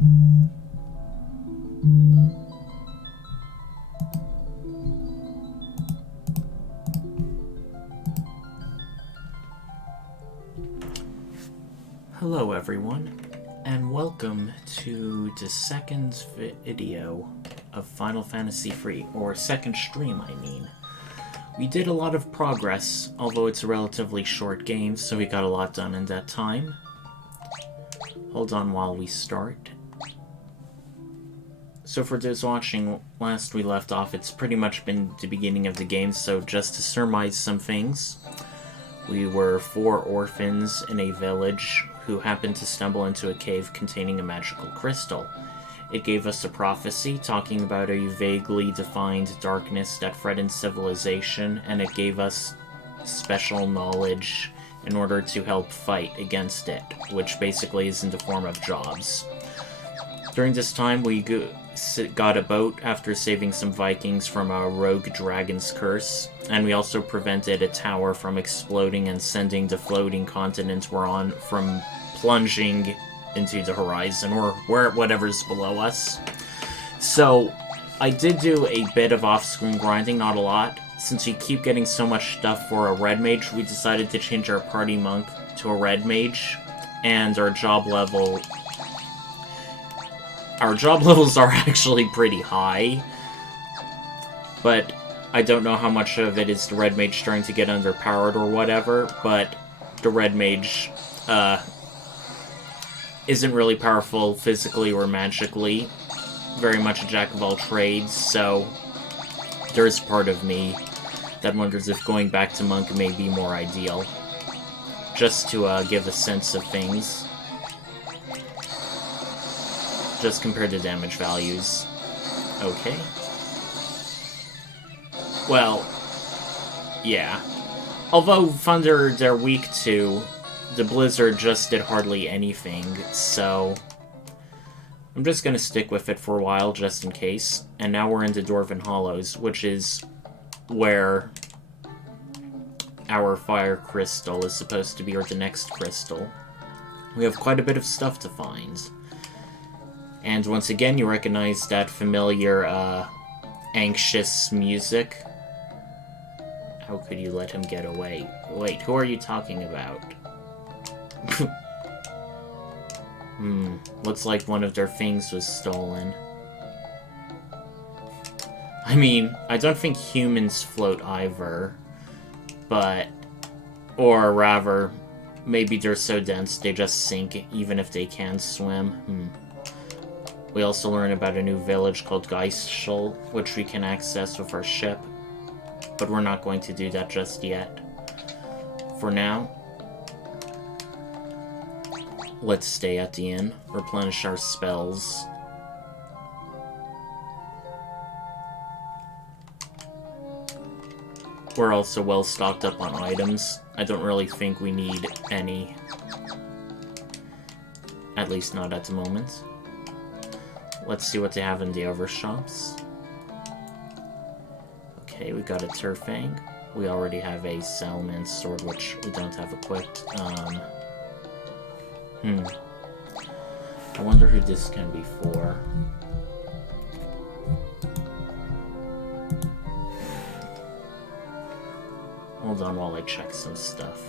Hello everyone, and welcome to the second video of Final Fantasy III, or second stream I mean. We did a lot of progress, although it's a relatively short game, so we got a lot done in that time. Hold on while we start. So for those watching, last we left off, it's pretty much been the beginning of the game, so just to surmise some things. We were 4 orphans in a village who happened to stumble into a cave containing a magical crystal. It gave us a prophecy talking about a vaguely defined darkness that threatened civilization, and it gave us special knowledge in order to help fight against it, which basically is in the form of jobs. During this time, we got a boat after saving some Vikings from a rogue dragon's curse, and we also prevented a tower from exploding and sending the floating continent we're on from plunging into the horizon, or whatever's below us. So, I did do a bit of off-screen grinding, not a lot. Since we keep getting so much stuff for a red mage, we decided to change our party monk to a red mage, and our job levels are actually pretty high, but I don't know how much of it is the red mage starting to get underpowered or whatever, but the red mage isn't really powerful physically or magically, very much a jack of all trades, so there's part of me that wonders if going back to monk may be more ideal, just to give a sense of things. Just compare the damage values. Okay. Well, yeah. Although Thunder they're weak to, the Blizzard just did hardly anything, so I'm just gonna stick with it for a while, just in case. And now we're into Dwarven Hollows, which is where our fire crystal is supposed to be, or the next crystal. We have quite a bit of stuff to find. And once again, you recognize that familiar, anxious music. How could you let him get away? Wait, who are you talking about? Looks like one of their things was stolen. I mean, I don't think humans float either, but... Or rather, maybe they're so dense they just sink even if they can swim. We also learn about a new village called Geistschul, which we can access with our ship, but we're not going to do that just yet. For now, let's stay at the inn, replenish our spells. We're also well stocked up on items. I don't really think we need any. At least not at the moment. Let's see what they have in the other shops. Okay, we got a Turfang. We already have a Salman sword, which we don't have equipped. I wonder who this can be for. Hold on while I check some stuff.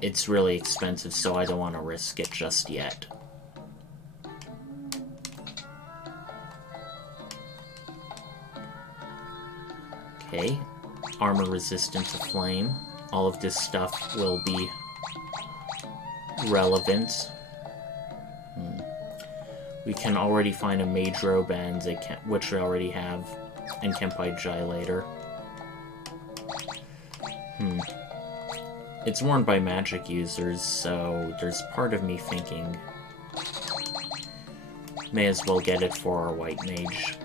It's really expensive, so I don't want to risk it just yet. Okay, armor resistant to flame. All of this stuff will be relevant. We can already find a mage robe, and which we already have, and Kempai Jai later. It's worn by magic users, so there's part of me thinking may as well get it for our white mage.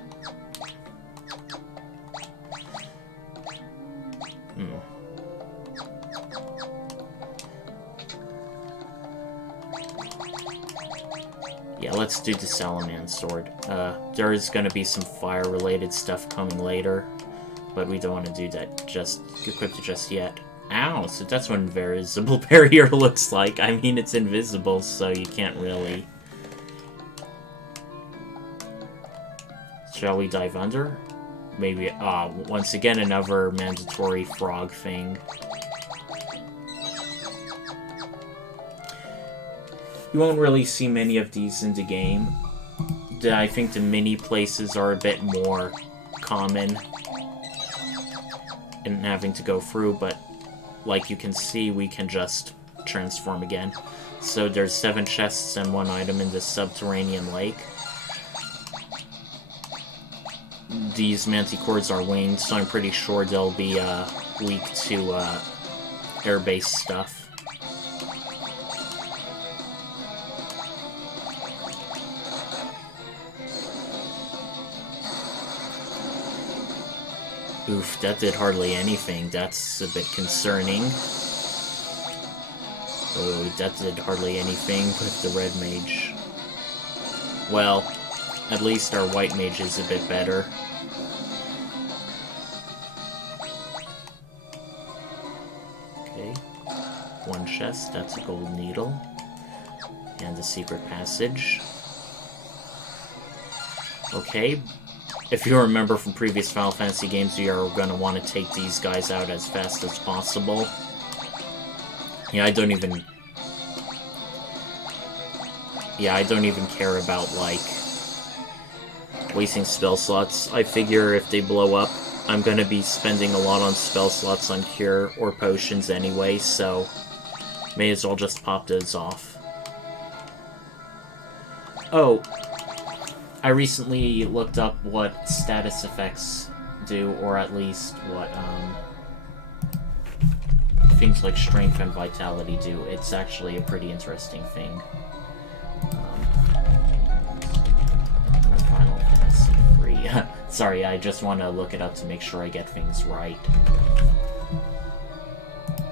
Yeah, let's do the Salaman sword. There is going to be some fire-related stuff coming later, but we don't want to do that just equip it just yet. Ow, so that's what invisible barrier looks like. I mean, it's invisible, so you can't really... Shall we dive under? Maybe, once again, another mandatory frog thing. You won't really see many of these in the game. I think the mini places are a bit more common in having to go through, but like you can see, we can just transform again. So there's 7 chests and 1 item in this subterranean lake. These manticores are winged, so I'm pretty sure they'll be weak to air-based stuff. Oof, that did hardly anything. That's a bit concerning. Oh, that did hardly anything with the red mage. Well, at least our white mage is a bit better. Okay. 1 chest, that's a gold needle. And a secret passage. Okay. If you remember from previous Final Fantasy games, you are going to want to take these guys out as fast as possible. Yeah, I don't even care about, like, wasting spell slots. I figure if they blow up, I'm going to be spending a lot on spell slots on cure or potions anyway, so may as well just pop those off. Oh, I recently looked up what status effects do, or at least what things like strength and vitality do. It's actually a pretty interesting thing. Final Fantasy 3. Sorry, I just want to look it up to make sure I get things right.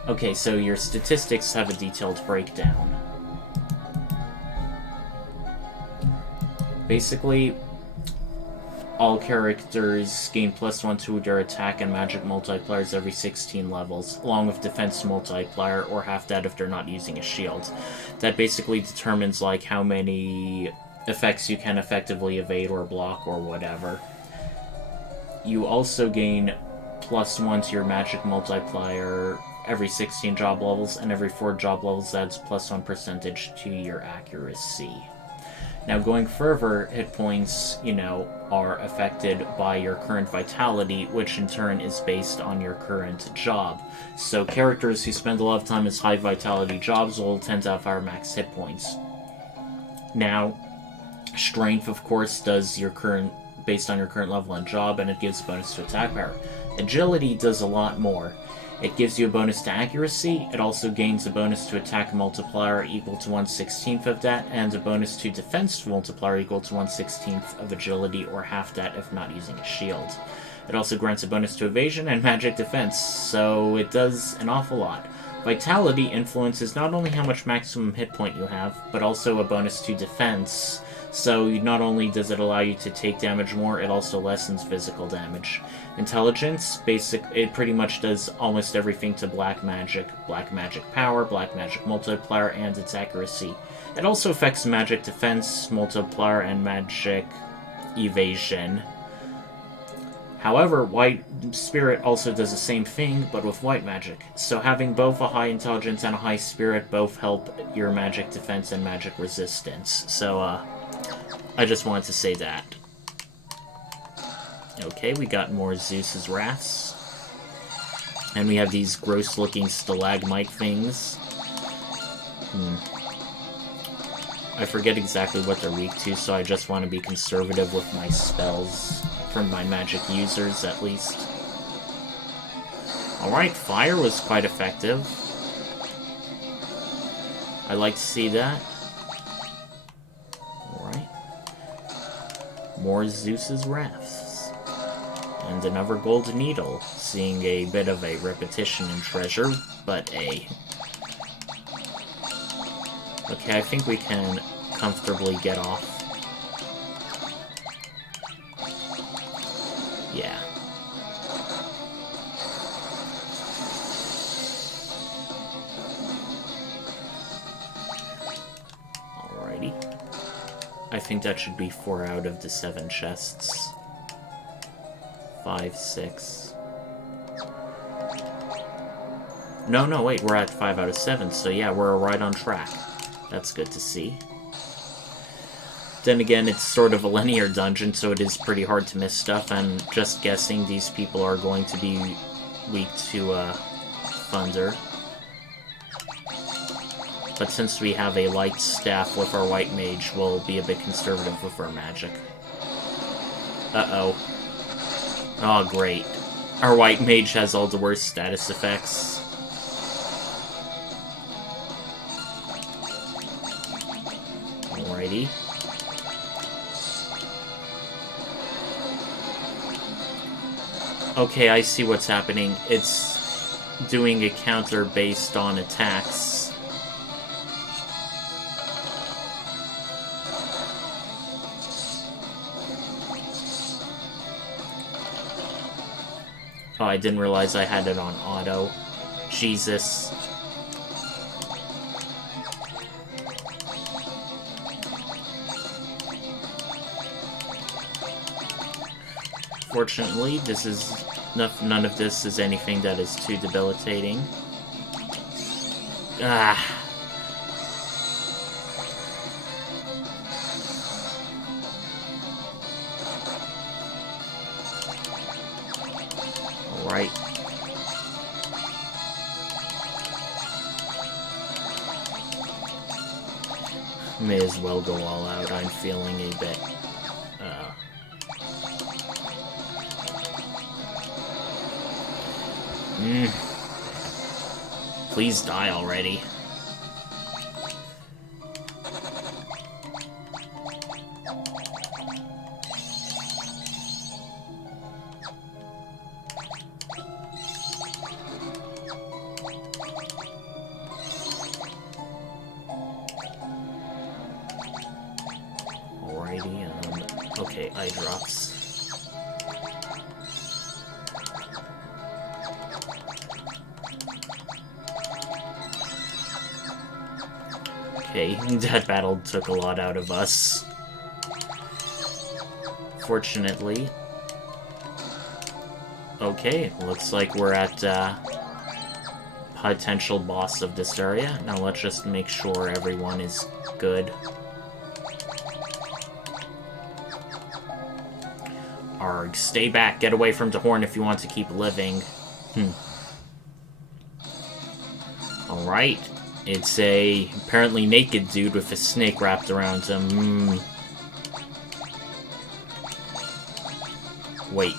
Okay, so your statistics have a detailed breakdown. Basically, all characters gain +1 to their attack and magic multipliers every 16 levels, along with defense multiplier, or half that if they're not using a shield. That basically determines, like, how many effects you can effectively evade or block or whatever. You also gain +1 to your magic multiplier every 16 job levels, and every 4 job levels adds +1 percentage to your accuracy. Now, going further, hit points, are affected by your current vitality, which in turn is based on your current job. So characters who spend a lot of time as high vitality jobs will tend to have higher max hit points. Now, strength, of course, does based on your current level and job, and it gives a bonus to attack power. Agility does a lot more. It gives you a bonus to accuracy. It also gains a bonus to attack multiplier equal to 1/16 of that, and a bonus to defense multiplier equal to 1/16 of agility, or half that if not using a shield. It also grants a bonus to evasion and magic defense, so it does an awful lot. Vitality influences not only how much maximum hit point you have, but also a bonus to defense. So not only does it allow you to take damage more, it also lessens physical damage. Intelligence, it pretty much does almost everything to black magic power, black magic multiplier, and its accuracy. It also affects magic defense, multiplier, and magic evasion. However, White Spirit also does the same thing, but with white magic. So having both a high intelligence and a high spirit both help your magic defense and magic resistance. So, I just wanted to say that. Okay, we got more Zeus's Wraths. And we have these gross-looking stalagmite things. I forget exactly what they're weak to, so I just want to be conservative with my spells. From my magic users, at least. Alright, fire was quite effective. I like to see that. Alright. More Zeus's Wraths. And another gold needle, seeing a bit of a repetition in treasure, but a... Okay, I think we can comfortably get off. Yeah. I think that should be 4 out of the 7 chests. 5, 6. No, wait, we're at 5 out of 7, so yeah, we're right on track. That's good to see. Then again, it's sort of a linear dungeon, so it is pretty hard to miss stuff. I'm just guessing these people are going to be weak to thunder. But since we have a light staff with our white mage, we'll be a bit conservative with our magic. Uh-oh. Oh, great. Our white mage has all the worst status effects. Alrighty. Okay, I see what's happening. It's doing a counter based on attacks. Oh, I didn't realize I had it on auto. Jesus. Fortunately, this is none of this is anything that is too debilitating. Ah. All right. May as well go all out. I'm feeling a bit. Please die already. Alrighty, okay, eye drops. Okay, that battle took a lot out of us. Fortunately. Okay, looks like we're at potential boss of this area. Now let's just make sure everyone is good. Arg, stay back. Get away from the horn if you want to keep living. Alright. It's a apparently naked dude with a snake wrapped around him. Wait.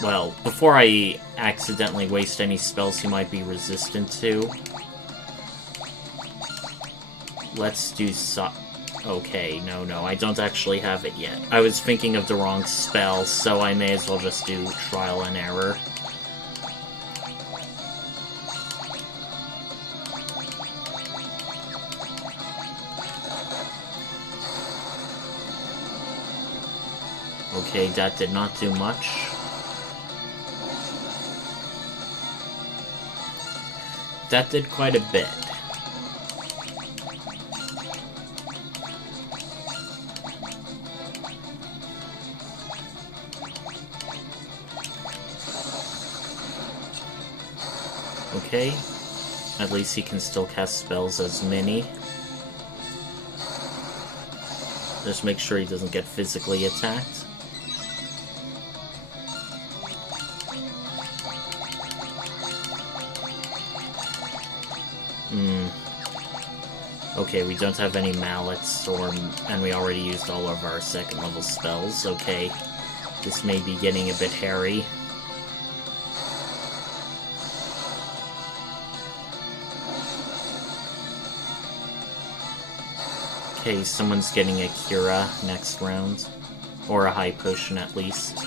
Well, before I accidentally waste any spells he might be resistant to, let's do okay, no, I don't actually have it yet. I was thinking of the wrong spell, so I may as well just do trial and error. Okay, that did not do much. That did quite a bit. Okay. At least he can still cast spells as mini. Just make sure he doesn't get physically attacked. Okay, we don't have any mallets, and we already used all of our second level spells. Okay, this may be getting a bit hairy. Okay, someone's getting a Cura next round. Or a high potion at least.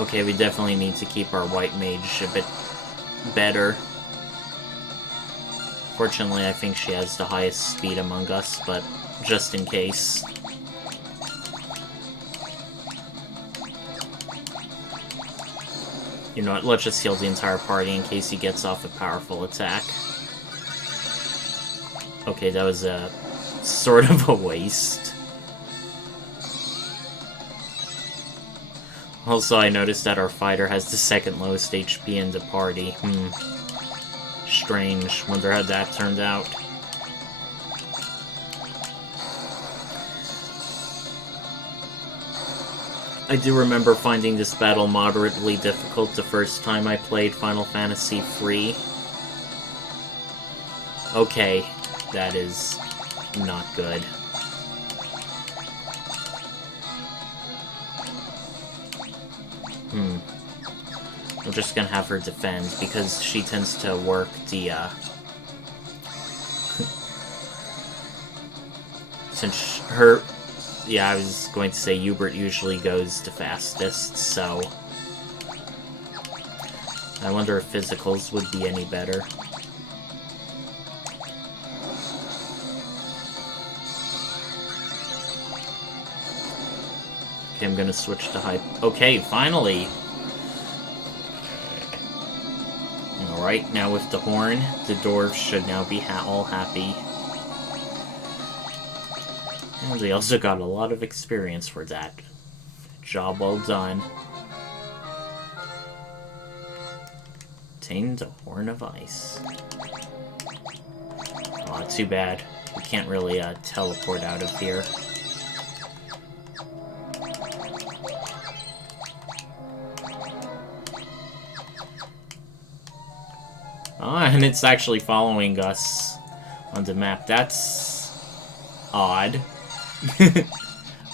Okay, we definitely need to keep our white mage a bit better. Fortunately, I think she has the highest speed among us, but just in case. You know what, let's just heal the entire party in case he gets off a powerful attack. Okay, that was a sort of a waste. Also, I noticed that our fighter has the second lowest HP in the party. Strange. Wonder how that turned out. I do remember finding this battle moderately difficult the first time I played Final Fantasy III. Okay, that is not good. I'm just gonna have her defend, because she tends to work the, since her... Yeah, I was going to say Hubert usually goes the fastest, so... I wonder if physicals would be any better. Okay, I'm gonna switch to hype. Okay, finally! Alright, now with the horn, the dwarves should now be all happy. And they also got a lot of experience for that. Job well done. Obtained the Horn of Ice. Aw, too bad. We can't really teleport out of here. Ah, and it's actually following us on the map. That's odd.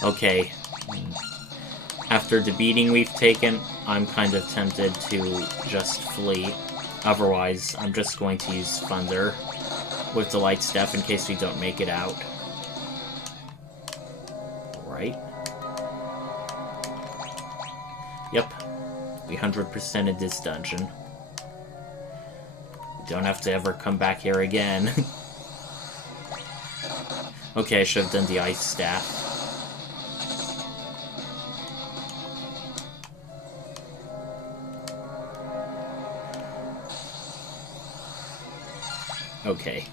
Okay. After the beating we've taken, I'm kind of tempted to just flee. Otherwise, I'm just going to use Thunder with the Light Staff in case we don't make it out. Right? Yep. We 100%ed this dungeon. We don't have to ever come back here again. Okay, I should have done the Ice Staff. Okay.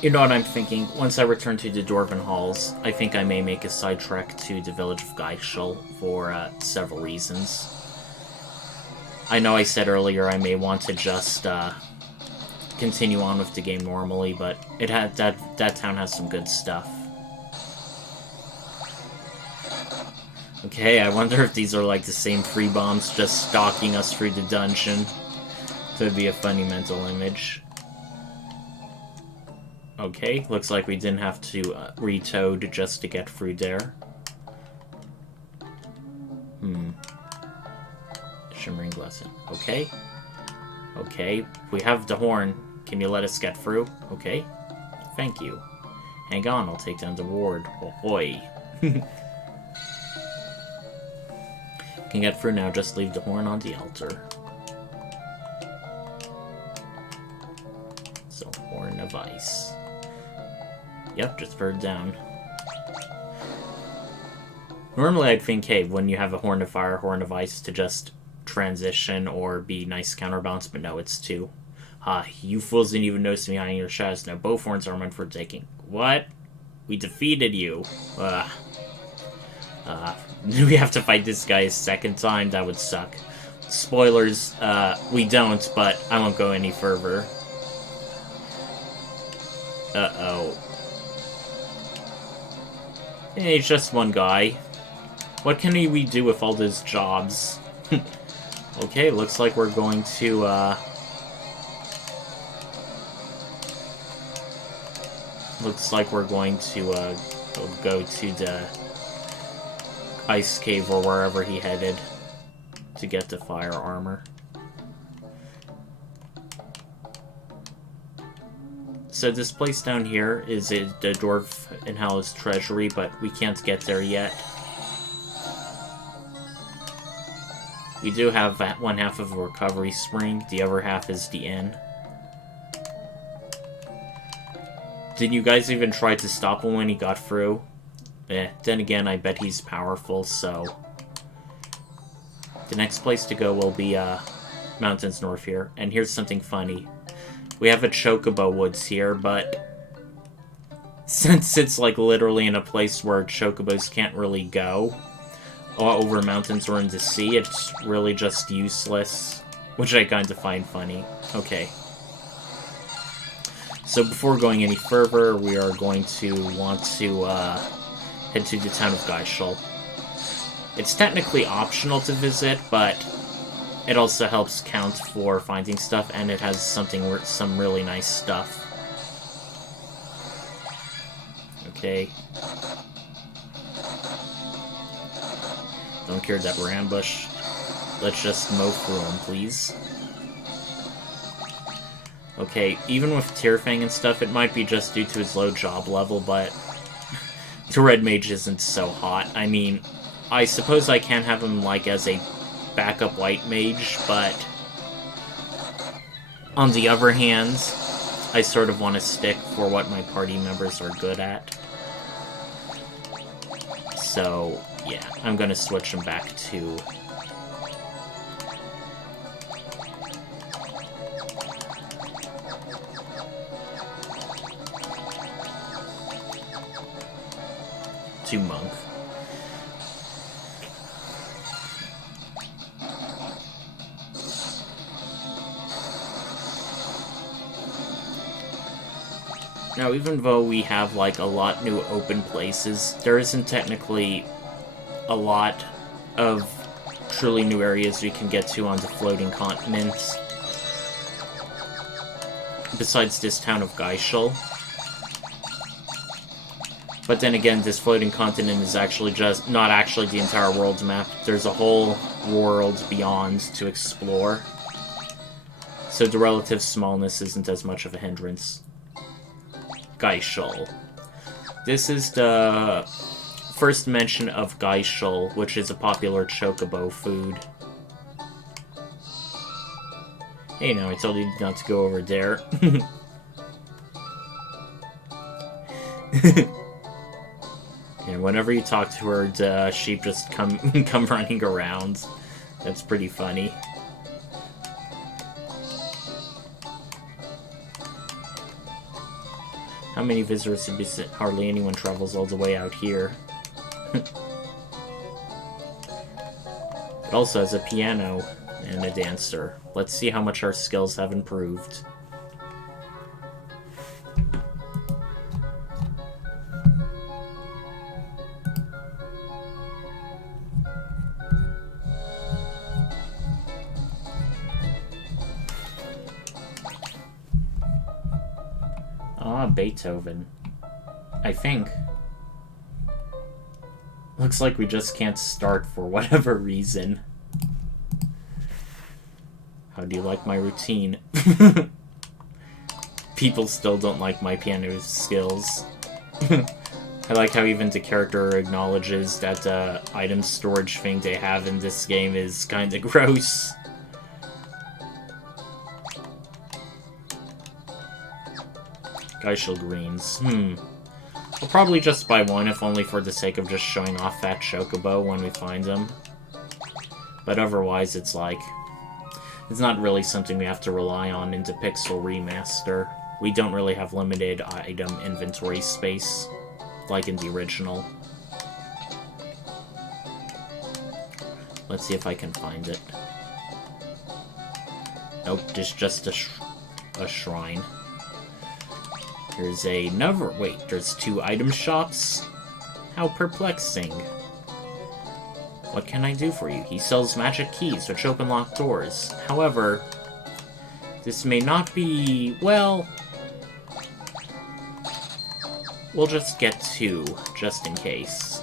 You know what I'm thinking? Once I return to the Dwarven Halls, I think I may make a side trek to the village of Geishel for several reasons. I know I said earlier I may want to just continue on with the game normally, but it had that town has some good stuff. Okay, I wonder if these are like the same free bombs just stalking us through the dungeon. Could be a funny mental image. Okay, looks like we didn't have to re-toad just to get through there. Shimmering Blessing. Okay. Okay, we have the horn. Can you let us get through? Okay. Thank you. Hang on, I'll take down the ward. Ahoy. Can get through now, just leave the horn on the altar. So, Horn of Ice. Yep, just throw it down. Normally I'd think, hey, when you have a Horn of Fire, Horn of Ice, to just transition or be nice counterbalance, but no, it's two. You fools didn't even notice me hiding your shadows. Now both horns are meant for taking. What? We defeated you. Do we have to fight this guy a second time? That would suck. Spoilers, we don't, but I won't go any further. Uh-oh. Hey, it's just one guy. What can we do with all those jobs? Okay, looks like we're going to, looks like we're going to, go to the ice cave or wherever he headed to get the fire armor. So this place down here is the Dwarf and Hallows treasury, but we can't get there yet. We do have one half of a recovery spring. The other half is the inn. Did you guys even try to stop him when he got through? Then again, I bet he's powerful, so... The next place to go will be, mountains north here. And here's something funny. We have a chocobo woods here, but... Since it's, like, literally in a place where chocobos can't really go, or over mountains or in the sea, it's really just useless. Which I kind of find funny. Okay. So before going any further, we are going to want to head to the town of Geishel. It's technically optional to visit, but it also helps count for finding stuff, and it has some really nice stuff. Okay. Don't care that we're ambushed. Let's just mow through them, please. Okay, even with Tearfang and stuff, it might be just due to his low job level, but the Red Mage isn't so hot. I mean, I suppose I can have him, like, as a backup White Mage, but on the other hand, I sort of want to stick for what my party members are good at. So, yeah, I'm going to switch him back to... Monk. Now, even though we have, like, a lot new open places, there isn't technically a lot of truly new areas we can get to on the floating continents. Besides this town of Geishel. But then again, this floating continent is actually just not actually the entire world's map. There's a whole world beyond to explore. So the relative smallness isn't as much of a hindrance. Geishel. This is the first mention of Geishel, which is a popular chocobo food. Hey, now I told you not to go over there. And whenever you talk to her, the sheep just come running around. That's pretty funny. How many visitors to visit? Hardly anyone travels all the way out here. It also has a piano and a dancer. Let's see how much our skills have improved. Beethoven. I think. Looks like we just can't start for whatever reason. How do you like my routine? People still don't like my piano skills. I like how even the character acknowledges that the item storage thing they have in this game is kinda gross. Geishel greens. I'll probably just buy one, if only for the sake of just showing off that chocobo when we find them. But otherwise, it's like... It's not really something we have to rely on into Pixel Remaster. We don't really have limited item inventory space, like in the original. Let's see if I can find it. Nope, there's just a shrine. There's another... Wait, there's 2 item shops? How perplexing. What can I do for you? He sells magic keys which open locked doors. However, this may not be... Well... We'll just get 2, just in case.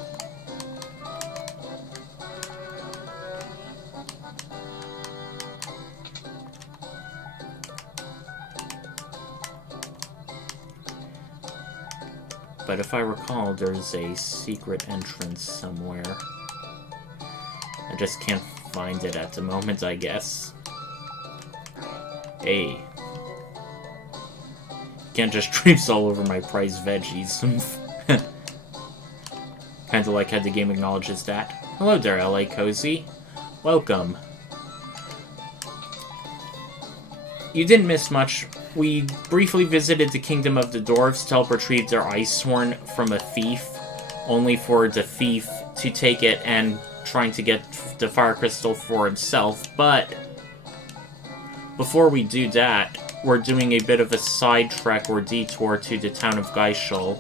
But if I recall, there's a secret entrance somewhere. I just can't mind it at the moment, I guess. Hey. Can't just traipse all over my prized veggies. Kinda like how the game acknowledges that. Hello there, LA Cozy. Welcome. You didn't miss much. We briefly visited the Kingdom of the Dwarves to help retrieve their ice horn from a thief, only for the thief to take it and trying to get the fire crystal for himself, but before we do that, we're doing a bit of a side trek or detour to the town of Geishel,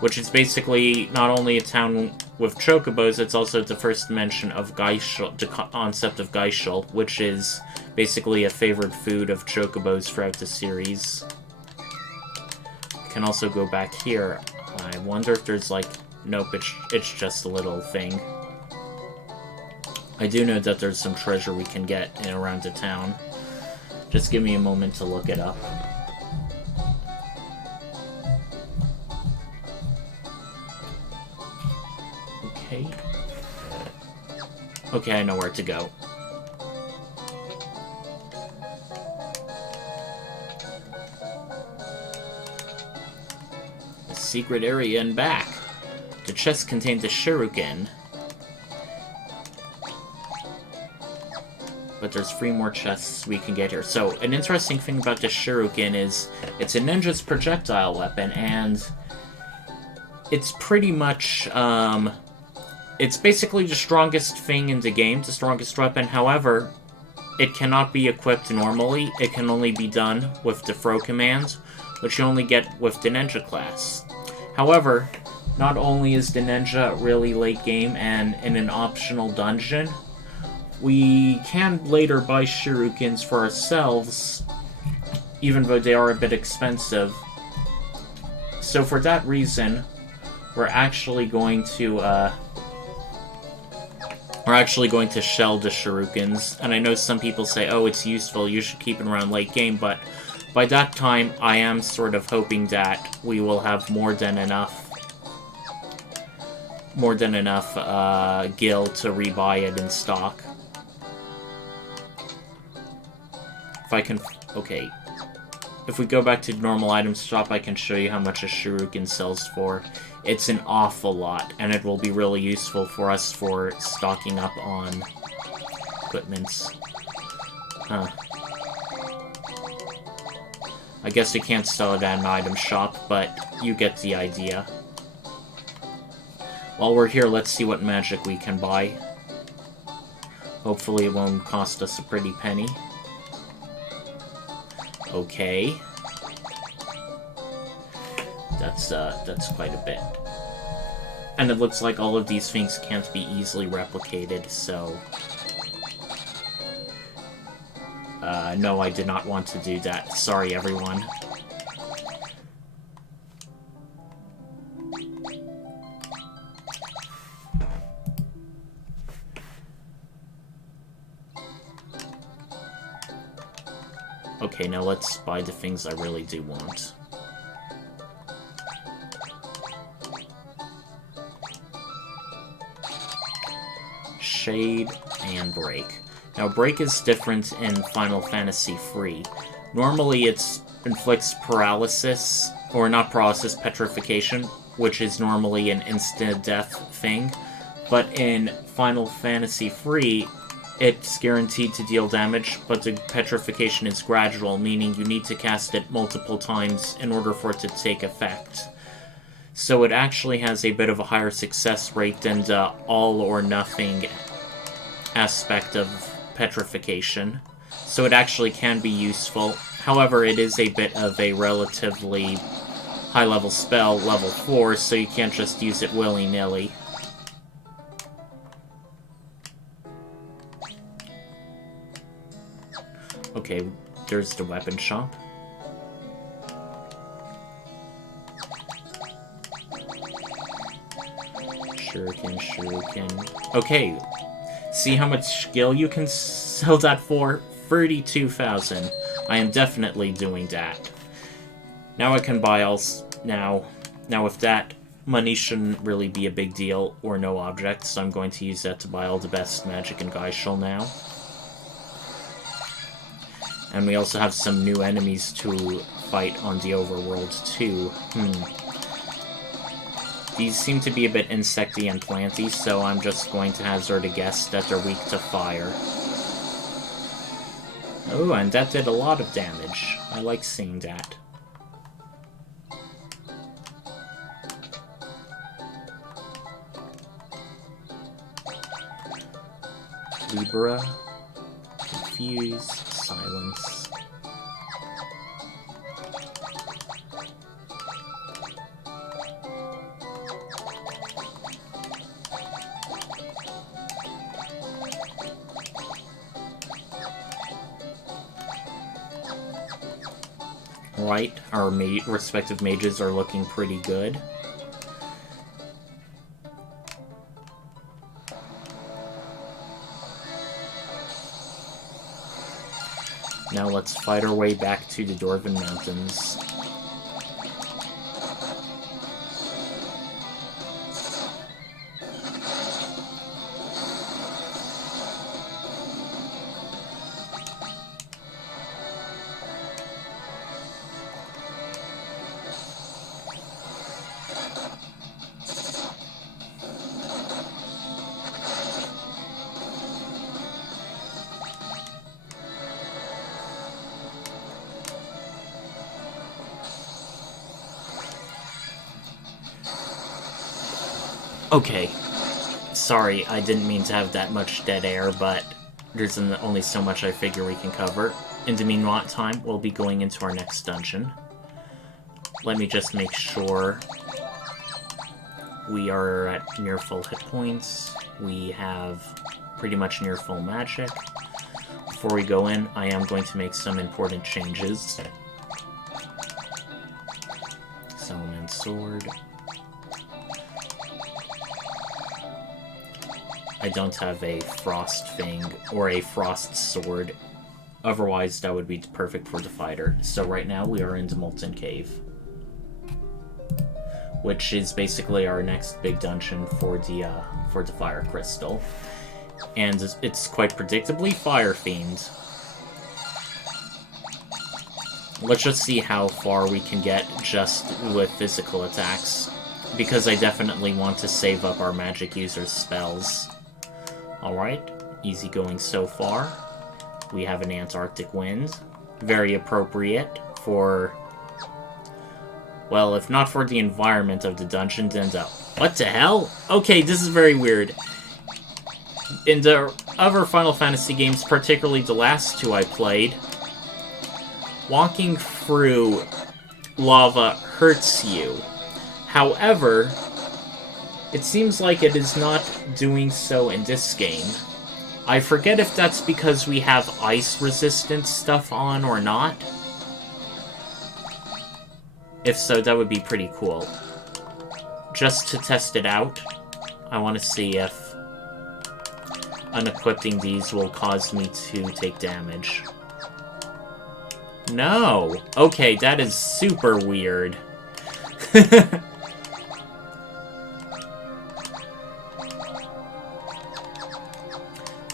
which is basically not only a town with chocobos, it's also the first mention of Geishel, the concept of Geishel, which is basically a favored food of chocobos throughout the series. You can also go back here. I wonder if there's like... Nope, it's just a little thing. I do know that there's some treasure we can get in around the town. Just give me a moment to look it up. Okay. Okay, I know where to go. The secret area and back. The chest contained the shuriken. But there's 3 more chests we can get here. So, an interesting thing about the shuriken is it's a ninja's projectile weapon, and it's pretty much, it's basically the strongest thing in the game, the strongest weapon. However, it cannot be equipped normally. It can only be done with the throw command, which you only get with the ninja class. However, not only is the ninja really late game and in an optional dungeon, we can later buy shurikens for ourselves, even though they are a bit expensive. So for that reason, we're actually going to shell the shurikens. And I know some people say, oh, it's useful, you should keep it around late game, but by that time, I am sort of hoping that we will have more than enough gil to rebuy it in stock. If I can... Okay. If we go back to the normal items shop, I can show you how much a shuriken sells for. It's an awful lot, and it will be really useful for us for stocking up on equipments. Huh. I guess you can't sell it at an item shop, but you get the idea. While we're here, let's see what magic we can buy. Hopefully it won't cost us a pretty penny. Okay. That's quite a bit. And it looks like all of these things can't be easily replicated, so... no, I did not want to do that. Sorry, everyone. Okay, now let's buy the things I really do want. Shade and Break. Now, Break is different in Final Fantasy III. Normally, it inflicts paralysis, or not paralysis, petrification, which is normally an instant death thing. But in Final Fantasy III, it's guaranteed to deal damage, but the petrification is gradual, meaning you need to cast it multiple times in order for it to take effect. So it actually has a bit of a higher success rate than the all-or-nothing aspect of petrification. So it actually can be useful. However, it is a bit of a relatively high-level spell, level 4, so you can't just use it willy-nilly. Okay, there's the weapon shop. Shuriken. Okay, see how much skill you can sell that for? 32,000. I am definitely doing that. Now I can buy all... Now with that, money shouldn't really be a big deal, or no objects, so I'm going to use that to buy all the best magic and Geishel now. And we also have some new enemies to fight on the overworld, too. These seem to be a bit insecty and planty, so I'm just going to hazard a guess that they're weak to fire. Oh, and that did a lot of damage. I like seeing that. Libra, confuse, silence. Right, our respective mages are looking pretty good. Now let's fight our way back to the Dwarven Mountains. Okay, sorry, I didn't mean to have that much dead air, but there's only so much I figure we can cover. In the meantime, we'll be going into our next dungeon. Let me just make sure we are at near full hit points. We have pretty much near full magic. Before we go in, I am going to make some important changes. Summon sword. I don't have a frost fang or a frost sword. Otherwise, that would be perfect for the fighter. So right now, we are in the Molten Cave, which is basically our next big dungeon for the Fire Crystal. And it's quite predictably Fire Fiend. Let's just see how far we can get just with physical attacks, because I definitely want to save up our magic user's spells. Alright, easy going so far. We have an Antarctic wind. Very appropriate for... well, if not for the environment of the dungeon, then the... what the hell? Okay, this is very weird. In the other Final Fantasy games, particularly the last two I played, walking through lava hurts you. However, it seems like it is not doing so in this game. I forget if that's because we have ice-resistant stuff on or not. If so, that would be pretty cool. Just to test it out, I want to see if unequipping these will cause me to take damage. No! Okay, that is super weird.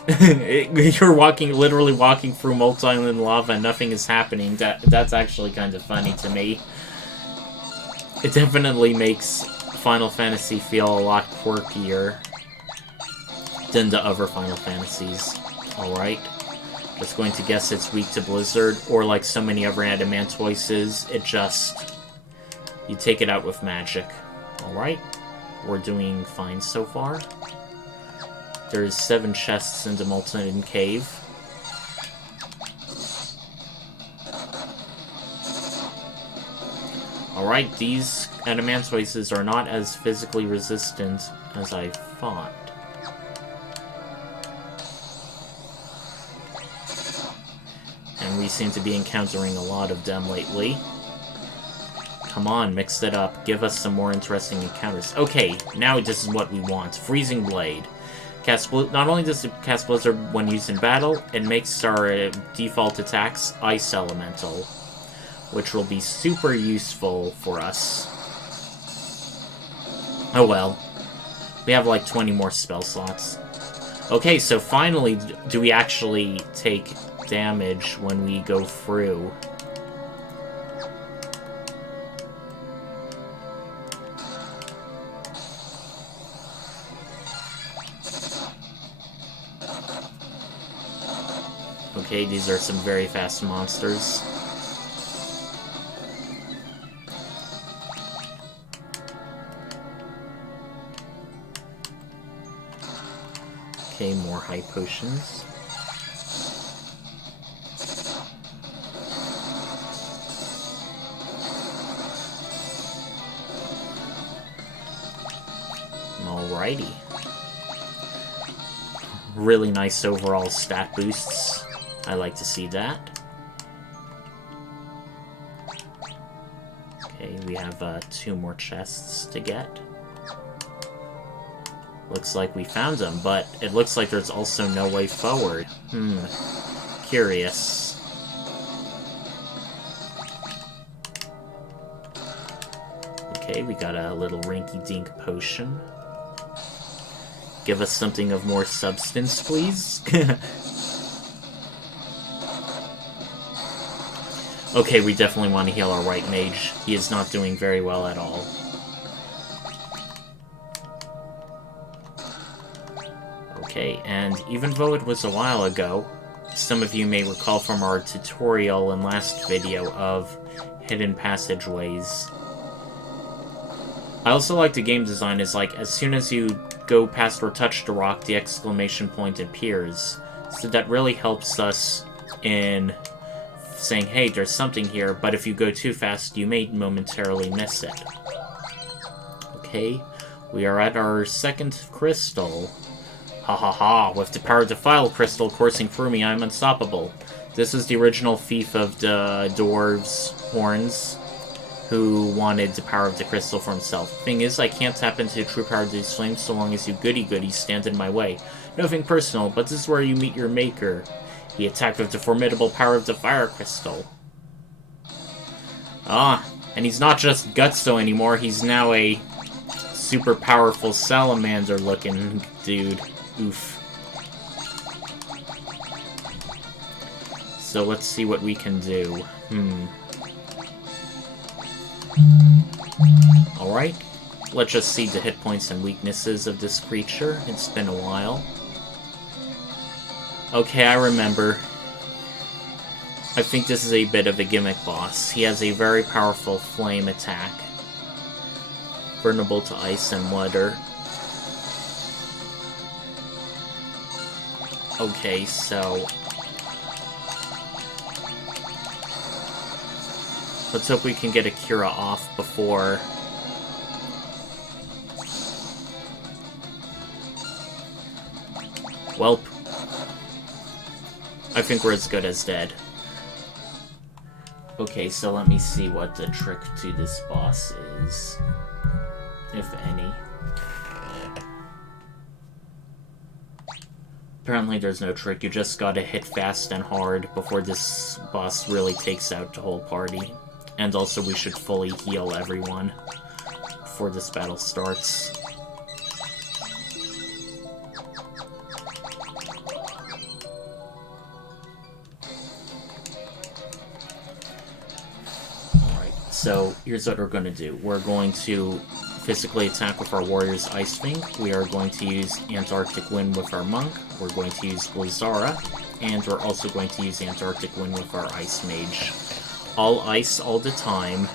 You're literally walking through molten lava and nothing is happening. That's actually kind of funny to me. It definitely makes Final Fantasy feel a lot quirkier than the other Final Fantasies. Alright. Just going to guess it's weak to Blizzard, or like so many other Adamantoises, it just... you take it out with magic. Alright. We're doing fine so far. There's 7 chests in the Molten Cave. Alright, these Adamantoises are not as physically resistant as I thought. And we seem to be encountering a lot of them lately. Come on, mix it up. Give us some more interesting encounters. Okay, now this is what we want. Freezing Blade. Not only does it cast Blizzard when used in battle, it makes our default attacks Ice Elemental, which will be super useful for us. Oh well. We have like 20 more spell slots. Okay, so finally, do we actually take damage when we go through? Okay, these are some very fast monsters. Okay, more high potions. Alrighty. Really nice overall stat boosts. I like to see that. Okay, we have 2 more chests to get. Looks like we found them, but it looks like there's also no way forward. Curious. Okay, we got a little rinky-dink potion. Give us something of more substance, please. Okay, we definitely want to heal our white mage. He is not doing very well at all. Okay, and even though it was a while ago, some of you may recall from our tutorial and last video of hidden passageways. I also like the game design is like, as soon as you go past or touch the rock, the exclamation point appears. So that really helps us in saying, hey, there's something here, but if you go too fast, you may momentarily miss it. Okay, we are at our 2nd crystal. Ha ha ha, with the power of the Defile crystal coursing through me, I am unstoppable. This is the original thief of the dwarves' horns, who wanted the power of the crystal for himself. Thing is, I can't tap into the true power of these flames so long as you goody-goodies stand in my way. Nothing personal, but this is where you meet your maker. He attacked with the formidable power of the fire crystal. Ah, and he's not just Gutso anymore, he's now a super powerful salamander-looking dude. Oof. So let's see what we can do. Alright, let's just see the hit points and weaknesses of this creature. It's been a while. Okay, I remember. I think this is a bit of a gimmick boss. He has a very powerful flame attack. Vulnerable to ice and water. Okay, so let's hope we can get Akira off before... Welp. I think we're as good as dead. Okay, so let me see what the trick to this boss is. If any. Apparently there's no trick, you just gotta hit fast and hard before this boss really takes out the whole party. And also we should fully heal everyone before this battle starts. Alright, so here's what we're going to do. We're going to physically attack with our Warrior's Ice Wing. We are going to use Antarctic Wind with our Monk. We're going to use Blizzara. And we're also going to use Antarctic Wind with our Ice Mage. All ice all the time.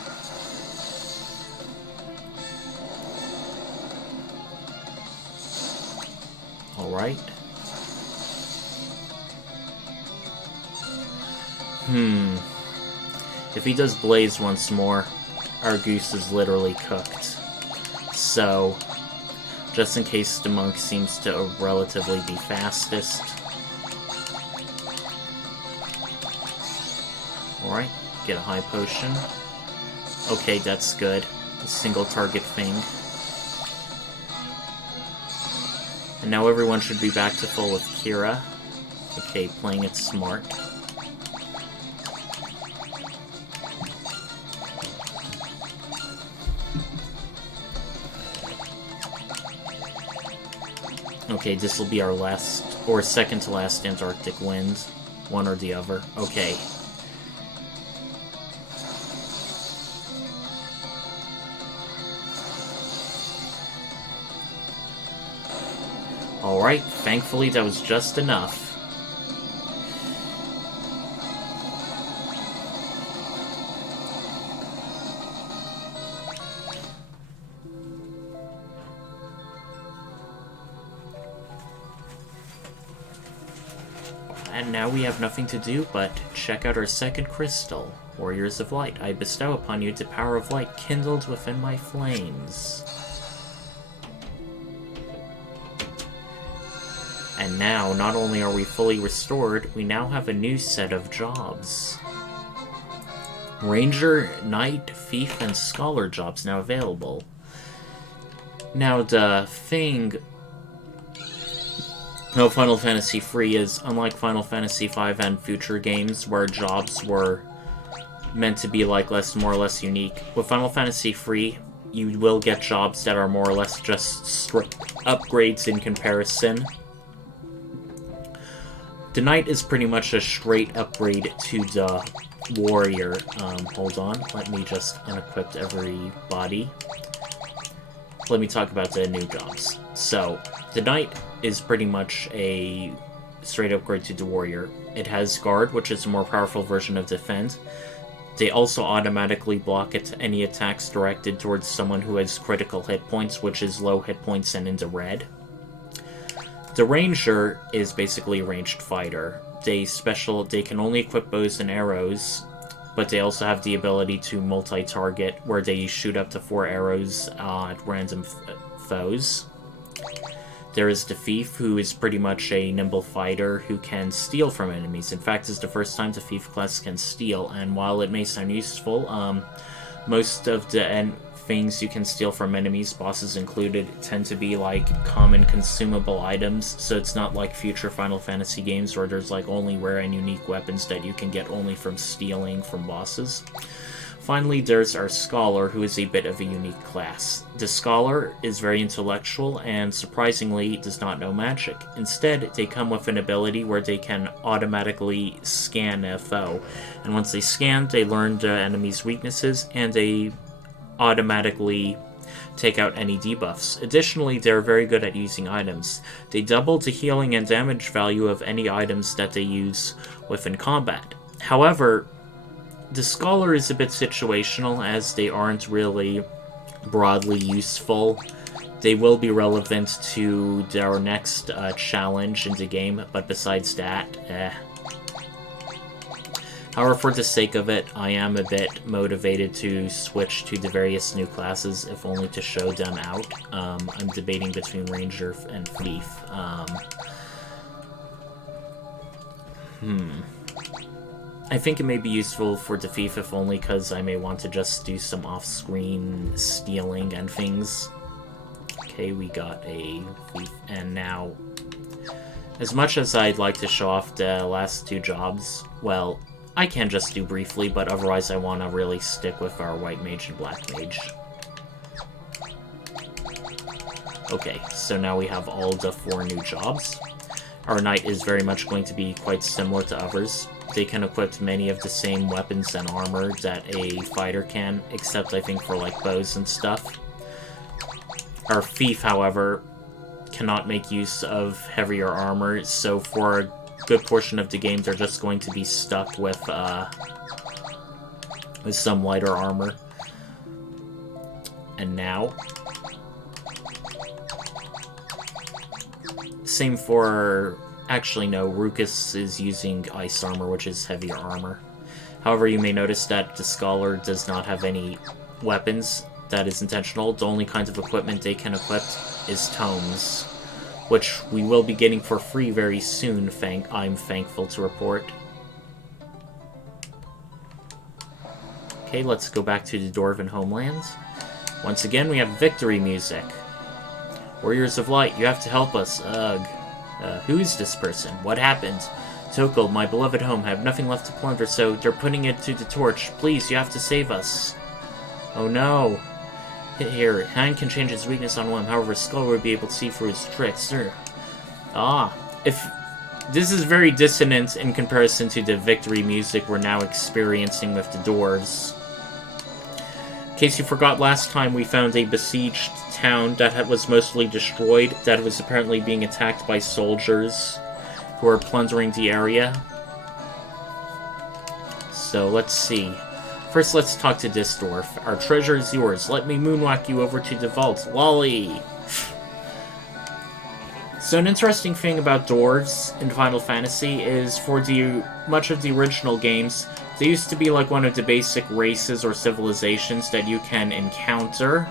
Alright. If he does Blaze once more, our goose is literally cooked. So, just in case the monk seems to relatively be fastest. Alright, get a high potion. Okay, that's good. A single target thing. And now everyone should be back to full with Kira. Okay, playing it smart. Okay, this will be our last, or second to last Antarctic wind. One or the other. Okay. Alright, thankfully that was just enough. And now we have nothing to do but check out our second crystal, Warriors of Light. I bestow upon you the power of light kindled within my flames. And now, not only are we fully restored, we now have a new set of jobs. Ranger, Knight, Thief, and Scholar jobs now available. Now, the thing about Final Fantasy III is, unlike Final Fantasy V and future games, where jobs were meant to be like more or less unique, with Final Fantasy III, you will get jobs that are more or less just straight upgrades in comparison. The Knight is pretty much a straight upgrade to the Warrior. Hold on, let me just unequip everybody. Let me talk about the new jobs. So, the Knight is pretty much a straight upgrade to the Warrior. It has Guard, which is a more powerful version of Defend. They also automatically block any attacks directed towards someone who has critical hit points, which is low hit points and into red. The Ranger is basically a ranged fighter. They can only equip bows and arrows, but they also have the ability to multi-target, where they shoot up to 4 arrows at random foes. There is the Thief, who is pretty much a nimble fighter who can steal from enemies. In fact, it's the first time the Thief class can steal, and while it may sound useful, most of the things you can steal from enemies, bosses included, tend to be like common consumable items, so it's not like future Final Fantasy games where there's like only rare and unique weapons that you can get only from stealing from bosses. Finally, there's our Scholar, who is a bit of a unique class. The Scholar is very intellectual and surprisingly does not know magic. Instead, they come with an ability where they can automatically scan a foe, and once they scan, they learn the enemy's weaknesses and they automatically take out any debuffs. Additionally, they're very good at using items. They double the healing and damage value of any items that they use within combat. However, the Scholar is a bit situational, as they aren't really broadly useful. They will be relevant to our next challenge in the game, but besides that, However, for the sake of it, I am a bit motivated to switch to the various new classes, if only to show them out. I'm debating between Ranger and Thief. I think it may be useful for the Thief, if only because I may want to just do some off-screen stealing and things. Okay, we got a Thief, and now, as much as I'd like to show off the last two jobs, well, I can just do briefly, but otherwise I want to really stick with our White Mage and Black Mage. Okay, so now we have all the 4 new jobs. Our Knight is very much going to be quite similar to others. They can equip many of the same weapons and armor that a fighter can, except I think for like bows and stuff. Our Thief, however, cannot make use of heavier armor, so for a good portion of the game they're just going to be stuck with some lighter armor. And now, same for, actually no, Rukus is using ice armor, which is heavier armor. However, you may notice that the Scholar does not have any weapons. That is intentional. The only kinds of equipment they can equip is tomes, which we will be getting for free very soon, I'm thankful to report. Okay, let's go back to the Dwarven homelands. Once again, we have victory music. Warriors of Light, you have to help us. Ugh. Who is this person? What happened? Tokal, my beloved home, I have nothing left to plunder, so they're putting it to the torch. Please, you have to save us. Oh no. Here, Hand can change his weakness on whim, however, Skull will be able to see through his tricks. Ah, if this is very dissonant in comparison to the victory music we're now experiencing with the dwarves. In case you forgot, last time we found a besieged town that was mostly destroyed, that was apparently being attacked by soldiers who are plundering the area. So let's see. First, let's talk to this dwarf. Our treasure is yours. Let me moonwalk you over to the vault. Lolly! So an interesting thing about dwarves in Final Fantasy is for much of the original games, they used to be like one of the basic races or civilizations that you can encounter.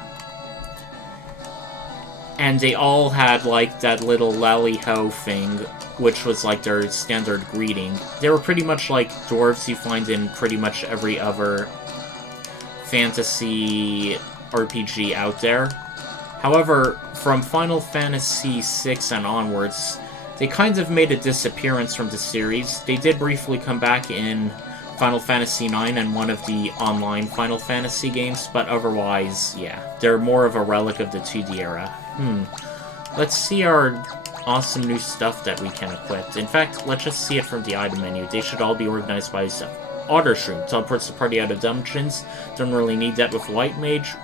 And they all had like that little lally-ho thing, which was like their standard greeting. They were pretty much like dwarves you find in pretty much every other fantasy RPG out there. However, from Final Fantasy VI and onwards, they kind of made a disappearance from the series. They did briefly come back in Final Fantasy IX and one of the online Final Fantasy games, but otherwise, yeah, they're more of a relic of the 2D era. Let's see our awesome new stuff that we can equip. In fact, let's just see it from the item menu. They should all be organized by yourself. Otter Shroom teleports the party out of dungeons. Don't really need that with White Mage.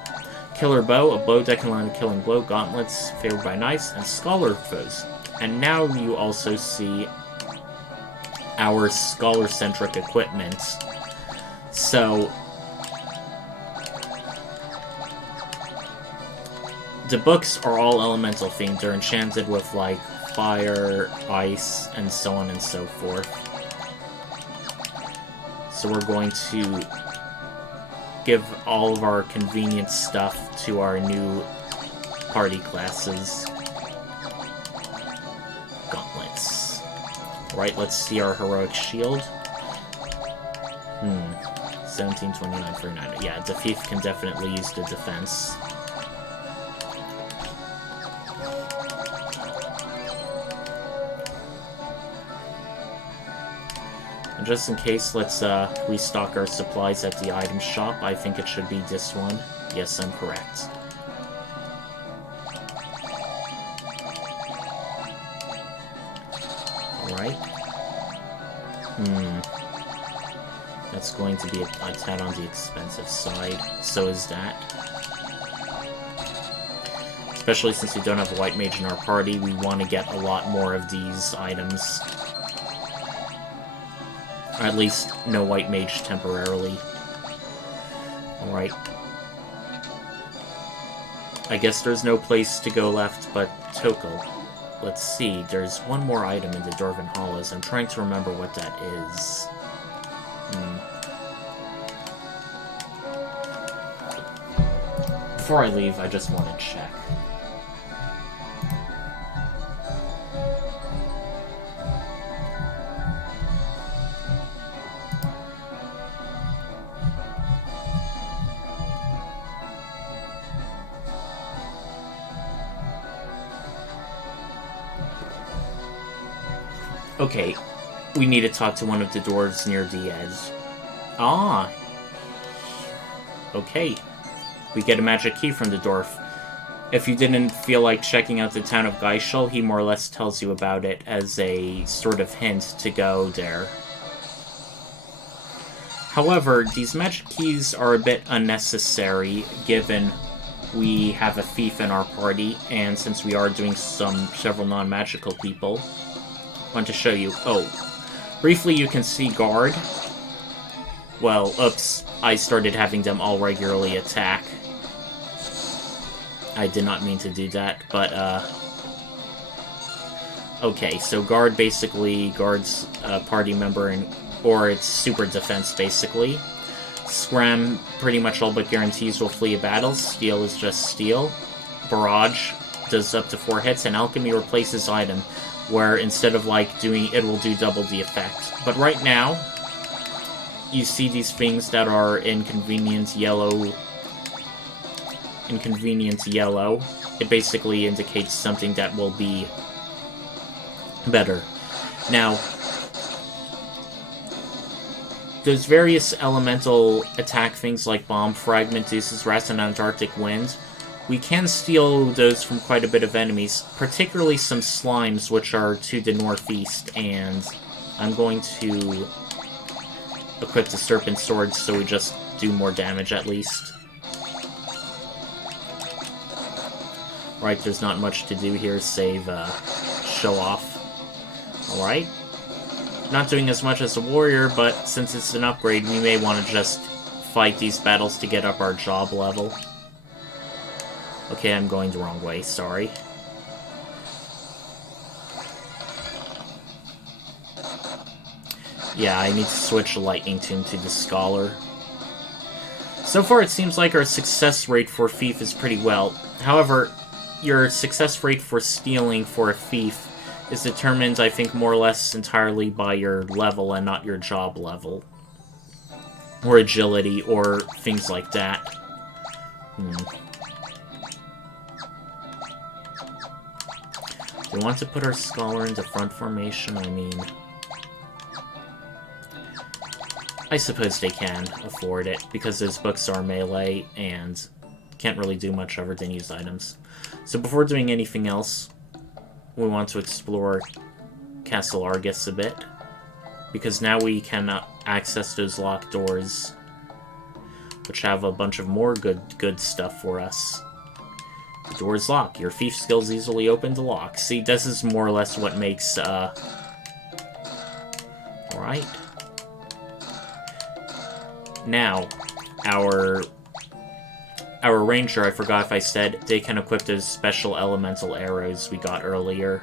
Killer Bow, a bow that can land a killing blow, gauntlets favored by knives, and scholar foes. And now you also see our scholar-centric equipment. So the books are all elemental themed. They're enchanted with like fire, ice, and so on and so forth. So we're going to give all of our convenient stuff to our new party classes. Gauntlets. Right, let's see our heroic shield. 1729 for 9. Yeah, the thief can definitely use the defense. And just in case, let's restock our supplies at the item shop. I think it should be this one. Yes, I'm correct. Alright. That's going to be a tad on the expensive side. So is that. Especially since we don't have a White Mage in our party, we want to get a lot more of these items. Or at least no White Mage temporarily. Alright. I guess there's no place to go left but Toko. Let's see, there's one more item in the Dwarven Hollows. I'm trying to remember what that is. Before I leave, I just want to check. Okay, we need to talk to one of the dwarves near the edge. Ah! Okay. We get a magic key from the dwarf. If you didn't feel like checking out the town of Geishel, he more or less tells you about it as a sort of hint to go there. However, these magic keys are a bit unnecessary, given we have a thief in our party, and since we are doing several non-magical people. I want to show you. Oh, briefly you can see guard. Well, oops, I started having them all regularly attack. I did not mean to do that, but, okay, so guard basically guards a party member, or it's super defense, basically. Scram pretty much all but guarantees will flee a battle. Steel is just steel. Barrage does up to 4 hits, and Alchemy replaces item, where instead of like doing it will do double the effect. But right now, you see these things that are inconvenient yellow. It basically indicates something that will be better. Now, there's various elemental attack things like Bomb Fragment, Deuce's Wrath, and Antarctic Wind. We can steal those from quite a bit of enemies, particularly some slimes, which are to the northeast, and I'm going to equip the Serpent Sword so we just do more damage at least. Right, there's not much to do here, save show off. Alright. Not doing as much as a warrior, but since it's an upgrade, we may want to just fight these battles to get up our job level. Okay, I'm going the wrong way, sorry. Yeah, I need to switch the Lightning Tomb to the Scholar. So far, it seems like our success rate for Thief is pretty well. However, your success rate for stealing for a Thief is determined, I think, more or less entirely by your level and not your job level. Or agility, or things like that. Do we want to put our Scholar into front formation? I mean, I suppose they can afford it, because those books are melee, and can't really do much other than use items. So before doing anything else, we want to explore Castle Argus a bit, because now we can access those locked doors, which have a bunch of more good stuff for us. The door's locked. Your thief skills easily open the lock. See, this is more or less what makes, Alright. Now, our ranger, I forgot if I said, they can equip those special elemental arrows we got earlier.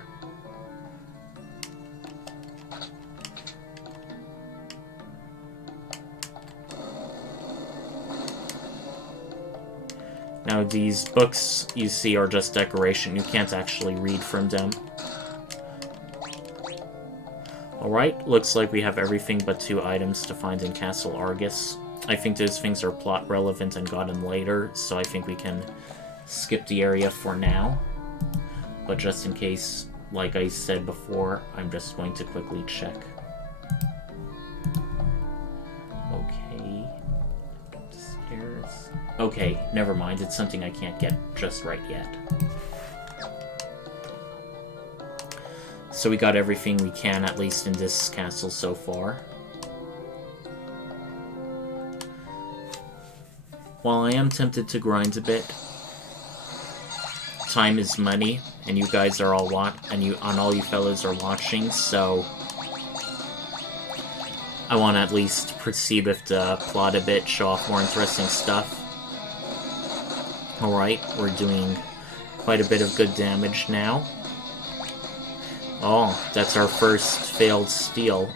Now, these books you see are just decoration. You can't actually read from them. Alright, looks like we have everything but 2 items to find in Castle Argus. I think those things are plot relevant and got them later, so I think we can skip the area for now. But just in case, like I said before, I'm just going to quickly check. Okay. Upstairs. Okay, never mind. It's something I can't get just right yet. So we got everything we can, at least in this castle so far. While I am tempted to grind a bit, time is money, and you guys are all all you fellows are watching, so I want to at least proceed with the plot a bit, show off more interesting stuff. Alright, we're doing quite a bit of good damage now. Oh, that's our first failed steal.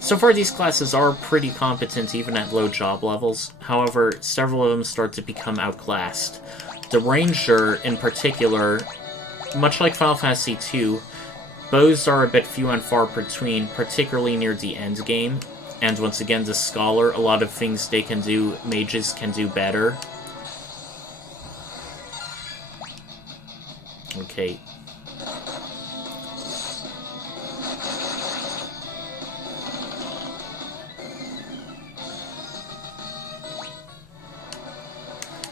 So far, these classes are pretty competent even at low job levels. However, several of them start to become outclassed. The Ranger, in particular, much like Final Fantasy II, bows are a bit few and far between, particularly near the end game. And once again, the Scholar, a lot of things they can do, mages can do better. Okay.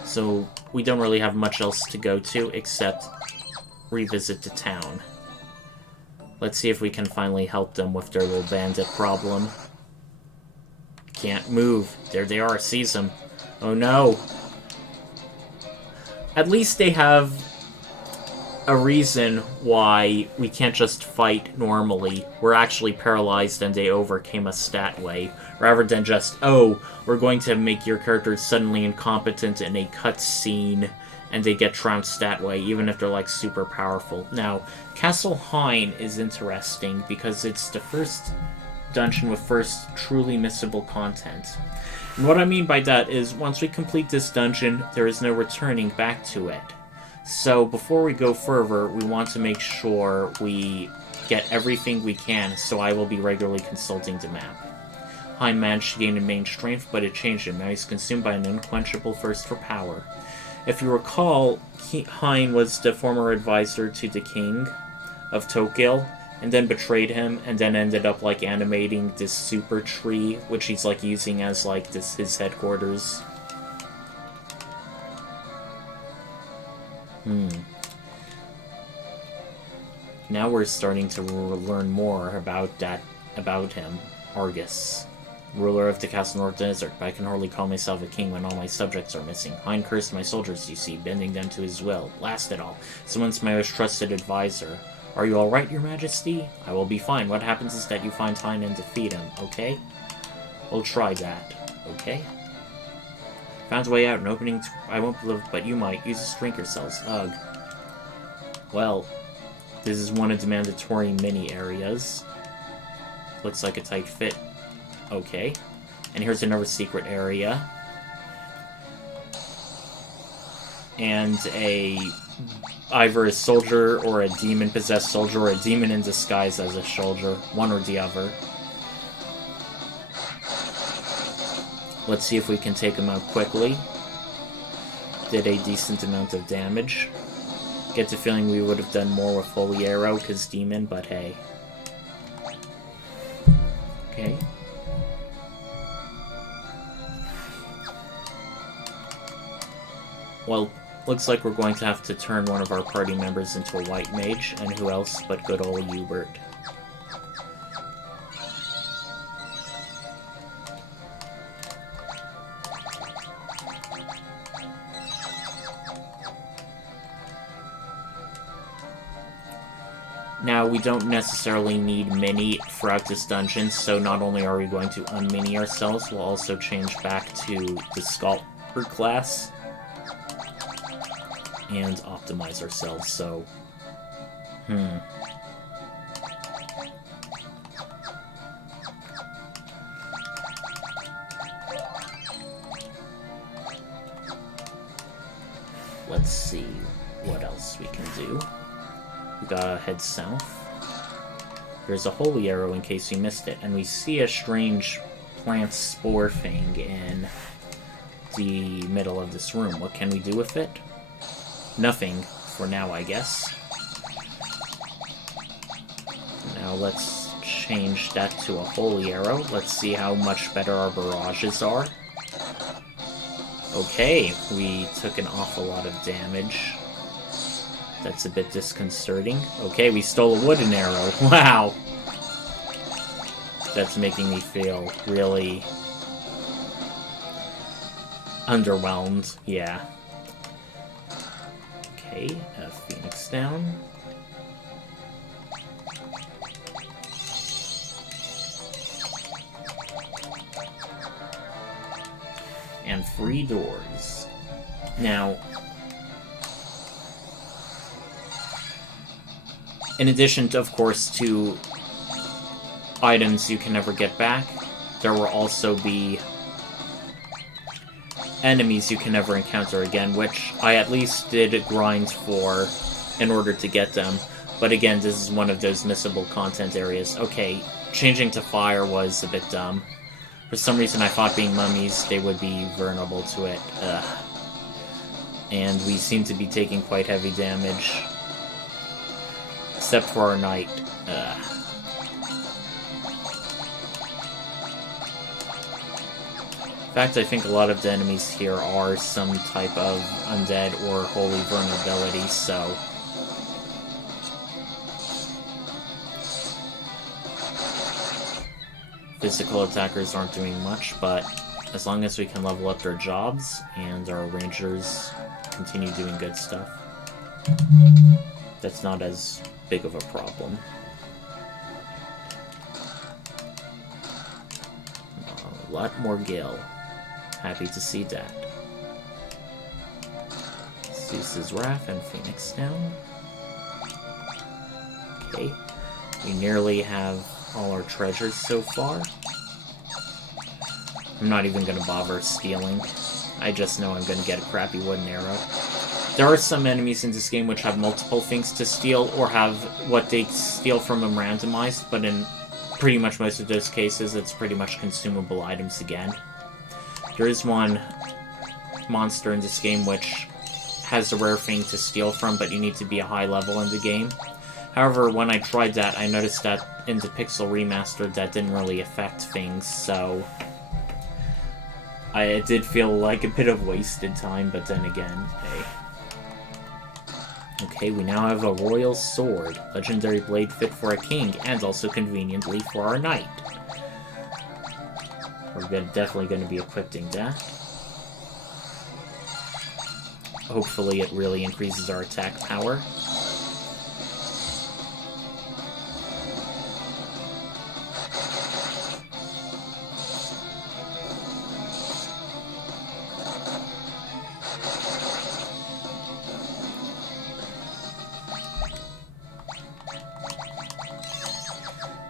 So, we don't really have much else to go to, except revisit the town. Let's see if we can finally help them with their little bandit problem. Can't move. There they are, seize them. Oh no! At least they have a reason why we can't just fight normally. We're actually paralyzed and they overcame us that way. Rather than just, oh, we're going to make your character suddenly incompetent in a cutscene and they get trounced that way, even if they're like super powerful. Now, Castle Hein is interesting because it's the first dungeon with first truly missable content. And what I mean by that is, once we complete this dungeon, there is no returning back to it. So before we go further, we want to make sure we get everything we can, so I will be regularly consulting the map. Hein managed to gain a main strength, but it changed him. Now he's consumed by an unquenchable thirst for power. If you recall, Hein was the former advisor to the king of Tokyo, and then betrayed him, and then ended up like animating this super tree, which he's like using as like his headquarters. Now we're starting to learn more about him. Argus. Ruler of the Castle North Desert, but I can hardly call myself a king when all my subjects are missing. Hein cursed my soldiers, you see, bending them to his will. Last it all, someone's my most trusted advisor. Are you alright, your majesty? I will be fine. What happens is that you find Hein and defeat him, okay? We'll try that, okay? Found a way out, an opening I won't live, but you might. Use the sprinkler cells. Ugh. Well, this is one of the mandatory mini areas. Looks like a tight fit. Okay. And here's another secret area. And either a soldier or a demon-possessed soldier or a demon in disguise as a soldier. One or the other. Let's see if we can take him out quickly. Did a decent amount of damage. Get the feeling we would have done more with Holy Arrow, because demon, but hey. Okay. Well, looks like we're going to have to turn one of our party members into a white mage, and who else but good old Hubert. Now, we don't necessarily need mini throughout this dungeon, so not only are we going to unmini ourselves, we'll also change back to the Sculptor class and optimize ourselves, so... Let's see what else we can do. We gotta head south. There's a holy arrow in case you missed it, and we see a strange plant spore thing in the middle of this room. What can we do with it? Nothing for now, I guess. Now let's change that to a holy arrow. Let's see how much better our barrages are. Okay, we took an awful lot of damage. That's a bit disconcerting. Okay, we stole a wooden arrow. Wow! That's making me feel really... underwhelmed. Yeah. Okay, a Phoenix down. And 3 doors. Now... in addition, of course, to items you can never get back, there will also be enemies you can never encounter again, which I at least did grind for in order to get them. But again, this is one of those missable content areas. Okay, changing to fire was a bit dumb. For some reason I thought being mummies, they would be vulnerable to it. Ugh. And we seem to be taking quite heavy damage. Except for our knight. In fact, I think a lot of the enemies here are some type of undead or holy vulnerability, so... physical attackers aren't doing much, but as long as we can level up their jobs and our rangers continue doing good stuff, that's not as big of a problem. A lot more gil. Happy to see that. Zeus's Wrath and Phoenix down. Okay. We nearly have all our treasures so far. I'm not even gonna bother stealing. I just know I'm gonna get a crappy wooden arrow. There are some enemies in this game which have multiple things to steal, or have what they steal from them randomized, but in pretty much most of those cases, it's pretty much consumable items again. There is one monster in this game which has a rare thing to steal from, but you need to be a high level in the game. However, when I tried that, I noticed that in the Pixel Remastered, that didn't really affect things, so... it did feel like a bit of wasted time, but then again, hey... Okay, we now have a royal sword. Legendary blade fit for a king, and also conveniently for our knight. We're definitely going to be equipping that. Hopefully it really increases our attack power.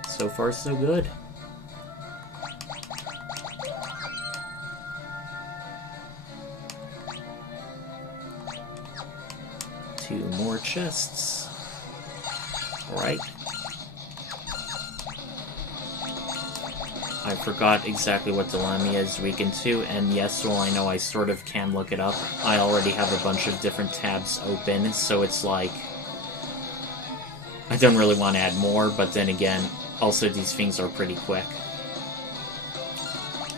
So far, so good. Two more chests. Alright. I forgot exactly what Delamia is weakened to, and yes, well, I know I sort of can look it up. I already have a bunch of different tabs open, so it's like... I don't really want to add more, but then again, also these things are pretty quick.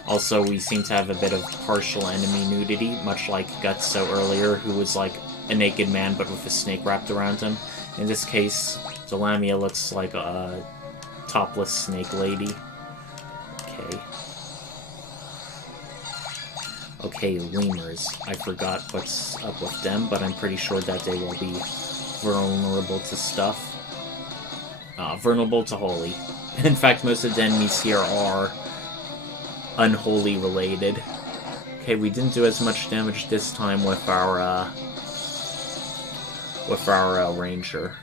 Also, we seem to have a bit of partial enemy nudity, much like Gutso earlier, who was like a naked man but with a snake wrapped around him. In this case, Delamia looks like a topless snake lady. Okay. Okay, lemurs. I forgot what's up with them, but I'm pretty sure that they will be vulnerable to stuff. Vulnerable to holy. In fact, most of the enemies here are unholy related. Okay, we didn't do as much damage this time with our ranger.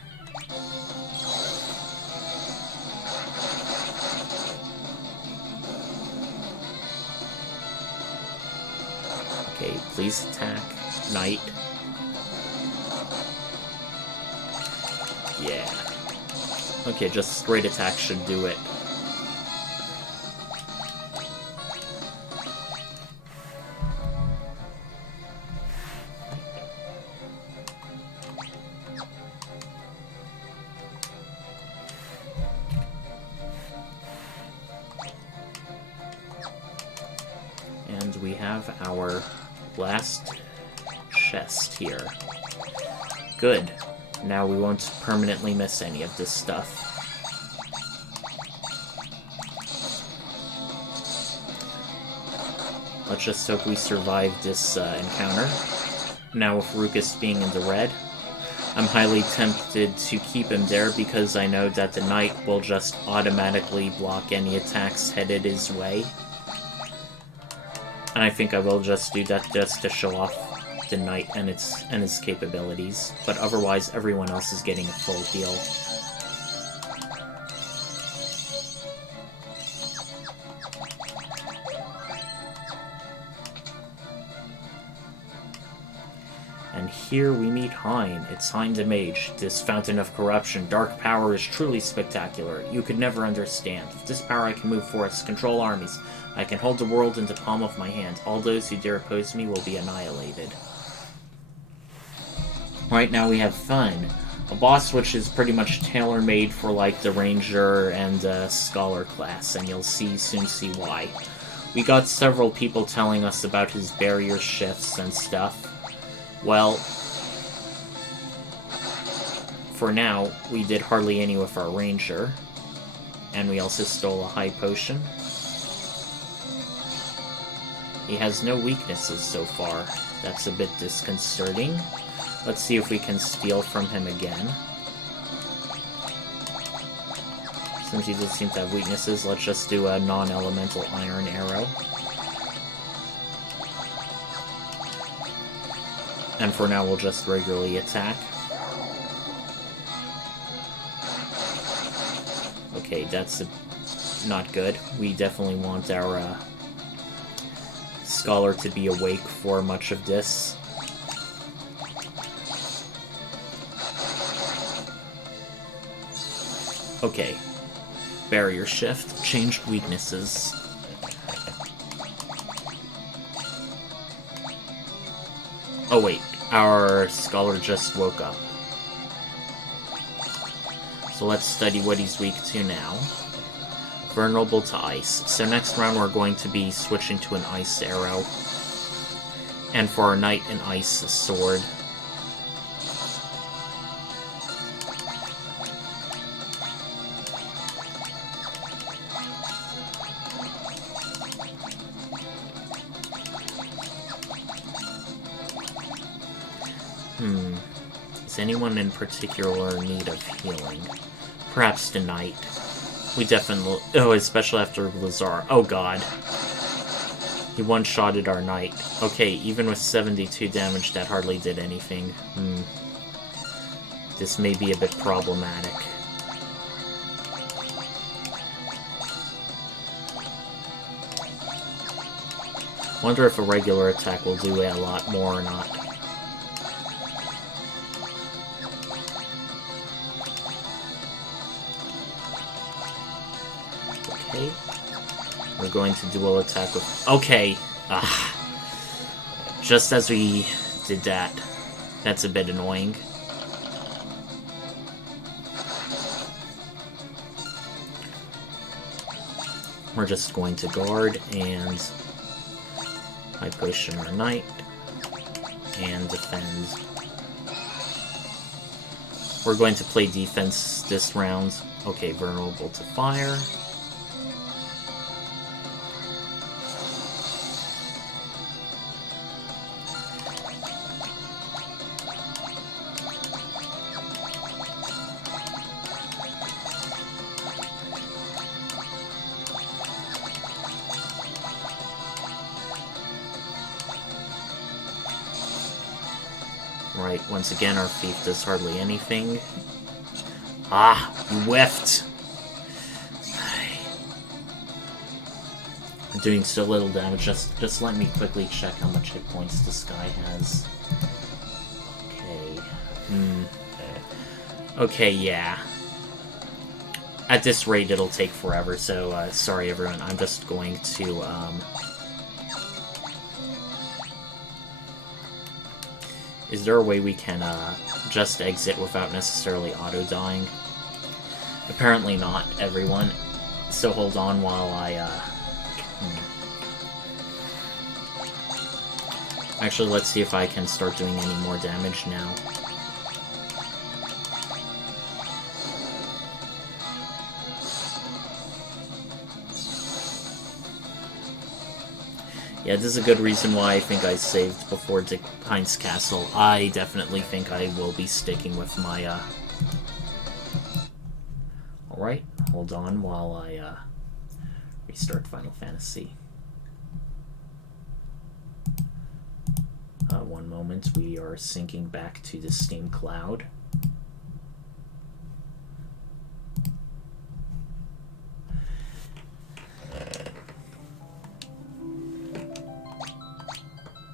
Okay, please attack, knight. Yeah. Okay, just straight attack should do it. And we have our last chest here. Good. Now we won't permanently miss any of this stuff. Let's just hope we survive this encounter. Now with Rukus being in the red, I'm highly tempted to keep him there because I know that the knight will just automatically block any attacks headed his way. And I think I will just do that just to show off the knight and its capabilities. But otherwise, everyone else is getting a full heal. And here we meet Hein. It's Hein the Mage. This fountain of corruption, dark power is truly spectacular. You could never understand. With this power I can move forests, control armies. I can hold the world in the palm of my hand. All those who dare oppose me will be annihilated. Right now we have Fun, a boss which is pretty much tailor-made for like the Ranger and Scholar class, and you'll soon see why. We got several people telling us about his barrier shifts and stuff. Well, for now, we did hardly any with our Ranger, and we also stole a high potion. He has no weaknesses so far. That's a bit disconcerting. Let's see if we can steal from him again. Since he does seem to have weaknesses, let's just do a non-elemental iron arrow. And for now, we'll just regularly attack. Okay, that's not good. We definitely want our Scholar to be awake for much of this. Okay. Barrier shift. Changed weaknesses. Oh wait, our Scholar just woke up. So let's study what he's weak to now. Vulnerable to ice. So next round we're going to be switching to an ice arrow. And for our knight, an ice sword. Is anyone in particular in need of healing? Perhaps tonight. We definitely... Oh, especially after Lazar. Oh god. He one-shotted our knight. Okay, even with 72 damage, that hardly did anything. This may be a bit problematic. Wonder if a regular attack will do a lot more or not. Okay. We're going to dual attack with... Okay! Just as we did that. That's a bit annoying. We're just going to guard and high potion our knight and defend. We're going to play defense this round. Okay, vulnerable to fire. Right, once again, our thief does hardly anything. Ah, you whiffed! I'm doing so little damage, just let me quickly check how much hit points this guy has. Okay. Okay, yeah. At this rate, it'll take forever, so, sorry everyone, I'm just going to, Is there a way we can, just exit without necessarily auto-dying? Apparently not, everyone. So hold on while I, Actually, let's see if I can start doing any more damage now. Yeah, this is a good reason why I think I saved before Heinz Castle. I definitely think I will be sticking with my, Alright, hold on while I, restart Final Fantasy. One moment, we are syncing back to the Steam Cloud.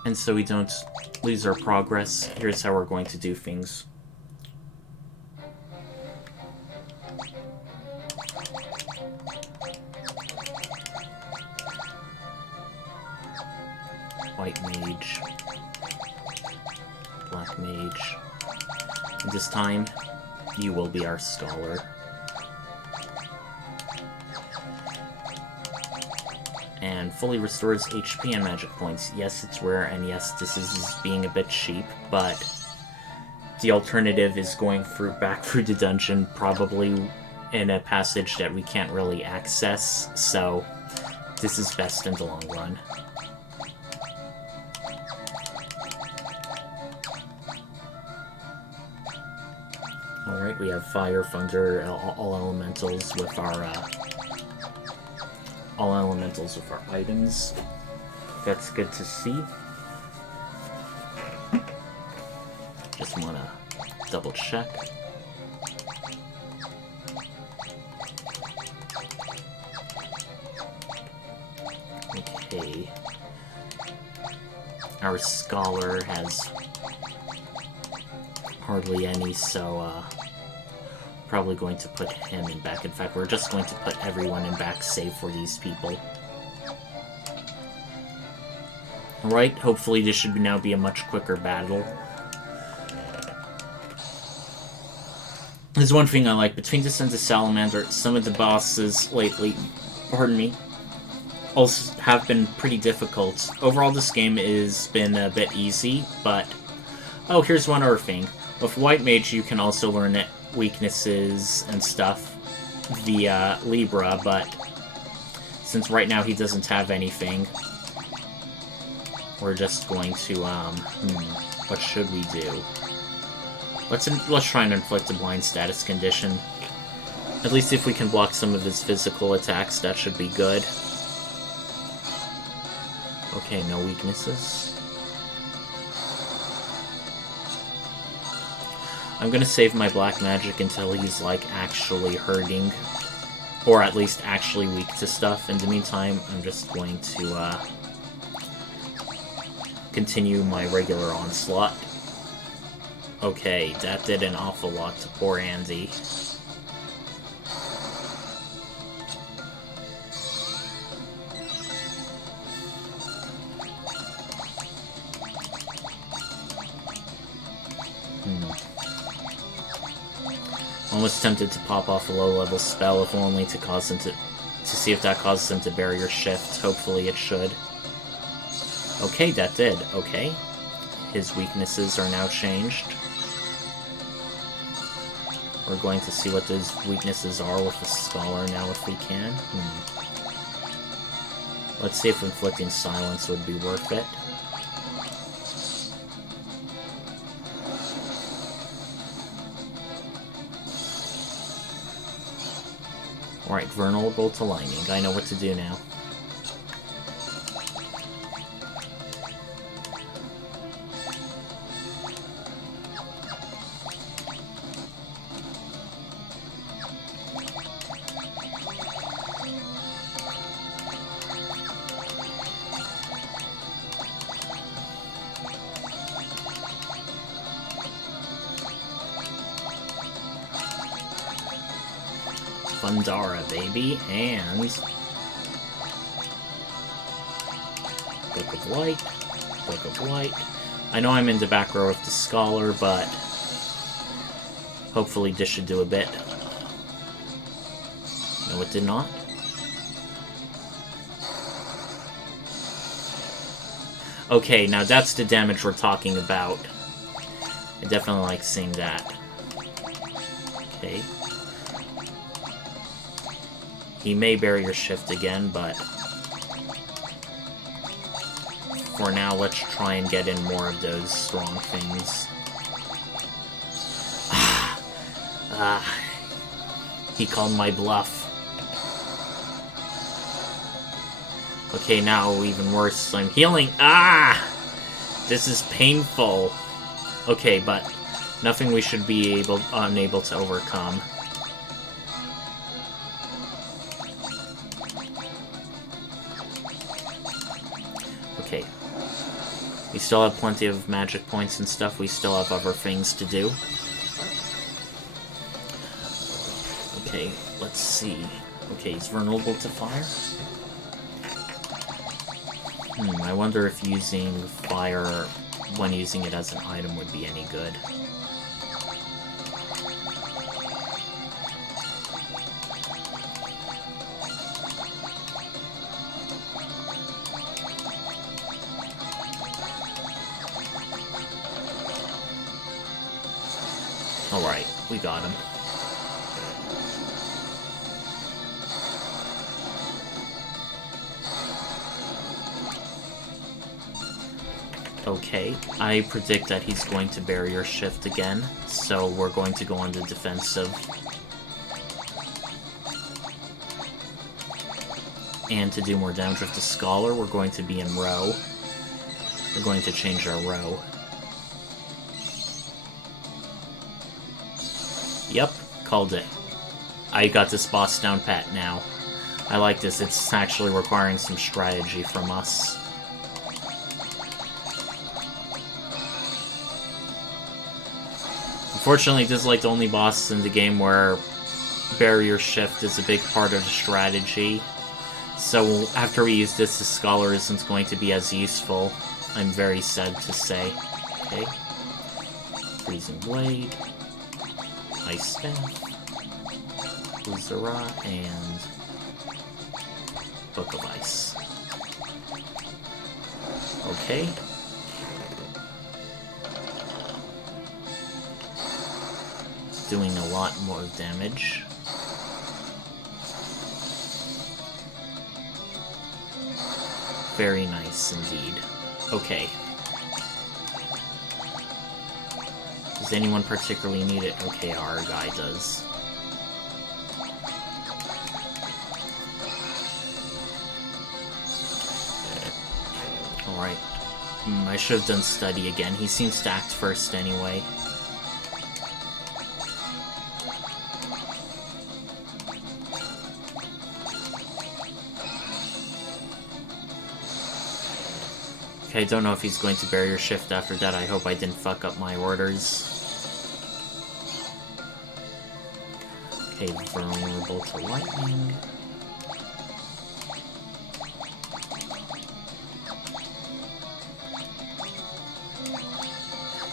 And so we don't lose our progress, here's how we're going to do things. White Mage. Black Mage. And this time, you will be our Scholar. And fully restores HP and magic points. Yes, it's rare, and yes, this is being a bit cheap, but the alternative is going back through the dungeon, probably in a passage that we can't really access, so this is best in the long run. Alright, we have Fire, Thunder, all elementals with our, all elementals with our items. That's good to see. Just want to double check. Okay. Our Scholar has hardly any, so probably going to put him in back. In fact, we're just going to put everyone in back save for these people. Alright, hopefully this should now be a much quicker battle. There's one thing I like. Between Descent to Salamander, some of the bosses lately, pardon me, also have been pretty difficult. Overall, this game has been a bit easy, but... Oh, here's one other thing. With White Mage, you can also learn weaknesses and stuff via Libra, but since right now he doesn't have anything, we're just going to, what should we do? Let's try and inflict a blind status condition. At least if we can block some of his physical attacks, that should be good. Okay, no weaknesses. I'm gonna save my black magic until he's, like, actually hurting. Or at least actually weak to stuff. In the meantime, I'm just going to, continue my regular onslaught. Okay, that did an awful lot to poor Andy. Almost tempted to pop off a low-level spell, if only to cause him to see if that causes him to barrier shift. Hopefully it should. Okay, that did. Okay. His weaknesses are now changed. We're going to see what those weaknesses are with the Scholar now if we can. Let's see if inflicting silence would be worth it. Alright, vulnerable to lightning. I know what to do now. Fundara, baby, and Book of Light, Book of Light. I know I'm in the back row with the Scholar, but hopefully this should do a bit. No, it did not. Okay, now that's the damage we're talking about. I definitely like seeing that. Okay. He may barrier shift again, but for now, let's try and get in more of those strong things. He called my bluff. Okay, now even worse, I'm healing. This is painful. Okay, but nothing we should be unable to overcome. Okay. We still have plenty of magic points and stuff. We still have other things to do. Okay, let's see. Okay, he's vulnerable to fire. I wonder if using fire when using it as an item would be any good. Alright, we got him. Okay, I predict that he's going to barrier shift again, so we're going to go on the defensive. And to do more damage with the Scholar, we're going to be in row. We're going to change our row. Yep, called it. I got this boss down pat now. I like this, it's actually requiring some strategy from us. Unfortunately, this is like the only boss in the game where barrier shift is a big part of the strategy. So after we use this, the Scholar isn't going to be as useful. I'm very sad to say. Okay. Freezing Blade. Ice Staff, Uzura, and Book of Ice. Okay. Doing a lot more damage. Very nice indeed. Okay. This Does anyone particularly need it? Okay, our guy does. Alright. I should have done study again. He seems to act first anyway. Okay, I don't know if he's going to barrier shift after that. I hope I didn't fuck up my orders. Okay, vulnerable to lightning.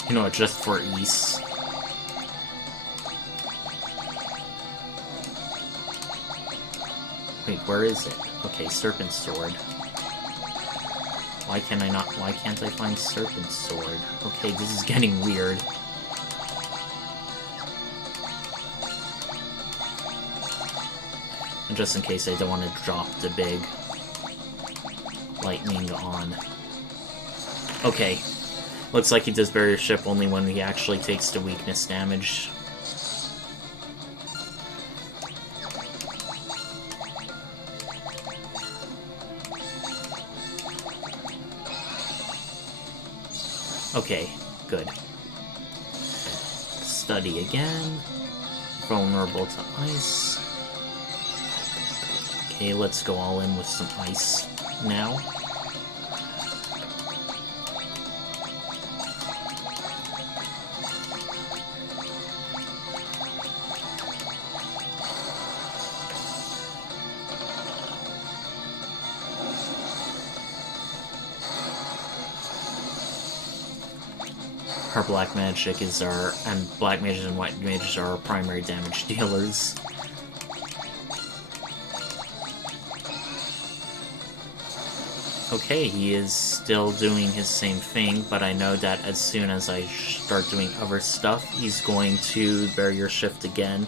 You know what, just for ease. Wait, where is it? Okay, Serpent Sword. Why can't I find Serpent Sword? Okay, this is getting weird. And just in case I don't want to drop the big lightning on. Okay. Looks like he does barrier ship only when he actually takes the weakness damage. Okay, good. Study again. Vulnerable to ice. Okay, let's go all in with some ice now. Our black magic is our, and black mages and white mages are our primary damage dealers. Okay, he is still doing his same thing, but I know that as soon as I start doing other stuff, he's going to barrier shift again.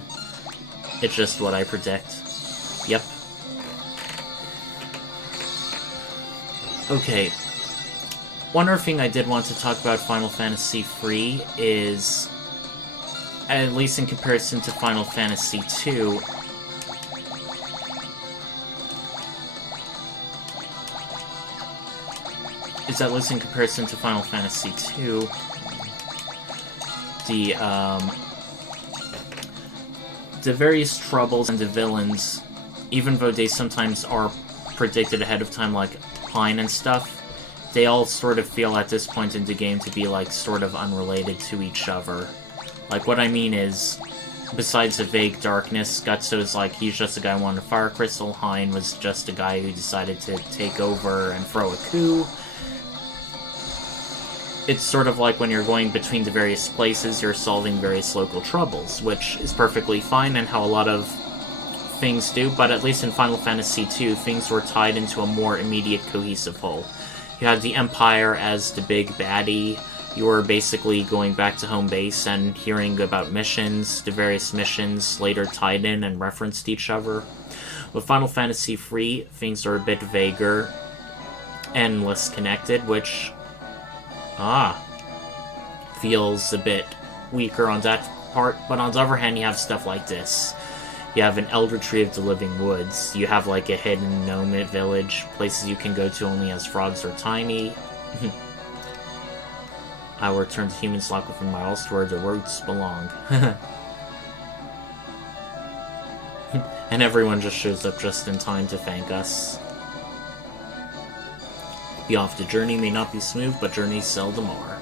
It's just what I predict. Yep. Okay. One other thing I did want to talk about Final Fantasy III is, at least in comparison to Final Fantasy II, the various troubles and the villains, even though they sometimes are predicted ahead of time, like Pine and stuff, they all sort of feel at this point in the game to be, like, sort of unrelated to each other. Like, what I mean is, besides the vague darkness, Gutso is like, he's just a guy who wanted a fire crystal, Hein was just a guy who decided to take over and throw a coup. It's sort of like when you're going between the various places, you're solving various local troubles, which is perfectly fine and how a lot of things do, but at least in Final Fantasy II, things were tied into a more immediate, cohesive whole. You had the Empire as the big baddie. You were basically going back to home base and hearing about missions. The various missions later tied in and referenced each other. With Final Fantasy III, things are a bit vaguer and less connected, which feels a bit weaker on that part. But on the other hand, you have stuff like this. You have an Elder Tree of the Living Woods. You have, like, a hidden gnome village, places you can go to only as frogs are tiny. I will return to humans locked within my walls to where the roots belong. And everyone just shows up just in time to thank us. Be off. The journey may not be smooth, but journeys seldom are.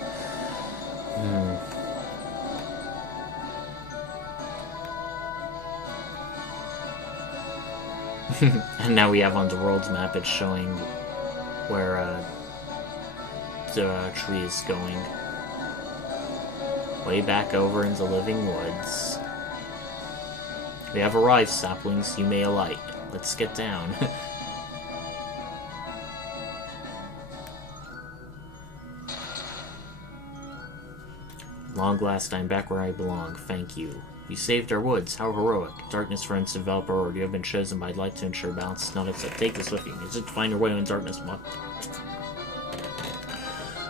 And now we have on the world's map, it's showing where the tree is going. Way back over in the Living Woods. We have arrived, saplings. You may alight. Let's get down. Long last, I'm back where I belong. Thank you. You saved our woods. How heroic. Darkness friends developer, or you have been chosen by light to ensure balance. Not accept. Take this with you. Is it to find your way in darkness?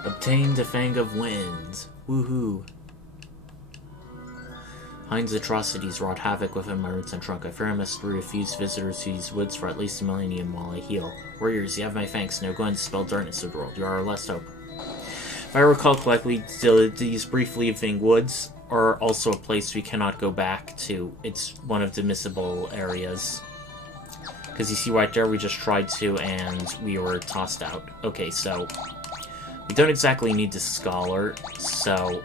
Obtain the Fang of Winds. Woohoo. Hein's atrocities wrought havoc within my roots and trunk. I fear I must refuse visitors to these woods for at least a millennium while I heal. Warriors, you have my thanks. Now go and dispel darkness of the world. You are our last hope. If I recall correctly, these brief leaving woods are also a place we cannot go back to. It's one of the missable areas. Because you see right there, we just tried to, and we were tossed out. Okay, so we don't exactly need the scholar, so...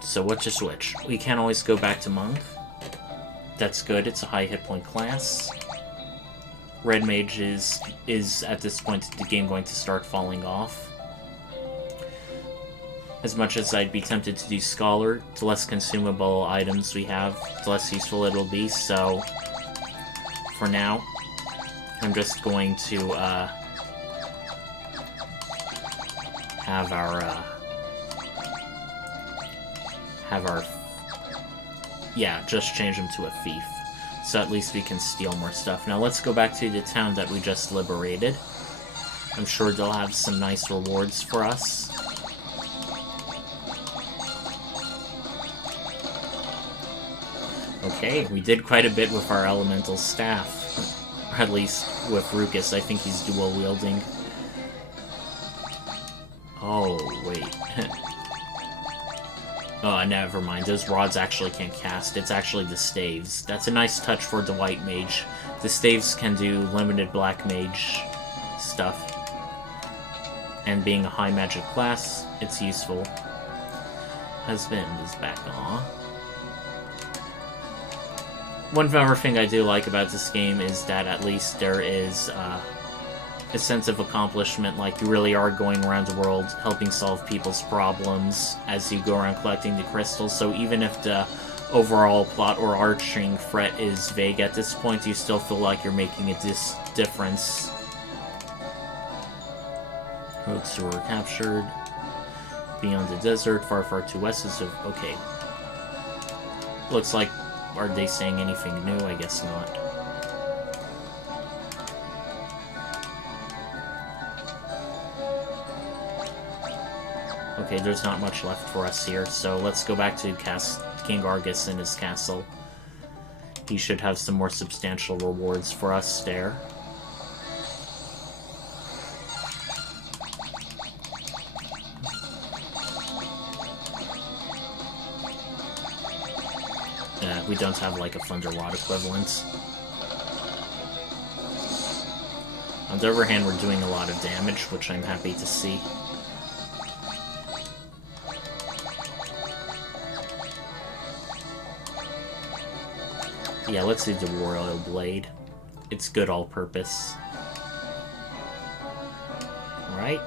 So what to switch? We can always go back to monk. That's good, it's a high hit point class. Red mage is at this point in the game going to start falling off. As much as I'd be tempted to do scholar, the less consumable items we have, the less useful it'll be, so for now, I'm just going to have our yeah, just change him to a thief. So at least we can steal more stuff. Now let's go back to the town that we just liberated. I'm sure they'll have some nice rewards for us. Okay, we did quite a bit with our elemental staff. Or at least with Rukus, I think he's dual-wielding. Oh, wait. Oh, never mind. Those rods actually can't cast. It's actually the staves. That's a nice touch for the white mage. The staves can do limited black mage stuff. And being a high magic class, it's useful. Husband is back on. One other thing I do like about this game is that at least there is a sense of accomplishment, like you really are going around the world helping solve people's problems as you go around collecting the crystals, so even if the overall plot or arching threat is vague at this point, you still feel like you're making a difference. Roads who were captured. Beyond the desert, far, far to west is of... Okay. Looks like... Are they saying anything new? I guess not. Okay, there's not much left for us here, so let's go back to King Argus in his castle. He should have some more substantial rewards for us there. We don't have, like, a Thunder Rod equivalent. On the other hand, we're doing a lot of damage, which I'm happy to see. Yeah, let's do the Royal Blade. It's good all-purpose. Alright.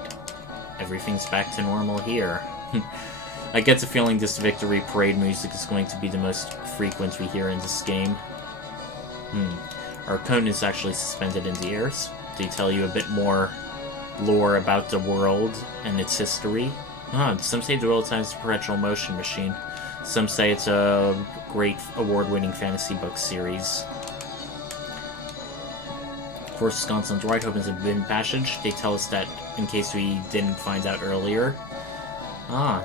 Everything's back to normal here. I get the feeling this victory parade music is going to be the most frequent we hear in this game. Our cone is actually suspended in the airs. They tell you a bit more lore about the world and its history. Some say the world times a perpetual motion machine. Some say it's a great award-winning fantasy book series. For sconce on the right opens a bin passage. They tell us that in case we didn't find out earlier.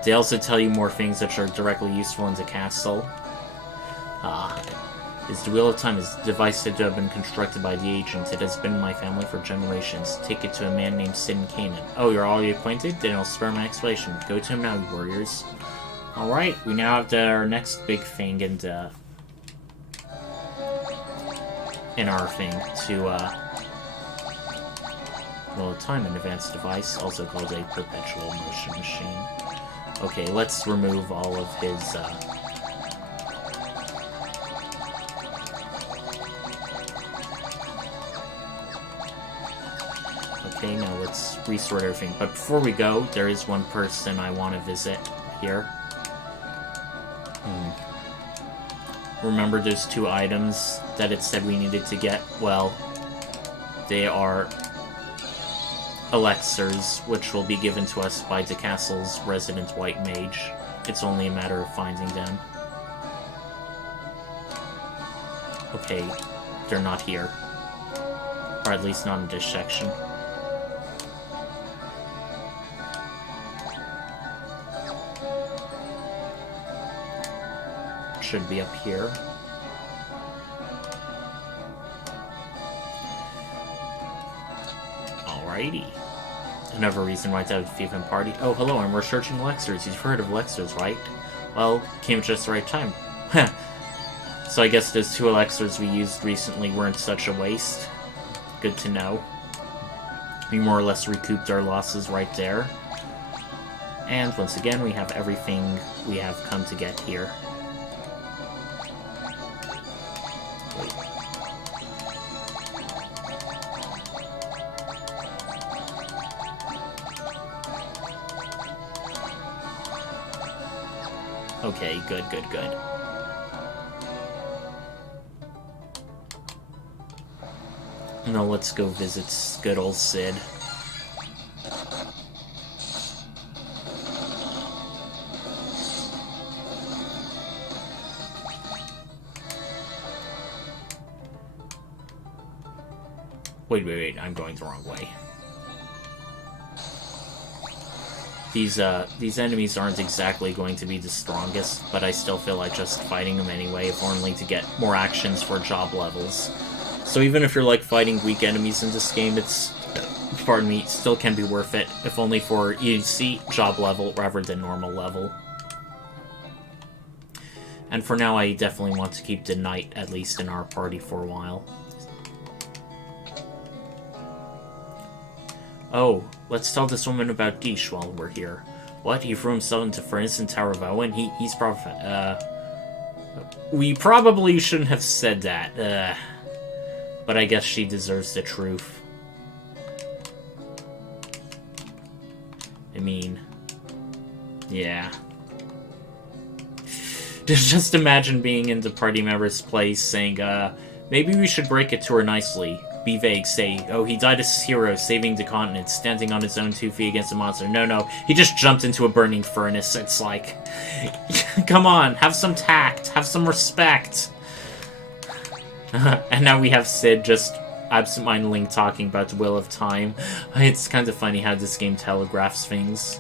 They also tell you more things that are directly useful in the castle. Is the Wheel of Time is a device said to have been constructed by the ancients. It has been in my family for generations. Take it to a man named Sid in Canaan. Oh, you're already acquainted? Then I'll spare my explanation. Go to him now, you warriors. Alright, we now have our next big thing in our thing to, Wheel of Time, an advanced device, also called a perpetual motion machine. Okay, let's remove all of his, Okay, now let's resort everything. But before we go, there is one person I want to visit here. Remember those two items that it said we needed to get? Well, they are elixirs, which will be given to us by the castle's resident white mage. It's only a matter of finding them. Okay, they're not here. Or at least not in this section. should be up here. Alrighty. Another reason why to have a FIFA party. Oh, hello, I'm researching Lexers. You've heard of Lexers, right? Well, came at just the right time. So I guess those 2 Lexers we used recently weren't such a waste. Good to know. We more or less recouped our losses right there. And once again, we have everything we have come to get here. Wait. Okay, good, good, good. Now let's go visit good old Sid. Wait, I'm going the wrong way. These enemies aren't exactly going to be the strongest, but I still feel like just fighting them anyway, if only to get more actions for job levels. So even if you're like fighting weak enemies in this game, it's, pardon me, still can be worth it, if only for EC job level rather than normal level. And for now, I definitely want to keep the knight at least in our party for a while. Oh, let's tell this woman about Dish while we're here. What? He threw himself into furnace in Tower of Owen? He's probably... We probably shouldn't have said that. But I guess she deserves the truth. I mean... Yeah. Just imagine being in the party member's place saying, maybe we should break it to her nicely. Be vague, say, oh, he died as a hero, saving the continent, standing on his own 2 feet against a monster. No, he just jumped into a burning furnace. It's like, come on, have some tact, have some respect. And now we have Sid just absentmindedly talking about the Wheel of Time. It's kind of funny how this game telegraphs things.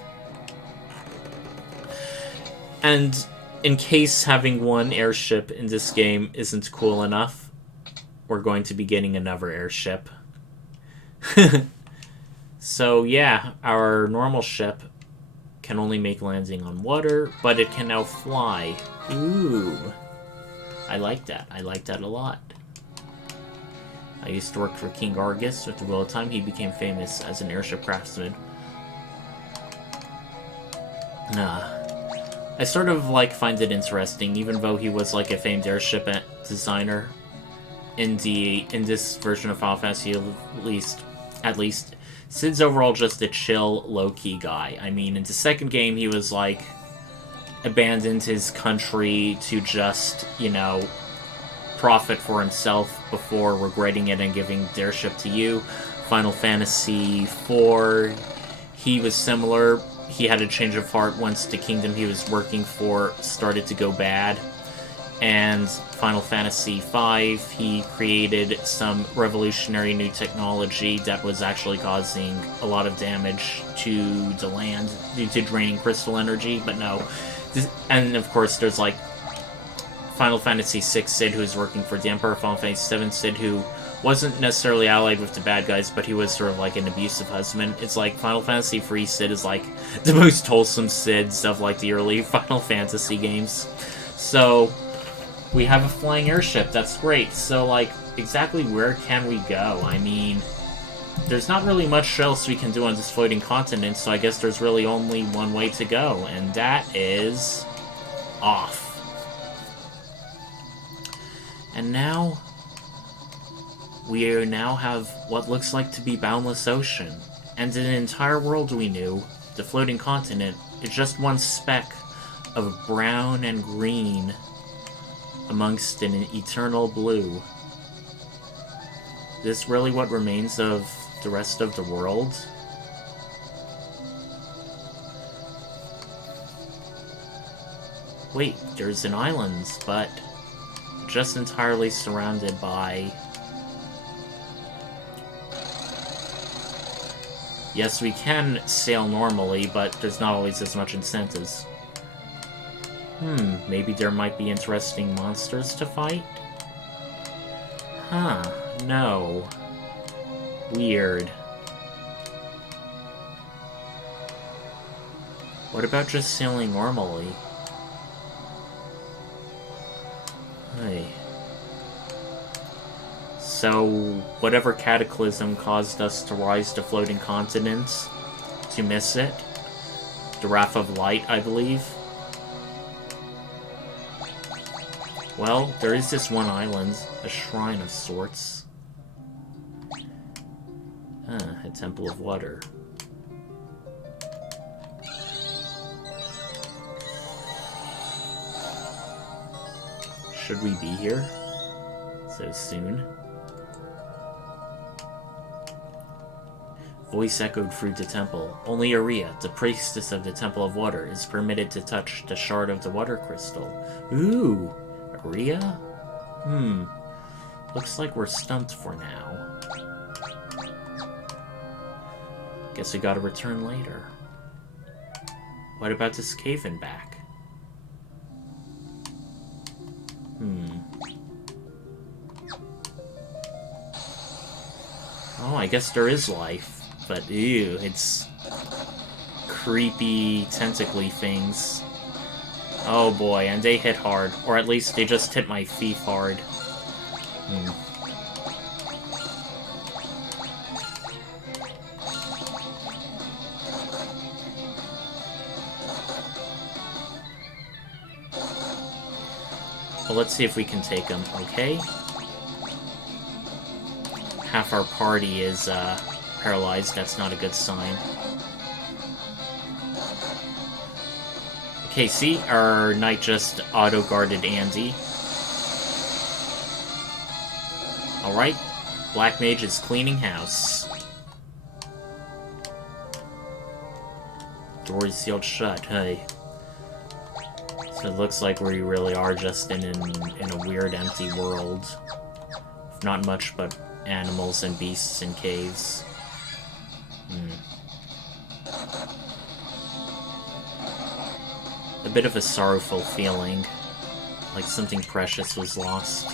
And in case having one airship in this game isn't cool enough, we're going to be getting another airship. So yeah, our normal ship can only make landing on water, but it can now fly. Ooh. I like that. I like that a lot. I used to work for King Argus. With the Wheel of Time, he became famous as an airship craftsman. I sort of find it interesting, even though he was like a famed airship designer. In this version of Final Fantasy, at least, Sid's overall just a chill, low-key guy. I mean, in the second game, he was like abandoned his country to just, you know, profit for himself before regretting it and giving the airship to you. Final Fantasy IV, he was similar. He had a change of heart once the kingdom he was working for started to go bad. And Final Fantasy V, he created some revolutionary new technology that was actually causing a lot of damage to the land due to draining crystal energy, but no. And of course, there's like Final Fantasy VI Sid, who was working for the Emperor, Final Fantasy VII Sid, who wasn't necessarily allied with the bad guys, but he was sort of like an abusive husband. It's like Final Fantasy III Sid is like the most wholesome Sids of like the early Final Fantasy games. So we have a flying airship, that's great. So, like, exactly where can we go? I mean, there's not really much else we can do on this floating continent, so I guess there's really only one way to go, and that is off. And now, we now have what looks like to be boundless ocean, and in an entire world we knew, the floating continent is just one speck of brown and green amongst an eternal blue. Is this really what remains of the rest of the world? Wait, there's an island, but just entirely surrounded by... Yes, we can sail normally, but there's not always as much incentives. Maybe there might be interesting monsters to fight? Huh, no. Weird. What about just sailing normally? Hey. So, whatever cataclysm caused us to rise to floating continents, to miss it? The Wrath of Light, I believe? Well, there is this one island, a shrine of sorts. A temple of water. Should we be here so soon? Voice echoed through the temple. Only Aria, the priestess of the Temple of Water, is permitted to touch the shard of the water crystal. Ooh! Aria? Looks like we're stumped for now. Guess we gotta return later. What about this cave and back? Oh, I guess there is life. But, ew, it's creepy, tentacly things. Oh boy, and they hit hard. Or at least they just hit my feet hard. Well, let's see if we can take them, okay? Half our party is, paralyzed. That's not a good sign. Okay, see? Our knight just auto-guarded Andy. Alright. Black Mage is cleaning house. Door is sealed shut. Hey. So it looks like we really are just in a weird, empty world. Not much but animals and beasts in caves. A bit of a sorrowful feeling, like something precious was lost.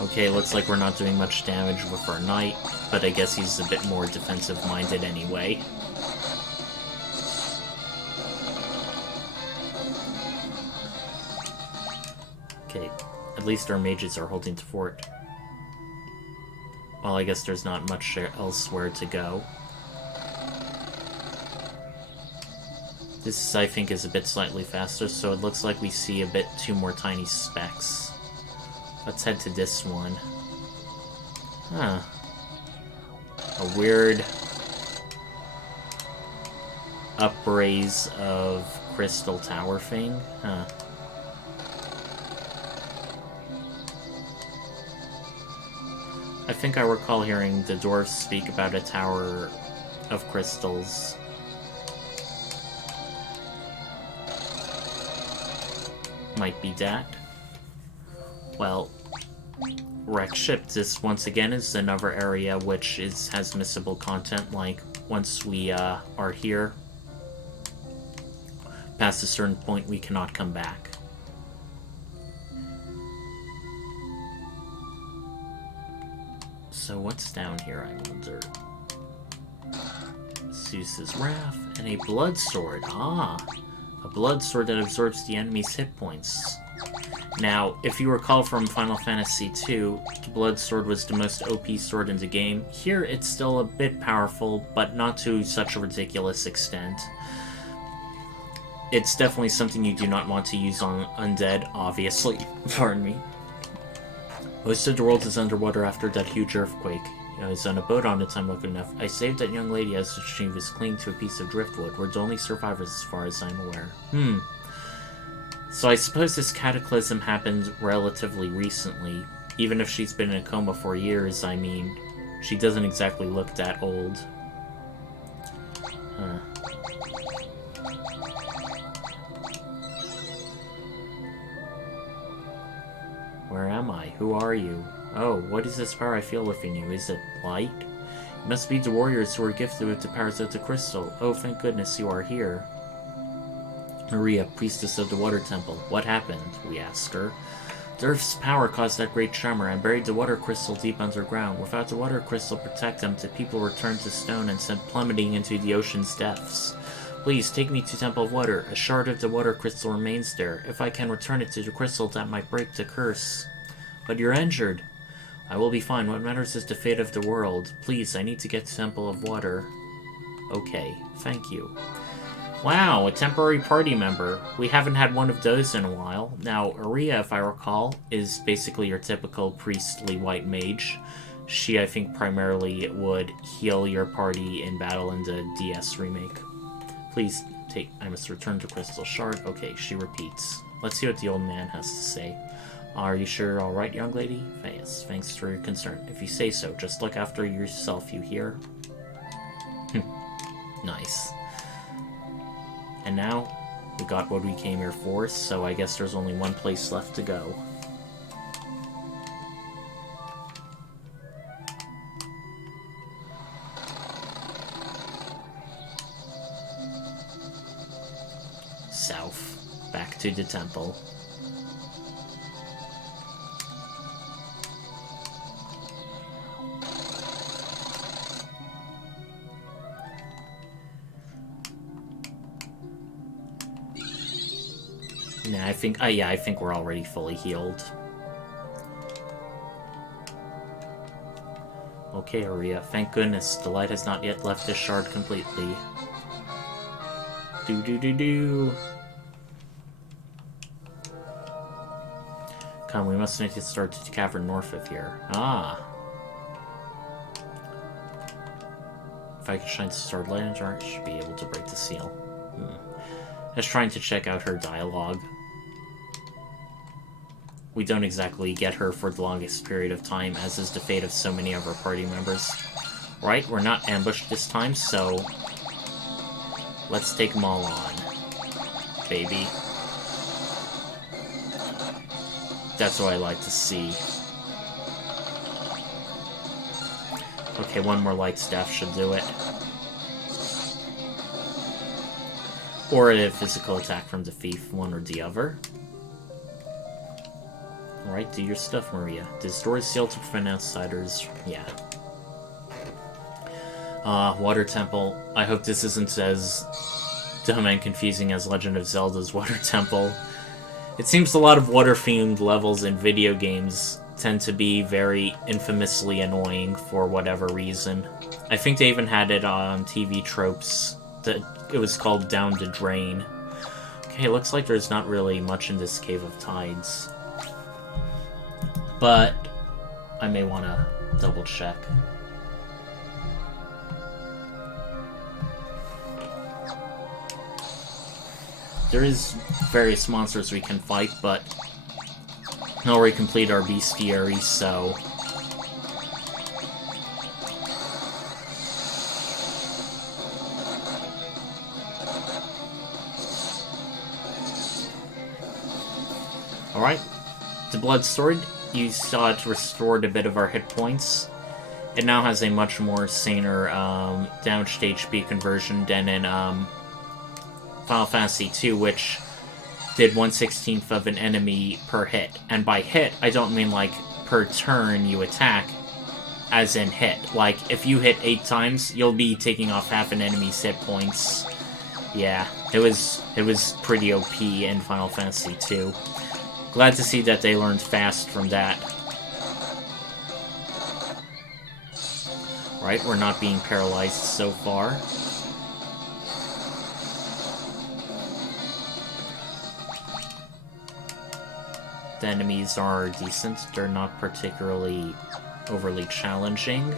Okay, looks like we're not doing much damage with our knight, but I guess he's a bit more defensive-minded anyway. Okay, at least our mages are holding the fort. Well, I guess there's not much elsewhere to go. This, I think, is a bit slightly faster, so it looks like we see a bit two more tiny specks. Let's head to this one. Huh. A weird upraise of crystal tower thing? Huh. I think I recall hearing the dwarves speak about a tower of crystals. Might be that. Well, wreck ship. This once again is another area which has missable content. Like once we are here, past a certain point, we cannot come back. So what's down here, I wonder? Zeus's Wrath and a blood sword. Ah, a blood sword that absorbs the enemy's hit points. Now, if you recall from Final Fantasy II, the blood sword was the most OP sword in the game. Here, it's still a bit powerful, but not to such a ridiculous extent. It's definitely something you do not want to use on undead, obviously. Pardon me. Most of the world is underwater after that huge earthquake. I was on a boat on it, I'm lucky enough. I saved that young lady as she was clinging to a piece of driftwood. We're the only survivors as far as I'm aware. So I suppose this cataclysm happened relatively recently. Even if she's been in a coma for years, I mean, she doesn't exactly look that old. Huh. Where am I? Who are you? Oh, what is this power I feel within you? Is it light? It must be the warriors who are gifted with the powers of the crystal. Oh, thank goodness you are here. Maria, priestess of the water temple. What happened? We asked her. The earth's power caused that great tremor and buried the water crystal deep underground. Without the water crystal to protect them, the people were turned to stone and sent plummeting into the ocean's depths. Please, take me to Temple of Water. A shard of the water crystal remains there. If I can return it to the crystal, that might break the curse. But you're injured. I will be fine. What matters is the fate of the world. Please, I need to get to Temple of Water. Okay, thank you. Wow, a temporary party member. We haven't had one of those in a while. Now, Aria, if I recall, is basically your typical priestly white mage. She, I think, primarily would heal your party in battle in the DS remake. Please take... I must return to Crystal Shard. Okay, she repeats. Let's see what the old man has to say. Are you sure you're alright, young lady? Yes, thanks for your concern. If you say so, just look after yourself, you hear? Nice. And now, we got what we came here for, so I guess there's only one place left to go. South. Back to the temple. Nah, I think we're already fully healed. Okay, Aria, thank goodness the light has not yet left this shard completely. Do. Come, we must make it start to the cavern north of here. Ah. If I can shine the starred light into her, I should be able to break the seal. Just trying to check out her dialogue. We don't exactly get her for the longest period of time, as is the fate of so many of our party members. Right, we're not ambushed this time, so... let's take them all on. Baby. That's what I like to see. Okay, one more light staff should do it. Or a physical attack from the thief, one or the other. Alright, do your stuff, Maria. This door is sealed to prevent outsiders. Yeah. Water Temple. I hope this isn't as dumb and confusing as Legend of Zelda's Water Temple. It seems a lot of water-themed levels in video games tend to be very infamously annoying for whatever reason. I think they even had it on TV tropes. It was called Down the Drain. Okay, looks like there's not really much in this Cave of Tides. But I may want to double check. There is various monsters we can fight, but we already complete our bestiary, so... Alright, the blood sword. You saw it restored a bit of our hit points. It now has a much more saner damaged HP conversion than in Final Fantasy II, which did 1/16 of an enemy per hit. And by hit, I don't mean like per turn you attack, as in hit. Like, if you hit 8 times, you'll be taking off half an enemy's hit points. Yeah, it was pretty OP in Final Fantasy II. Glad to see that they learned fast from that. Right, we're not being paralyzed so far. The enemies are decent. They're not particularly overly challenging.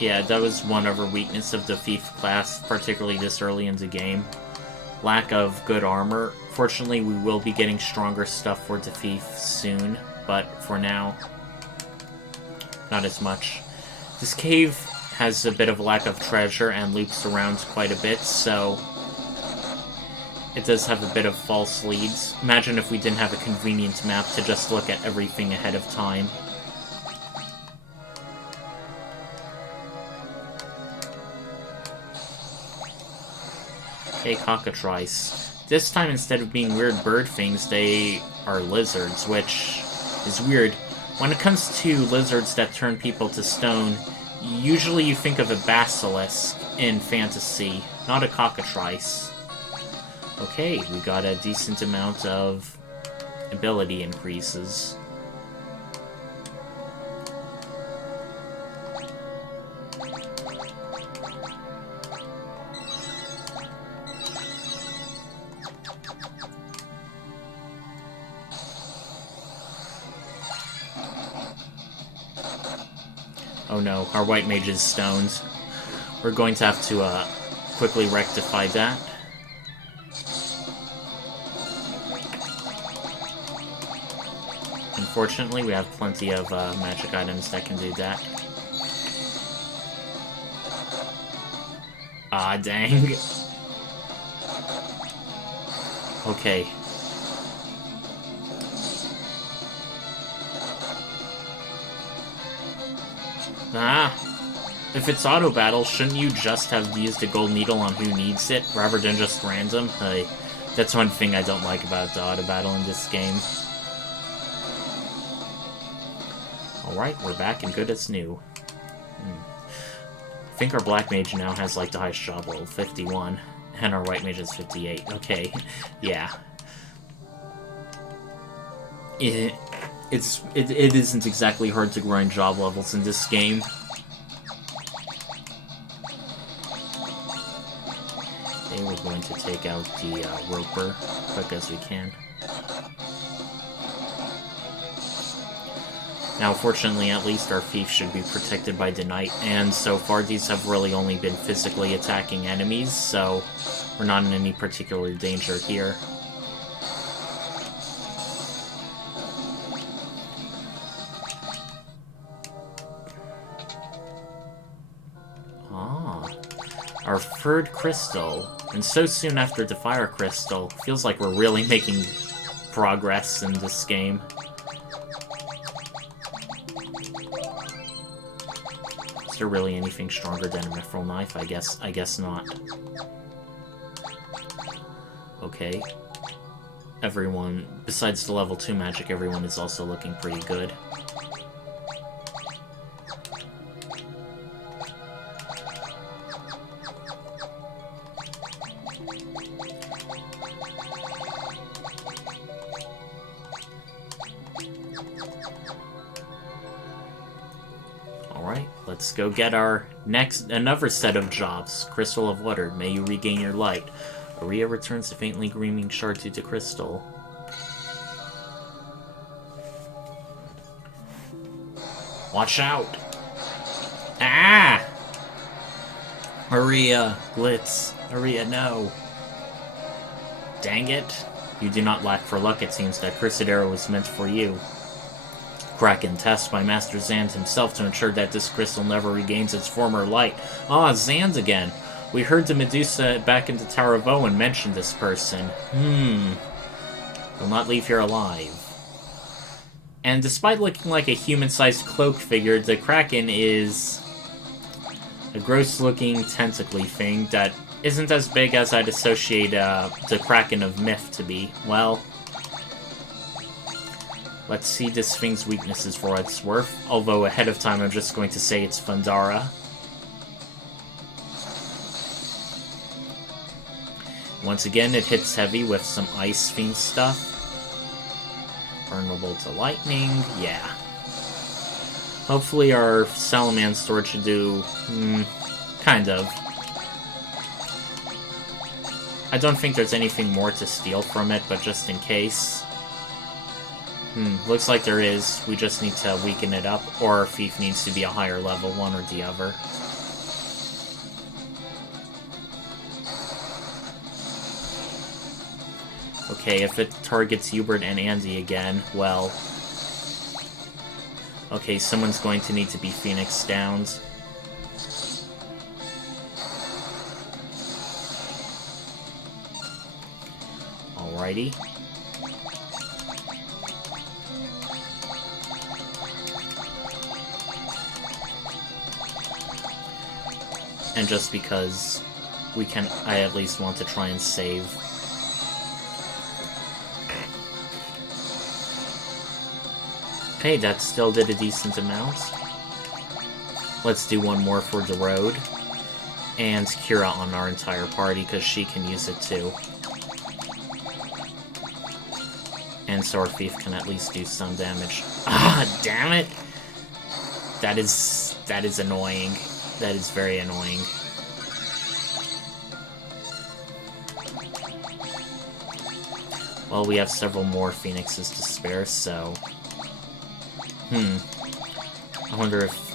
Yeah, that was one other weakness of the Thief class, particularly this early in the game. Lack of good armor. Fortunately, we will be getting stronger stuff for the Thief soon, but for now, not as much. This cave has a bit of a lack of treasure and loops around quite a bit, so it does have a bit of false leads. Imagine if we didn't have a convenient map to just look at everything ahead of time. Okay, cockatrice. This time, instead of being weird bird things, they are lizards, which is weird. When it comes to lizards that turn people to stone, usually you think of a basilisk in fantasy, not a cockatrice. Okay, we got a decent amount of ability increases. Oh no, our white mage is stoned. We're going to have to quickly rectify that. Unfortunately, we have plenty of magic items that can do that. Ah, dang. Okay. Ah! If it's auto battle, shouldn't you just have used a gold needle on who needs it, rather than just random? That's one thing I don't like about the auto battle in this game. Alright, we're back and good as new. I think our black mage now has like the highest job level, 51, and our white mage is 58. Okay, yeah. It isn't exactly hard to grind job levels in this game. Okay, we're going to take out the roper quick as we can. Now, fortunately, at least our thief should be protected by the knight, and so far these have really only been physically attacking enemies, so we're not in any particular danger here. Our third crystal, and so soon after the fire crystal. Feels like we're really making progress in this game. Is there really anything stronger than a mithril knife? I guess not. Okay. Everyone, besides the level 2 magic, everyone is also looking pretty good. Let's go get our another set of jobs. Crystal of Water, may you regain your light. Aria returns a faintly gleaming shard to the crystal. Watch out! Ah! Aria, Glitz. Aria, no. Dang it. You do not lack for luck, it seems that Cursed Arrow was meant for you. Kraken tests by Master Xande himself to ensure that this crystal never regains its former light. Ah, Xande again. We heard the Medusa back in the Tower of Owen mention this person. Will not leave here alive. And despite looking like a human-sized cloak figure, the Kraken is a gross-looking tentacly thing that isn't as big as I'd associate the Kraken of myth to be. Well, let's see this thing's weaknesses for what it's worth, although ahead of time I'm just going to say it's Fundara. Once again, it hits heavy with some ice-themed stuff. Vulnerable to lightning, yeah. Hopefully our Salaman sword should do, kind of. I don't think there's anything more to steal from it, but just in case. Looks like there is. We just need to weaken it up, or our thief needs to be a higher level, one or the other. Okay, if it targets Hubert and Andy again, well, Okay, someone's going to need to be Phoenix downed. Alrighty. And just because I at least want to try and save. Okay, that still did a decent amount. Let's do one more for the road. And Kira on our entire party, because she can use it too. And so our thief can at least do some damage. Ah, damn it! That is annoying. That is very annoying. Well, we have several more Phoenixes to spare, so... I wonder if...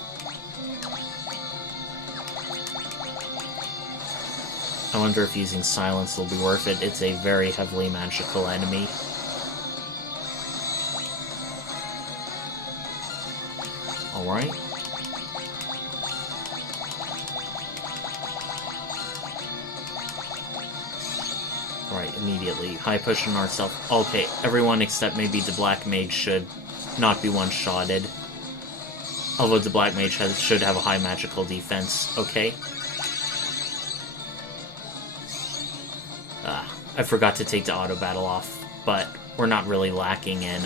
using Silence will be worth it. It's a very heavily magical enemy. Alright. Right, immediately. High pushing ourselves. Okay, everyone except maybe the Black Mage should not be one-shotted. Although the Black Mage should have a high magical defense. Okay. I forgot to take the auto battle off, but we're not really lacking in,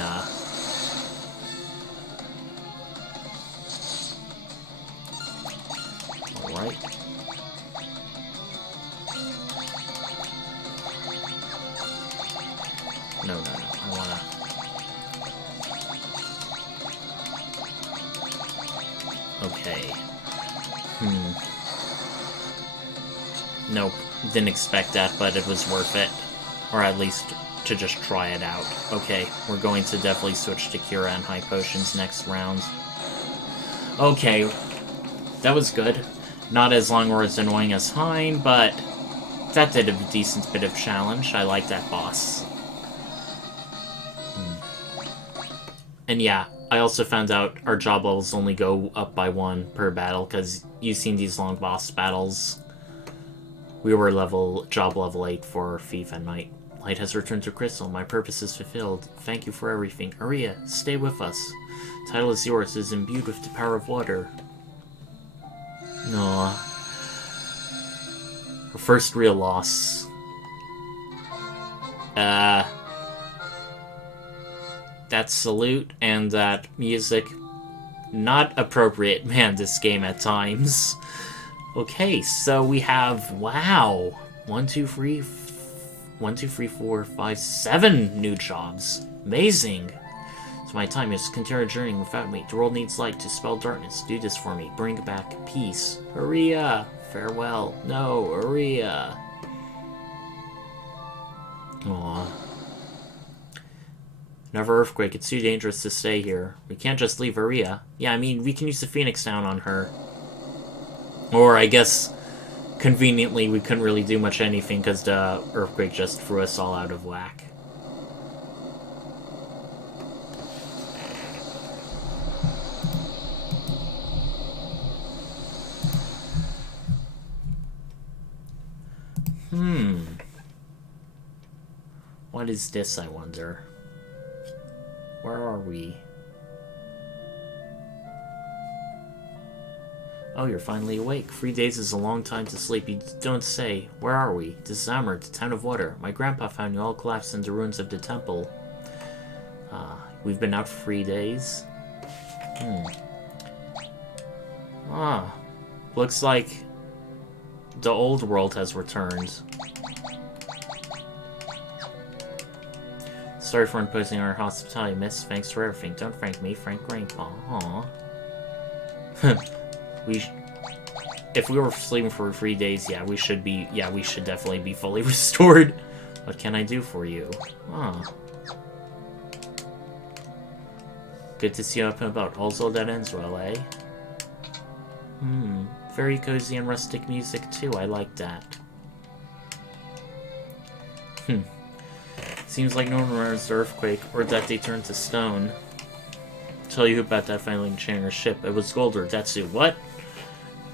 Alright. No, I wanna... Okay. Nope. Didn't expect that, but it was worth it. Or at least to just try it out. Okay, we're going to definitely switch to Cura and High Potions next round. Okay, that was good. Not as long or as annoying as Hein, but that did a decent bit of challenge. I like that boss. And yeah, I also found out our job levels only go up by 1 per battle, because you've seen these long boss battles. We were job level 8 for Thief and Knight. Light has returned to Crystal. My purpose is fulfilled. Thank you for everything. Aria, stay with us. Title is yours. It is imbued with the power of water. Aww. Our first real loss. That salute and that music, not appropriate. Man, this game at times. Okay, so we have, wow, 7 new jobs. Amazing. So my time is continue journeying without me. The world needs light to dispel darkness. Do this for me. Bring back peace. Aria, farewell. No, Aria. Aww. Another earthquake. It's too dangerous to stay here. We can't just leave Aria. Yeah, I mean, we can use the Phoenix down on her. Or, I guess, conveniently, we couldn't really do much anything because the earthquake just threw us all out of whack. What is this, I wonder? Where are we? Oh, you're finally awake. 3 days is a long time to sleep. You don't say. Where are we? This is Amr, the town of water. My grandpa found you all collapsed in the ruins of the temple. We've been out for 3 days. Looks like the old world has returned. Sorry for imposing our hospitality, miss. Thanks for everything. Don't thank me, thank Grandpa. Aww. If we were sleeping for 3 days, we should definitely be fully restored. What can I do for you? Good to see you up and about. Also, that ends well, eh? Very cozy and rustic music, too. I like that. Seems like no one remembers the earthquake, or that they turned to stone. tell you about that finally enchanted ship. It was Golder, Detsu. What?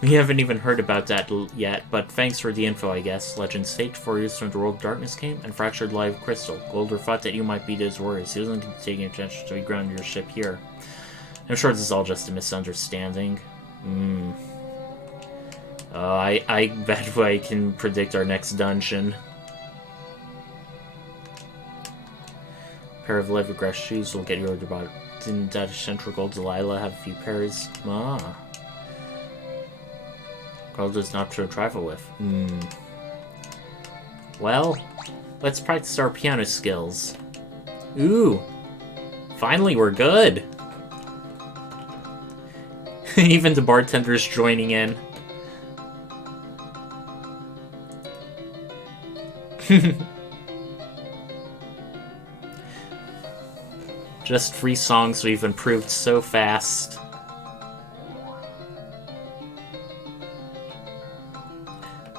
We haven't even heard about that yet, but thanks for the info, I guess. Legend staked 4 years from the world of darkness came and fractured live crystal. Golder thought that you might be those warriors. He wasn't taking attention to ground your ship here. I'm sure this is all just a misunderstanding. I bet I can predict our next dungeon. A pair of leather-grass shoes will get you over about. Didn't that central gold Delilah have a few pairs? Ah. Gold is not to trifle with. Well, let's practice our piano skills. Ooh. Finally, we're good. Even the bartender's joining in. Just 3 songs, we've improved so fast.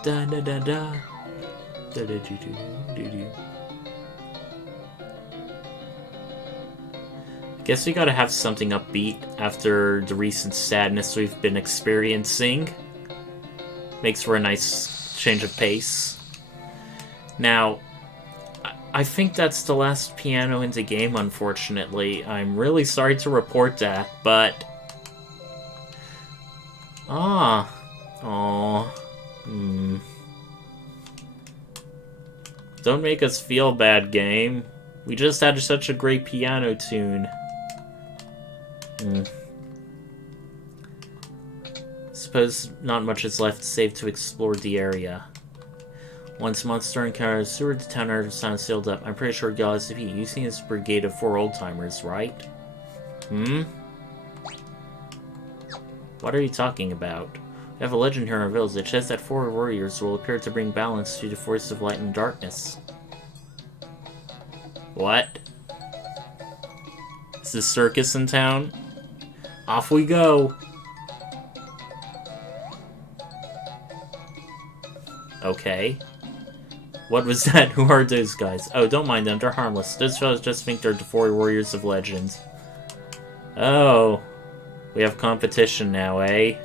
Da da da da. Da da do do do do. Guess we gotta have something upbeat after the recent sadness we've been experiencing. Makes for a nice change of pace. Now, I think that's the last piano in the game, unfortunately. I'm really sorry to report that, but... Don't make us feel bad, game. We just had such a great piano tune. Suppose not much is left save to explore the area. Once monster encounters sewer, the town area sound sealed up. I'm pretty sure Galaxy P. You've seen this brigade of 4 old-timers, right? What are you talking about? We have a legend here in our village that says that 4 warriors will appear to bring balance to the force of light and darkness. What? Is this circus in town? Off we go! Okay. What was that? Who are those guys? Oh, don't mind them, they're harmless. Those fellas just think they're the 4 warriors of legend. Oh. We have competition now, eh?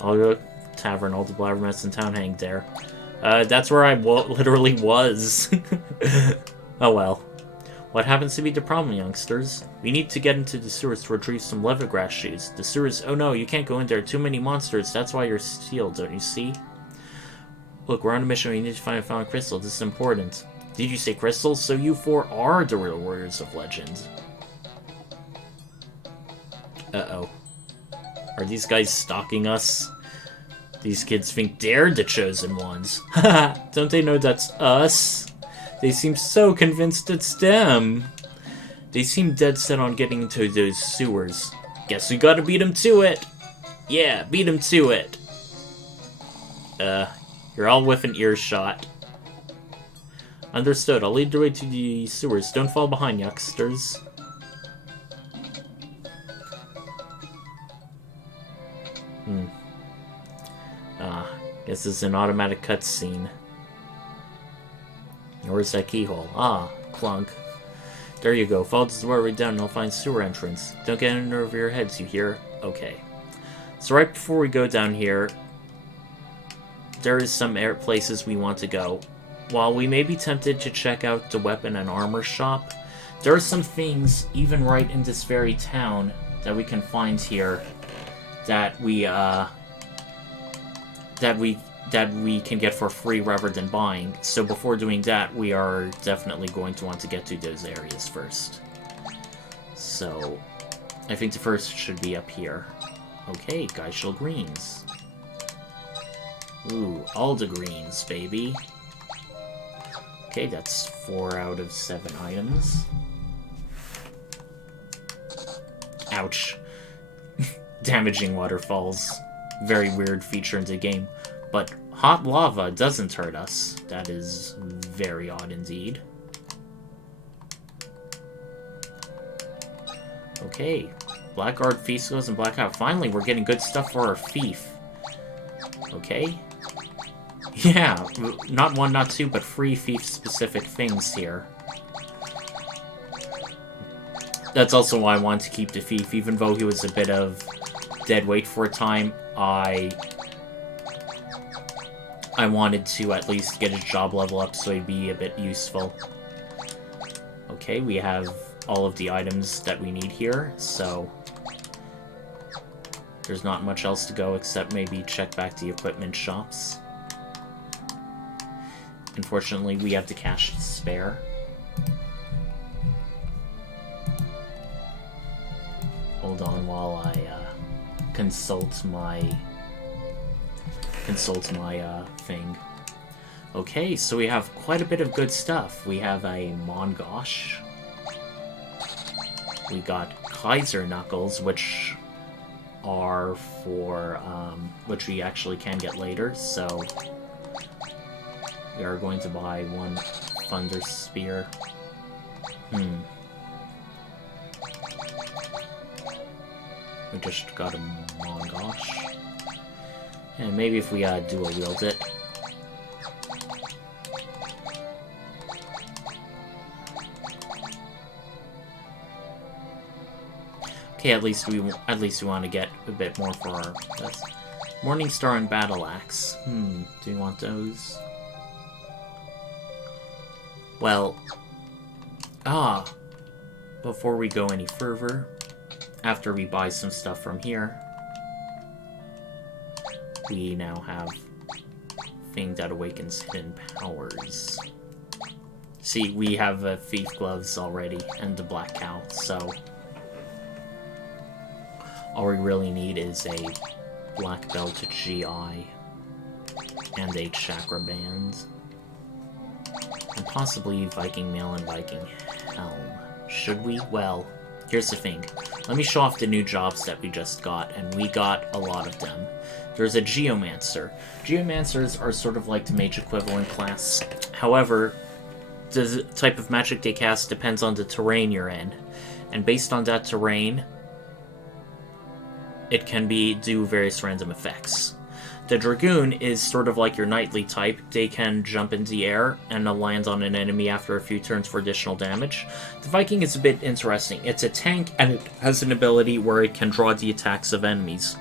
All the tavern, all the blabbermouths in town hang there. That's where I literally was. Oh well. What happens to be the problem, youngsters? We need to get into the sewers to retrieve some leathergrass shoes. The sewers... Oh no, you can't go in there. Too many monsters. That's why you're sealed, don't you see? Look, we're on a mission. We need to find a found crystal. This is important. Did you say crystals? So you 4 are the real warriors of legend. Uh-oh. Are these guys stalking us? These kids think they're the chosen ones. Haha, don't they know that's us? They seem so convinced it's them. They seem dead set on getting into those sewers. Guess we gotta beat them to it. Yeah, beat them to it. You're all with an earshot. Understood, I'll lead the way to the sewers. Don't fall behind, youngsters. Guess it's an automatic cutscene. Where's that keyhole? Ah, clunk. There you go. Follow the door right down and you'll find sewer entrance. Don't get in over your heads, you hear? Okay. So right before we go down here, there is some places we want to go. While we may be tempted to check out the weapon and armor shop, there are some things, even right in this very town, that we can find here that we can get for free rather than buying. So before doing that, we are definitely going to want to get to those areas first. So I think the first should be up here. Okay, Geishel greens. Ooh, all the greens, baby. Okay, that's 4 out of 7 items. Ouch. Damaging waterfalls. Very weird feature in the game. But hot lava doesn't hurt us. That is very odd indeed. Okay. Blackguard Feastos and Blackout. Finally, we're getting good stuff for our thief. Okay. Yeah, not 1, not 2, but 3 thief-specific things here. That's also why I wanted to keep the thief, even though he was a bit of dead weight for a time. I wanted to at least get his job level up so he'd be a bit useful. Okay, we have all of the items that we need here, so there's not much else to go except maybe check back the equipment shops. Unfortunately, we have the cash to spare. Hold on while I consult my thing. Okay, so we have quite a bit of good stuff. We have a Mongosh. We got Kaiser Knuckles, which are for, which we actually can get later, so we are going to buy one Thunder Spear. We just got a Mongosh. And maybe if we dual wield it. Okay, at least we want to get a bit more for our Morningstar and Battle Axe. Do you want those? Well, before we go any further, after we buy some stuff from here, we now have thing that awakens hidden powers. See, we have thief gloves already and the black cow, so all we really need is a black belt GI and a chakra band. And possibly Viking mail and Viking helm. Should we? Well, here's the thing. Let me show off the new jobs that we just got, and we got a lot of them. There's a Geomancer. Geomancers are sort of like the mage equivalent class. However, the type of magic they cast depends on the terrain you're in. And based on that terrain, it can do various random effects. The Dragoon is sort of like your knightly type. They can jump into the air and land on an enemy after a few turns for additional damage. The Viking is a bit interesting. It's a tank, and it has an ability where it can draw the attacks of enemies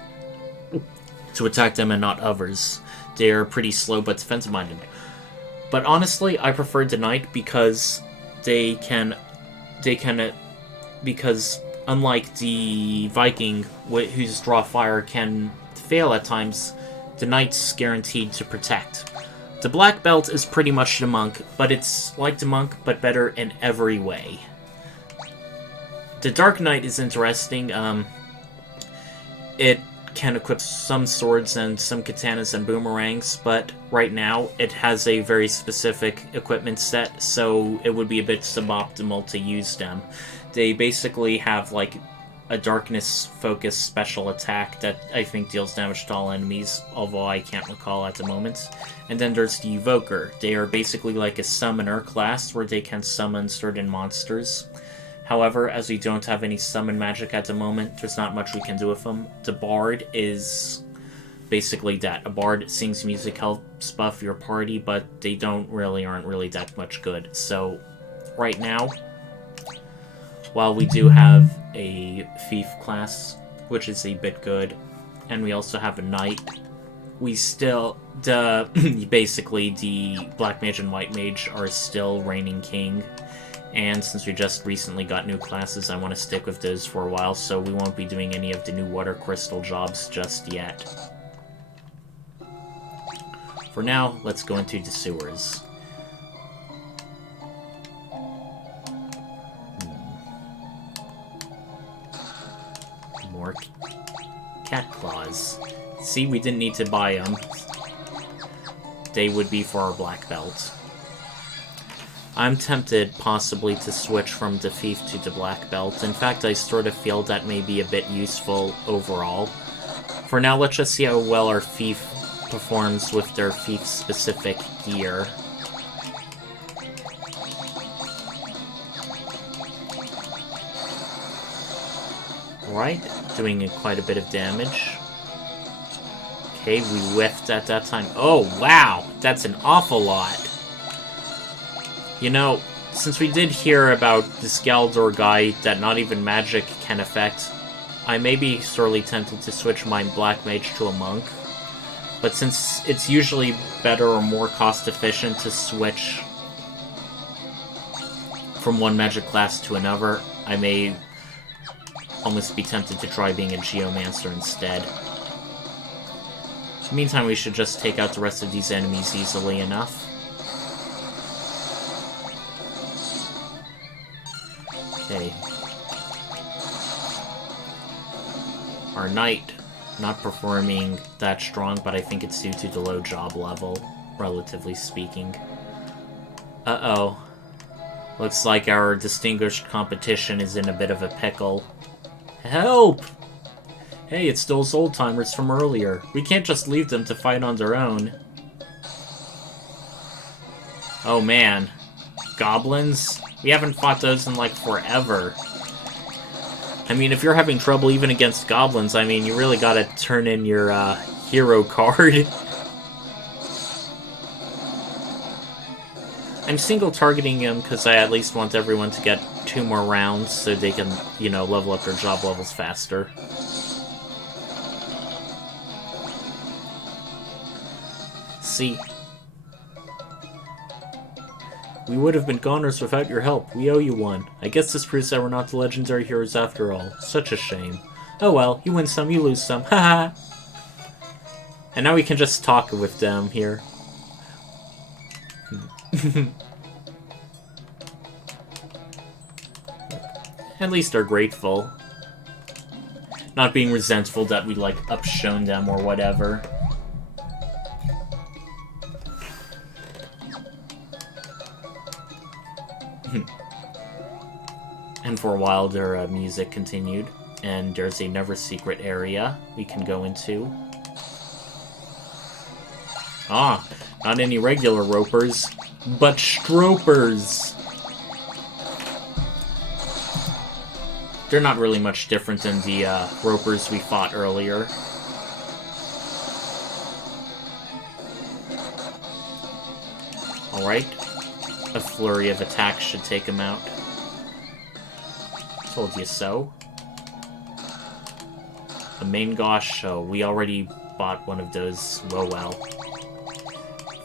to attack them and not others. They're pretty slow but defensive-minded. But honestly, I prefer the knight because because unlike the Viking, whose draw fire can fail at times, the knight's guaranteed to protect. The black belt is pretty much the monk, but it's like the monk, but better in every way. The dark knight is interesting. It can equip some swords and some katanas and boomerangs, but right now it has a very specific equipment set, so it would be a bit suboptimal to use them. They basically have like a darkness-focused special attack that I think deals damage to all enemies, although I can't recall at the moment. And then there's the Evoker. They are basically like a summoner class where they can summon certain monsters. However, as we don't have any summon magic at the moment, there's not much we can do with them. The Bard is basically that. A Bard sings music, helps buff your party, but they aren't really that much good. So, right now, while we do have a Thief class, which is a bit good, and we also have a Knight, we still, basically the Black Mage and White Mage are still reigning king, and since we just recently got new classes, I want to stick with those for a while, so we won't be doing any of the new Water Crystal jobs just yet. For now, let's go into the sewers. More cat claws. See, we didn't need to buy them. They would be for our black belt. I'm tempted possibly to switch from the thief to the black belt. In fact, I sort of feel that may be a bit useful overall. For now, let's just see how well our thief performs with their thief-specific gear. Right, doing quite a bit of damage. Okay, we whiffed at that time. Oh, wow! That's an awful lot. You know, Since we did hear about the Skaldor guy that not even magic can affect, I may be sorely tempted to switch my Black Mage to a Monk. But since it's usually better or more cost efficient to switch from one magic class to another, I may almost be tempted to try being a Geomancer instead. In the meantime, we should just take out the rest of these enemies easily enough. Okay. Our Knight, not performing that strong, but I think it's due to the low job level, relatively speaking. Uh-oh. Looks like our distinguished competition is in a bit of a pickle. Help! Hey, it's those old-timers from earlier. We can't just leave them to fight on their own. Oh man. Goblins? We haven't fought those in like forever. I mean, if you're having trouble even against goblins, I mean, you really gotta turn in your hero card. I'm single targeting him because I at least want everyone to get 2 more rounds so they can, you know, level up their job levels faster. See? We would have been goners without your help. We owe you one. I guess this proves that we're not the legendary heroes after all. Such a shame. Oh well, you win some, you lose some. Haha! And now we can just talk with them here. At least they're grateful. Not being resentful that we, like, upshown them or whatever. And for a while their music continued, and there's another secret area we can go into. Ah, not any regular ropers, but stropers! They're not really much different than the ropers we fought earlier. Alright. A flurry of attacks should take him out. Told you so. The main gosh, oh, we already bought one of those. Oh well.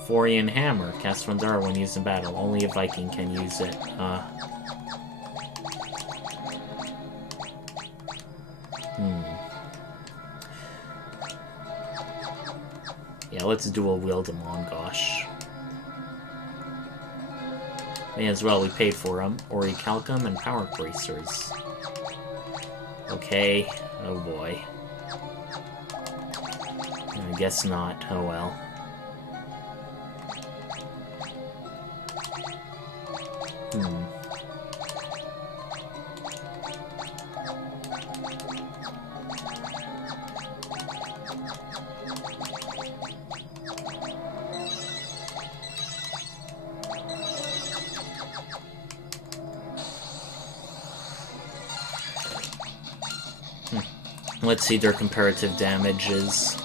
Forian Hammer. Cast from Dara when used in battle. Only a Viking can use it. Yeah, let's dual wield them on, gosh. May as well, we paid for them. Orichalcum and Power Bracers. Okay. Oh boy. I guess not. Oh well. Let's see their comparative damages.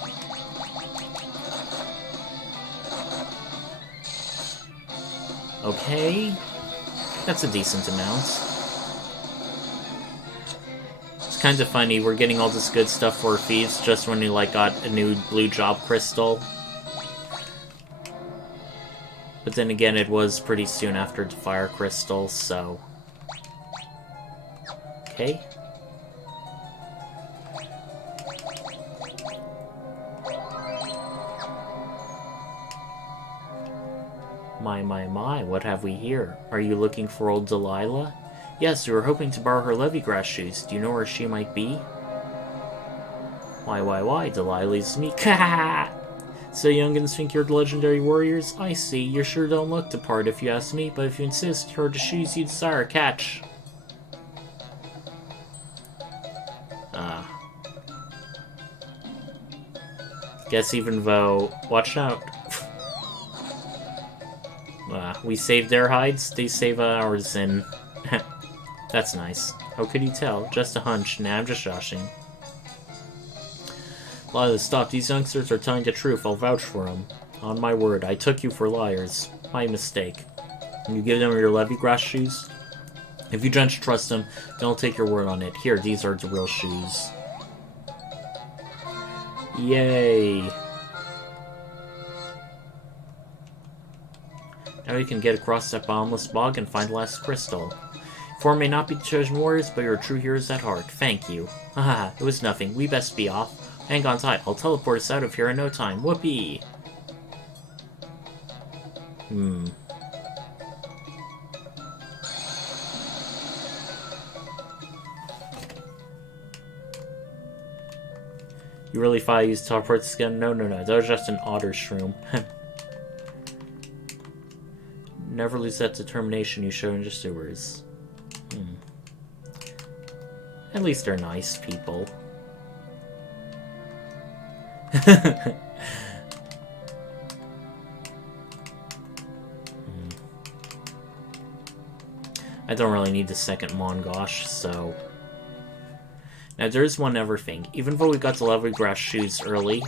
Okay. That's a decent amount. It's kind of funny, we're getting all this good stuff for thieves just when we, like, got a new blue job crystal. But then again, it was pretty soon after the fire crystal, so... Okay. My, what have we here? Are you looking for old Delilah? Yes, we were hoping to borrow her Levygrass shoes. Do you know where she might be? Why, Delilah's me. So youngins think you're the legendary warriors? I see, you sure don't look the part if you ask me, but if you insist, here are the shoes you desire, catch. Guess even though... Watch out. We saved their hides, they save ours, and... That's nice. How could you tell? Just a hunch. Nah, I'm just joshing. Lila, stop. These youngsters are telling the truth. I'll vouch for them. On my word, I took you for liars. My mistake. You give them your levy grass shoes? If you don't trust them, don't take your word on it. Here, these are the real shoes. Yay! Now you can get across that bottomless bog and find the last crystal. Four may not be chosen warriors, but you're true heroes at heart. Thank you. Haha, it was nothing. We best be off. Hang on tight. I'll teleport us out of here in no time. Whoopee! You really thought I used teleport skin? No. That was just an otter shroom. Never lose that determination you show in your sewers. At least they're nice people. I don't really need the second Mongosh, so... Now, there is one other thing. Even though we got the lovely grass shoes early,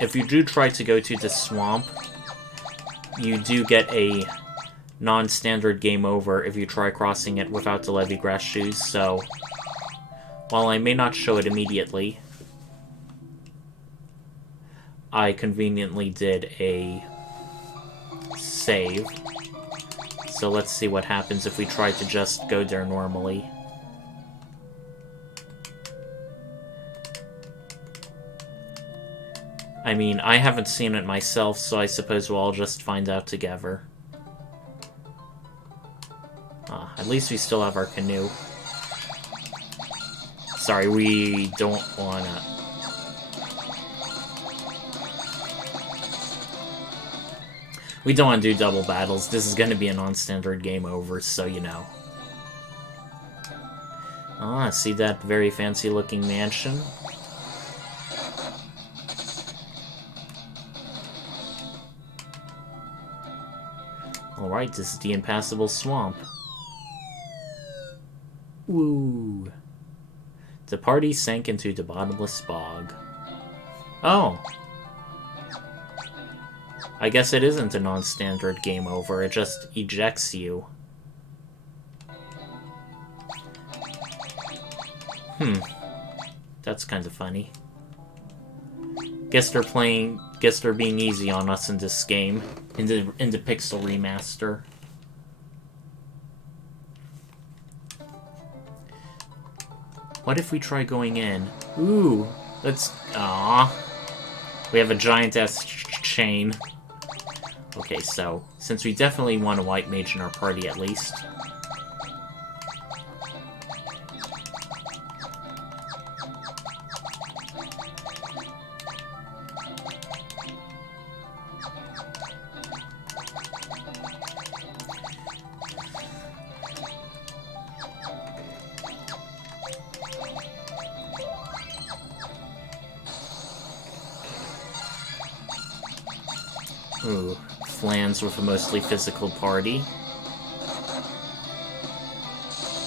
if you do try to go to the swamp, you do get a non-standard game over if you try crossing it without the levy grass shoes, so... While I may not show it immediately, I conveniently did a save. So let's see what happens if we try to just go there normally. I mean, I haven't seen it myself, so I suppose we'll all just find out together. At least we still have our canoe. Sorry, we don't wanna... We don't want to do double battles. This is going to be a non-standard game over, so you know. See that very fancy-looking mansion? Alright, this is the impassable swamp. Woo! The party sank into the bottomless bog. Oh! I guess it isn't a non-standard game over, it just ejects you. That's kind of funny. Guess they're being easy on us in this game, in the Pixel Remaster. What if we try going in? Ooh, let's... Aww. We have a giant-ass chain. Okay, so, since we definitely want a white mage in our party at least... Ooh, Flans with a mostly physical party.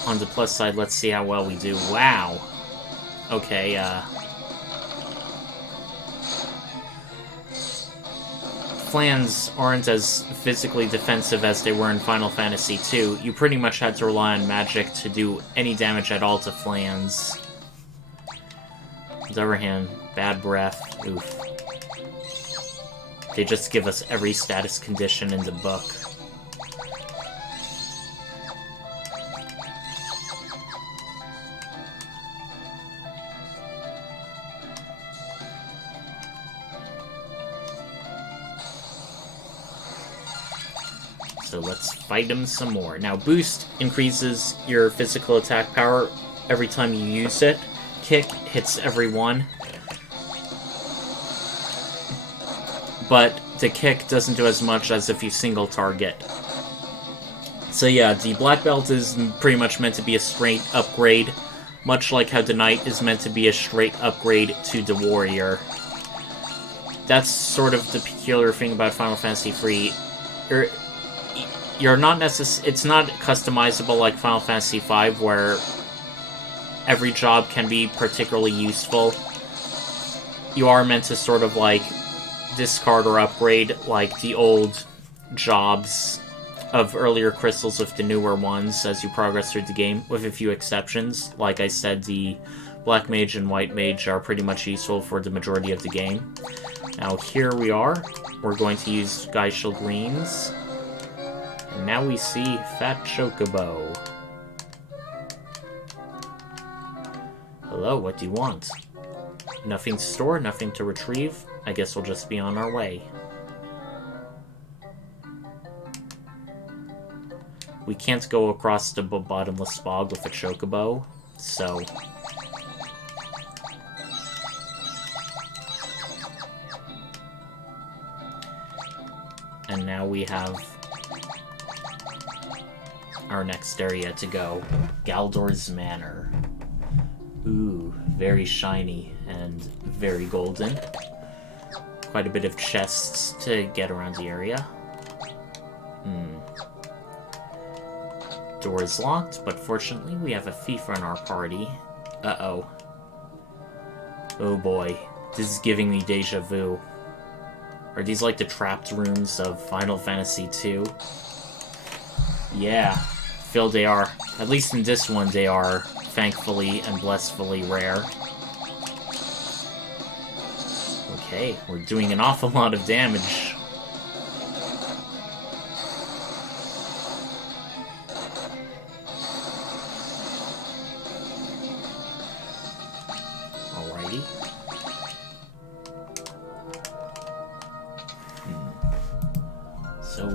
On the plus side, let's see how well we do. Wow! Okay, Flans aren't as physically defensive as they were in Final Fantasy II. You pretty much had to rely on magic to do any damage at all to Flans. On the other hand, bad breath. Oof. They just give us every status condition in the book. So let's fight him some more. Now, Boost increases your physical attack power every time you use it. Kick hits every one. But the kick doesn't do as much as if you single target. So yeah, the Black Belt is pretty much meant to be a straight upgrade, much like how the Knight is meant to be a straight upgrade to the Warrior. That's sort of the peculiar thing about Final Fantasy III. You're not it's not customizable like Final Fantasy V, where every job can be particularly useful. You are meant to sort of like discard or upgrade like the old jobs of earlier crystals with the newer ones as you progress through the game, with a few exceptions. Like I said, the Black Mage and White Mage are pretty much useful for the majority of the game. Now here we are. We're going to use Geishel Greens. And now we see Fat Chocobo. Hello, what do you want? Nothing to store, nothing to retrieve. I guess we'll just be on our way. We can't go across the bottomless bog with a chocobo, so... And now we have our next area to go. Galdor's Manor. Ooh, very shiny and very golden. Quite a bit of chests to get around the area. Door is locked, but fortunately we have a thief in our party. Uh-oh. Oh boy. This is giving me deja vu. Are these like the trapped rooms of Final Fantasy II? Yeah. Feel they are. At least in this one they are, thankfully and blissfully rare. Okay, we're doing an awful lot of damage. Alrighty. So,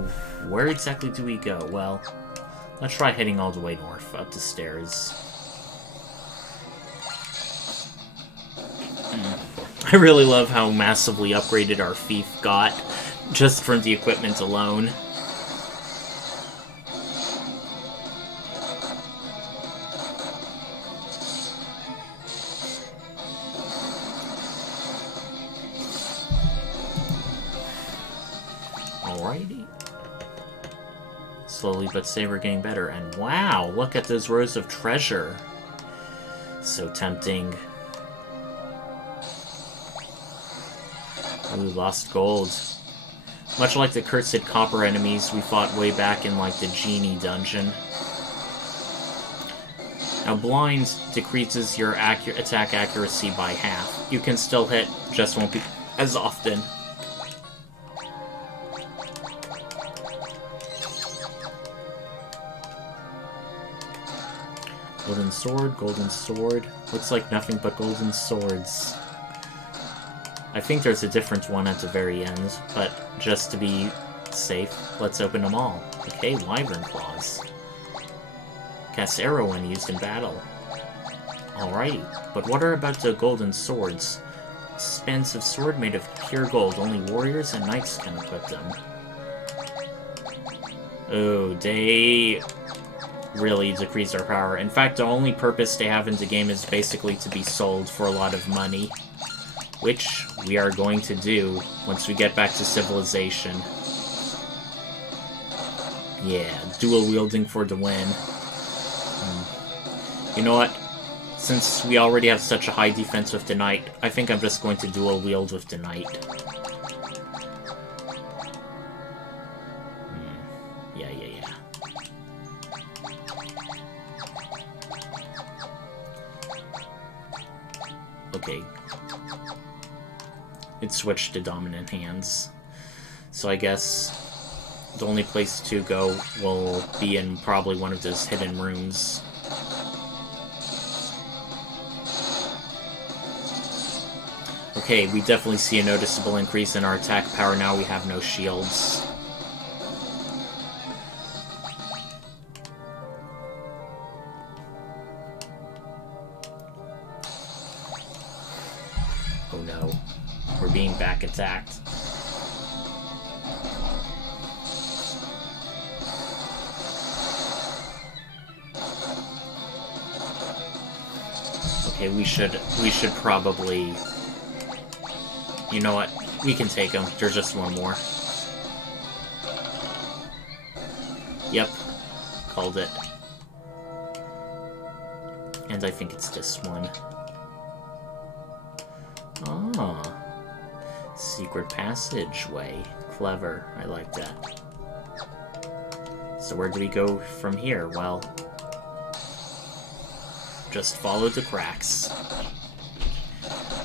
where exactly do we go? Well, let's try heading all the way north, up the stairs. I really love how massively upgraded our thief got, just from the equipment alone. Alrighty. Slowly but steadily we're getting better, and wow, look at those rows of treasure. So tempting. Ooh, lost gold. Much like the cursed copper enemies we fought way back in, like, the Genie dungeon. Now, blind decreases your attack accuracy by half. You can still hit, just won't be as often. Golden sword, golden sword. Looks like nothing but golden swords. I think there's a different one at the very end, but just to be safe, let's open them all. Okay, wyvern claws. Casts arrow when used in battle. Alrighty, but what are about the golden swords? Expensive sword made of pure gold. Only warriors and knights can equip them. Oh, they really decrease their power. In fact, the only purpose they have in the game is basically to be sold for a lot of money. Which we are going to do once we get back to civilization. Yeah, dual wielding for the win. You know what? Since we already have such a high defense with the knight, I think I'm just going to dual wield with the knight. Yeah. Okay. It switched to dominant hands. So I guess the only place to go will be in probably one of those hidden rooms. Okay, we definitely see a noticeable increase in our attack power now we have no shields. Oh no. We're being back attacked. Okay, we should probably... You know what? We can take them. There's just one more. Yep. Called it. And I think it's this one. Ah. Secret passageway. Clever. I like that. So where do we go from here? Well, just follow the cracks.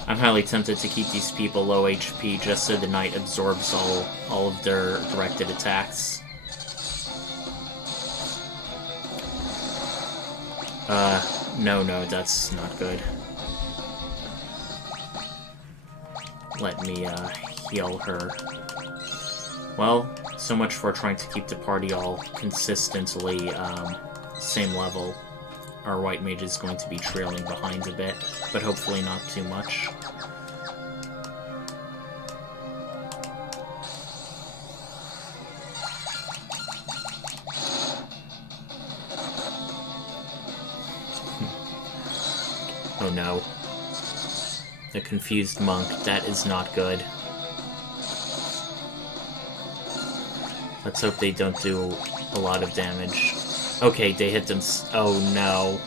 I'm highly tempted to keep these people low HP just so the knight absorbs all of their directed attacks. No, that's not good. Let me, heal her. Well, so much for trying to keep the party all consistently, same level. Our white mage is going to be trailing behind a bit, but hopefully not too much. Oh no. The confused monk, that is not good. Let's hope they don't do a lot of damage. Okay, they hit them. Oh no.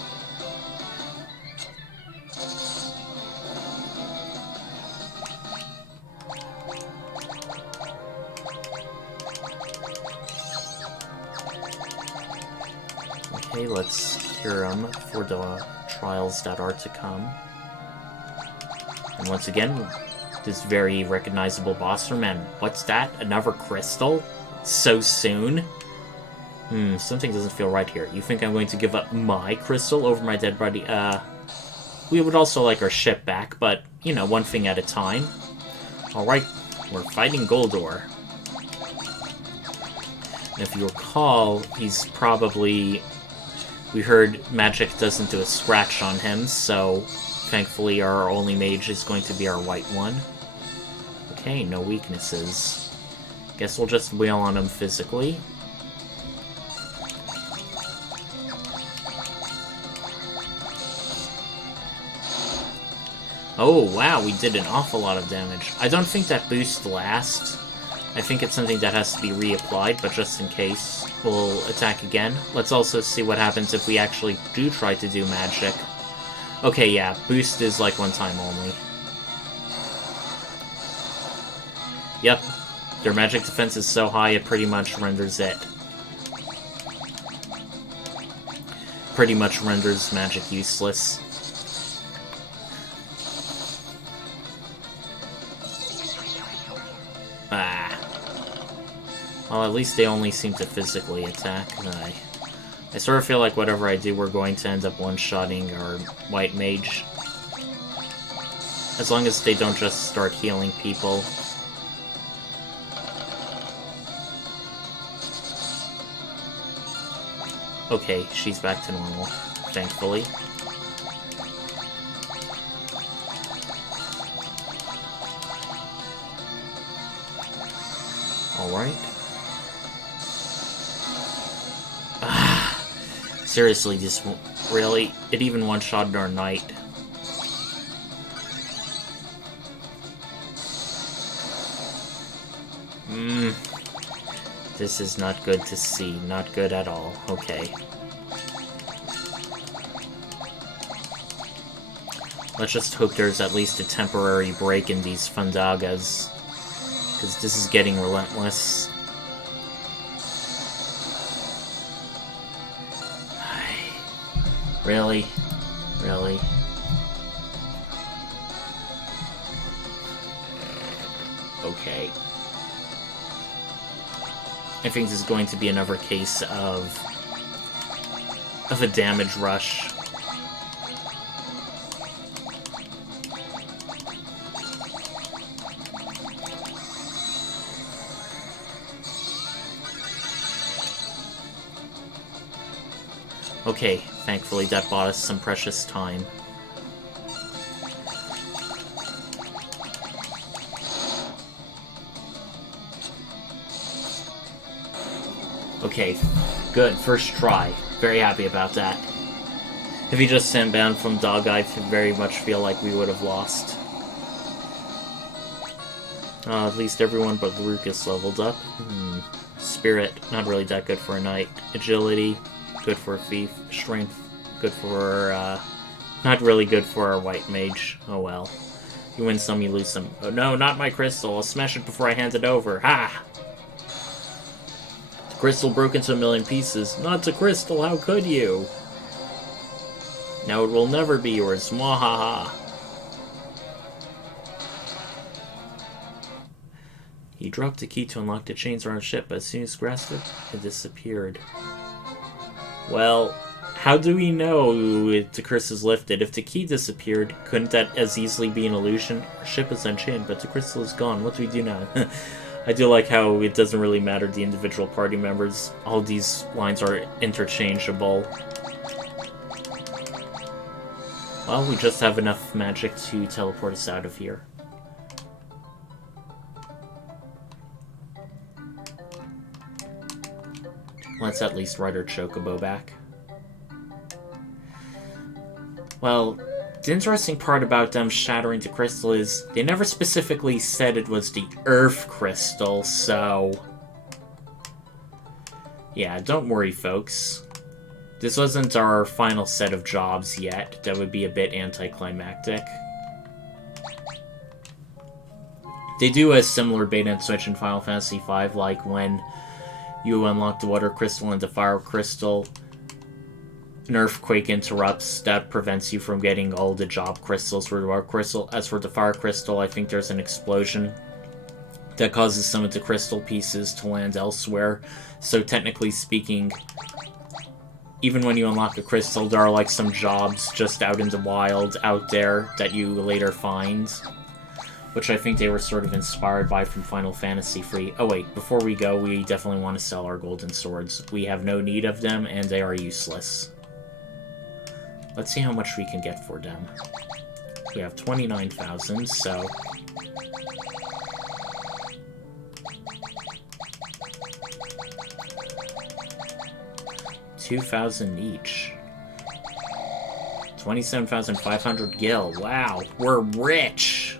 Okay, let's cure them for the trials that are to come. And once again, this very recognizable boss room. And what's that? Another crystal? So soon? Something doesn't feel right here. You think I'm going to give up my crystal over my dead body? We would also like our ship back, but, you know, one thing at a time. Alright, we're fighting Goldor. And if you recall, he's probably... We heard magic doesn't do a scratch on him, so thankfully our only mage is going to be our white one. Okay, no weaknesses. Guess we'll just wail on him physically. Oh, wow, we did an awful lot of damage. I don't think that boost lasts. I think it's something that has to be reapplied, but just in case, we'll attack again. Let's also see what happens if we actually do try to do magic. Okay, yeah, boost is like one time only. Yep, their magic defense is so high it pretty much renders it. Pretty much renders magic useless. Well, at least they only seem to physically attack. I sort of feel like whatever I do, we're going to end up one-shotting our white mage. As long as they don't just start healing people. Okay, she's back to normal, thankfully. Alright. Seriously, this really... It even one-shotted our knight. This is not good to see. Not good at all. Okay. Let's just hope there's at least a temporary break in these Fundagas. Because this is getting relentless. Really? Really? Okay. I think this is going to be another case of a damage rush. Okay, thankfully that bought us some precious time. Okay, good, first try. Very happy about that. If he just sent down from Dog, I very much feel like we would have lost. At least everyone but Lucas leveled up. Spirit, not really that good for a knight. Agility, good for a thief. Strength, good for, not really good for our white mage. Oh well. You win some, you lose some. Oh no, not my crystal. I'll smash it before I hand it over. Ha! Crystal broke into a million pieces. Not the crystal, how could you? Now it will never be yours. Mwahaha. He dropped the key to unlock the chains around the ship, but as soon as he grasped it, it disappeared. Well, how do we know if the curse is lifted? If the key disappeared, couldn't that as easily be an illusion? Our ship is unchained, but the crystal is gone. What do we do now? I do like how it doesn't really matter the individual party members. All these lines are interchangeable. Well, we just have enough magic to teleport us out of here. Let's at least ride our chocobo back. Well, the interesting part about them shattering the crystal is they never specifically said it was the Earth crystal, so... yeah, don't worry, folks. This wasn't our final set of jobs yet. That would be a bit anticlimactic. They do a similar bait and switch in Final Fantasy V, like when you unlock the water crystal and the fire crystal, an earthquake interrupts. That prevents you from getting all the job crystals for the water crystal. As for the fire crystal, I think there's an explosion that causes some of the crystal pieces to land elsewhere. So technically speaking, even when you unlock a crystal, there are like some jobs just out in the wild out there that you later find, which I think they were sort of inspired by from Final Fantasy III. Oh wait, before we go, we definitely want to sell our golden swords. We have no need of them, and they are useless. Let's see how much we can get for them. We have 29,000, so... 2,000 each. 27,500 gil. Wow, we're rich!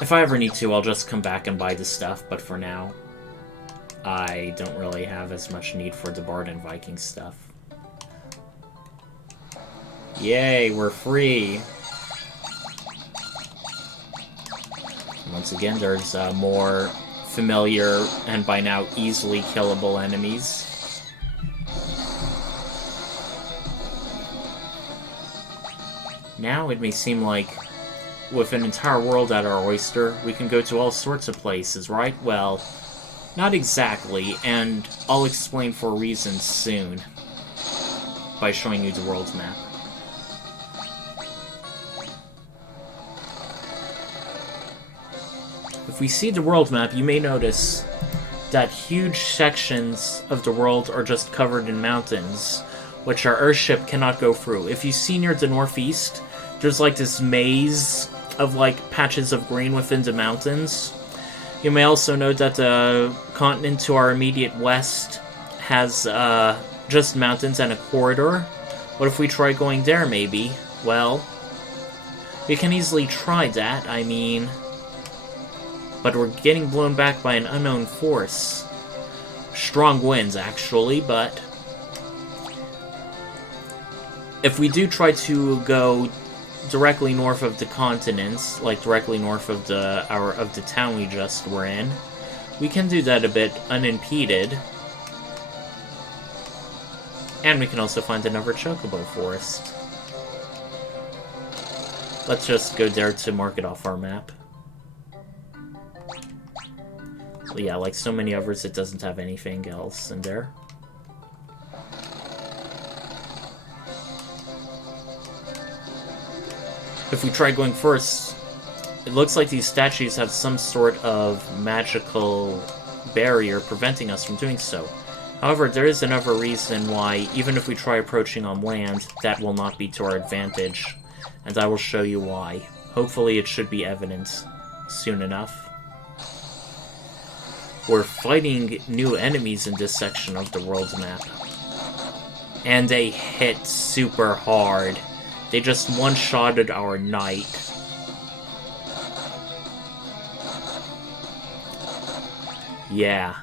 If I ever need to, I'll just come back and buy the stuff, but for now, I don't really have as much need for the Bard and Viking stuff. Yay, we're free! Once again, there's more familiar and by now easily killable enemies. Now it may seem like, with an entire world at our oyster, we can go to all sorts of places, right? Well, not exactly, and I'll explain for reasons soon by showing you the world's map. If we see the world map, you may notice that huge sections of the world are just covered in mountains, which our airship cannot go through. If you see near the northeast, there's like this maze of like patches of green within the mountains. You may also note that the continent to our immediate west has just mountains and a corridor. What if we try going there, maybe? Well, we can easily try that, I mean... but we're getting blown back by an unknown force. Strong winds, actually, but... if we do try to go directly north of the continents, like directly north of the town we just were in, we can do that a bit unimpeded. And we can also find another chocobo forest. Let's just go there to mark it off our map. Yeah, like so many others, it doesn't have anything else in there. If we try going first, it looks like these statues have some sort of magical barrier preventing us from doing so. However, there is another reason why, even if we try approaching on land, that will not be to our advantage, and I will show you why. Hopefully it should be evident soon enough. We're fighting new enemies in this section of the world's map, and they hit super hard. They just one-shotted our knight. Yeah.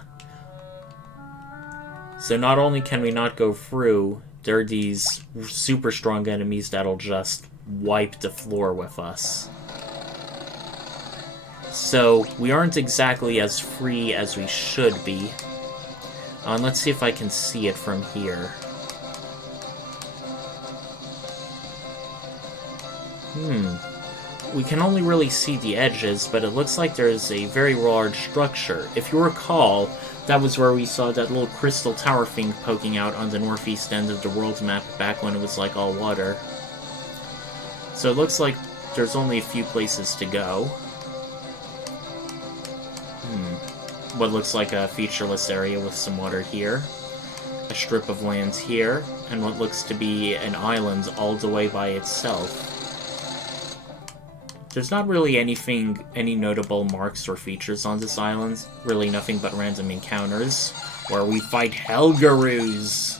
So not only can we not go through, there are these super strong enemies that'll just wipe the floor with us. So, we aren't exactly as free as we should be. And let's see if I can see it from here. We can only really see the edges, but it looks like there's a very large structure. If you recall, that was where we saw that little crystal tower thing poking out on the northeast end of the world's map back when it was like all water. So it looks like there's only a few places to go. What looks like a featureless area with some water here. A strip of land here, and what looks to be an island all the way by itself. There's not really any notable marks or features on this island. Really nothing but random encounters, where we fight Helgarus!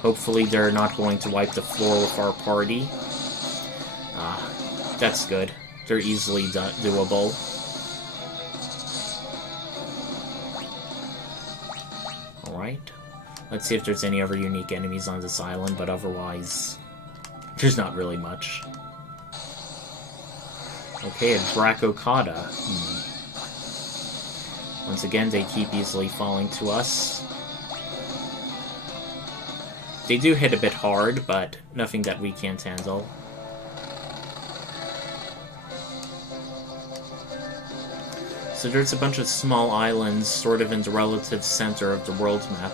Hopefully they're not going to wipe the floor with our party. That's good. They're easily doable. Alright. Let's see if there's any other unique enemies on this island, but otherwise, there's not really much. Okay, a Dracocada. Once again, they keep easily falling to us. They do hit a bit hard, but nothing that we can't handle. So there's a bunch of small islands sort of in the relative center of the world map.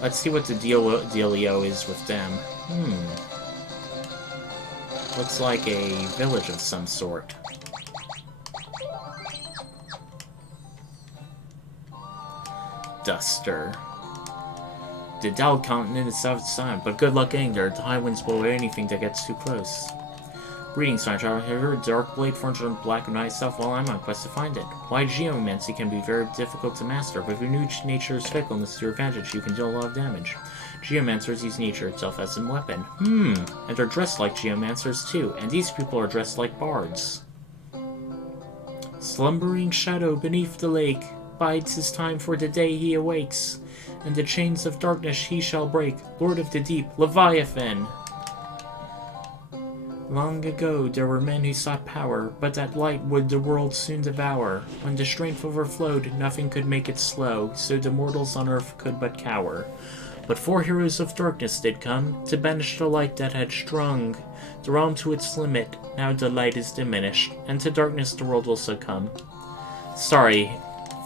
Let's see what the dealio is with them. Looks like a village of some sort. Duster. The Dal continent is outside, but good luck getting there. The high winds blow away anything that gets too close. Greetings, my child. Have you heard dark blade forged on black and night stuff? Well, I'm on quest to find it. Why, geomancy can be very difficult to master, but if your new nature's fickleness to your advantage, you can deal a lot of damage. Geomancers use nature itself as a weapon. And they're dressed like geomancers too, and these people are dressed like bards. Slumbering shadow beneath the lake bides his time for the day he awakes, and the chains of darkness he shall break. Lord of the deep, Leviathan! Long ago there were men who sought power, but that light would the world soon devour. When the strength overflowed, nothing could make it slow, so the mortals on earth could but cower. But 4 heroes of darkness did come, to banish the light that had strung the realm to its limit. Now the light is diminished, and to darkness the world will succumb. Sorry,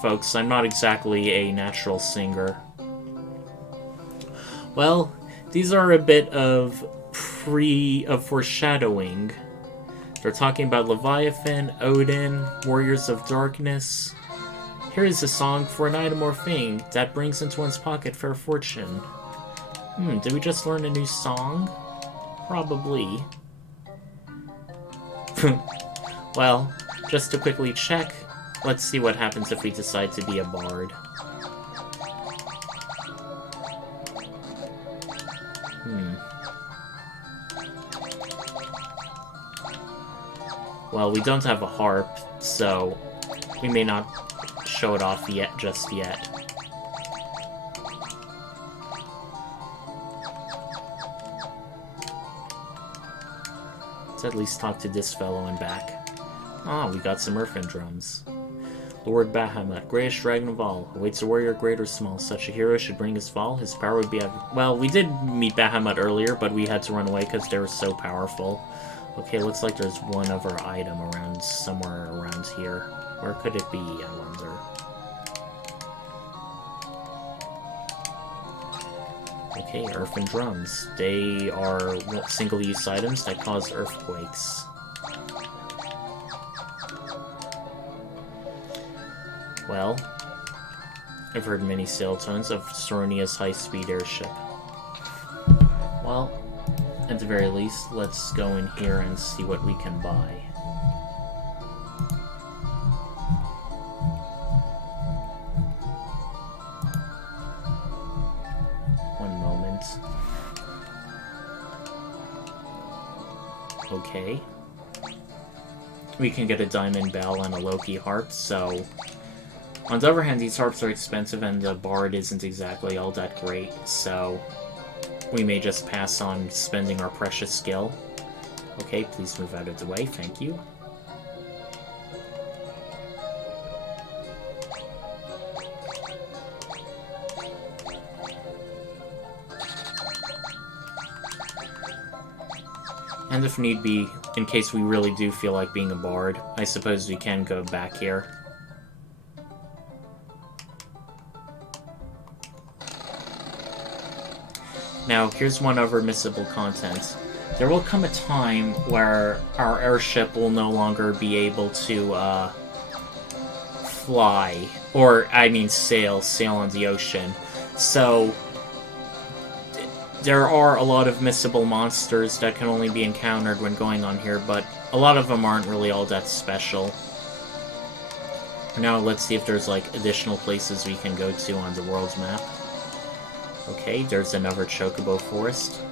folks, I'm not exactly a natural singer. Well, these are a bit of foreshadowing. They're talking about Leviathan, Odin, Warriors of Darkness. Here is a song for an item or thing that brings into one's pocket fair fortune. Did we just learn a new song? Probably. Well, just to quickly check, let's see what happens if we decide to be a bard. Well, we don't have a harp, so we may not show it off just yet. Let's at least talk to this fellow and back. We got some earthen drums. Lord Bahamut, greatest dragon of all, awaits a warrior great or small. Such a hero should bring his fall. His power would be... Well, we did meet Bahamut earlier, but we had to run away because they were so powerful. Okay, looks like there's one other item around somewhere around here. Where could it be, I wonder? Okay, earthen drums. They are single-use items that cause earthquakes. Well, I've heard many sail tones of Soronia's high-speed airship. Well, at the very least, let's go in here and see what we can buy. One moment. Okay. We can get a diamond bell and a Loki harp, so... On the other hand, these harps are expensive and the bard isn't exactly all that great, so... we may just pass on spending our precious skill. Okay, please move out of the way, thank you. And if need be, in case we really do feel like being a bard, I suppose we can go back here. Now, here's one other missable content. There will come a time where our airship will no longer be able to, fly. Or, I mean sail on the ocean. So, there are a lot of missable monsters that can only be encountered when going on here, but a lot of them aren't really all that special. Now, let's see if there's, like, additional places we can go to on the world's map. Okay, there's another chocobo forest.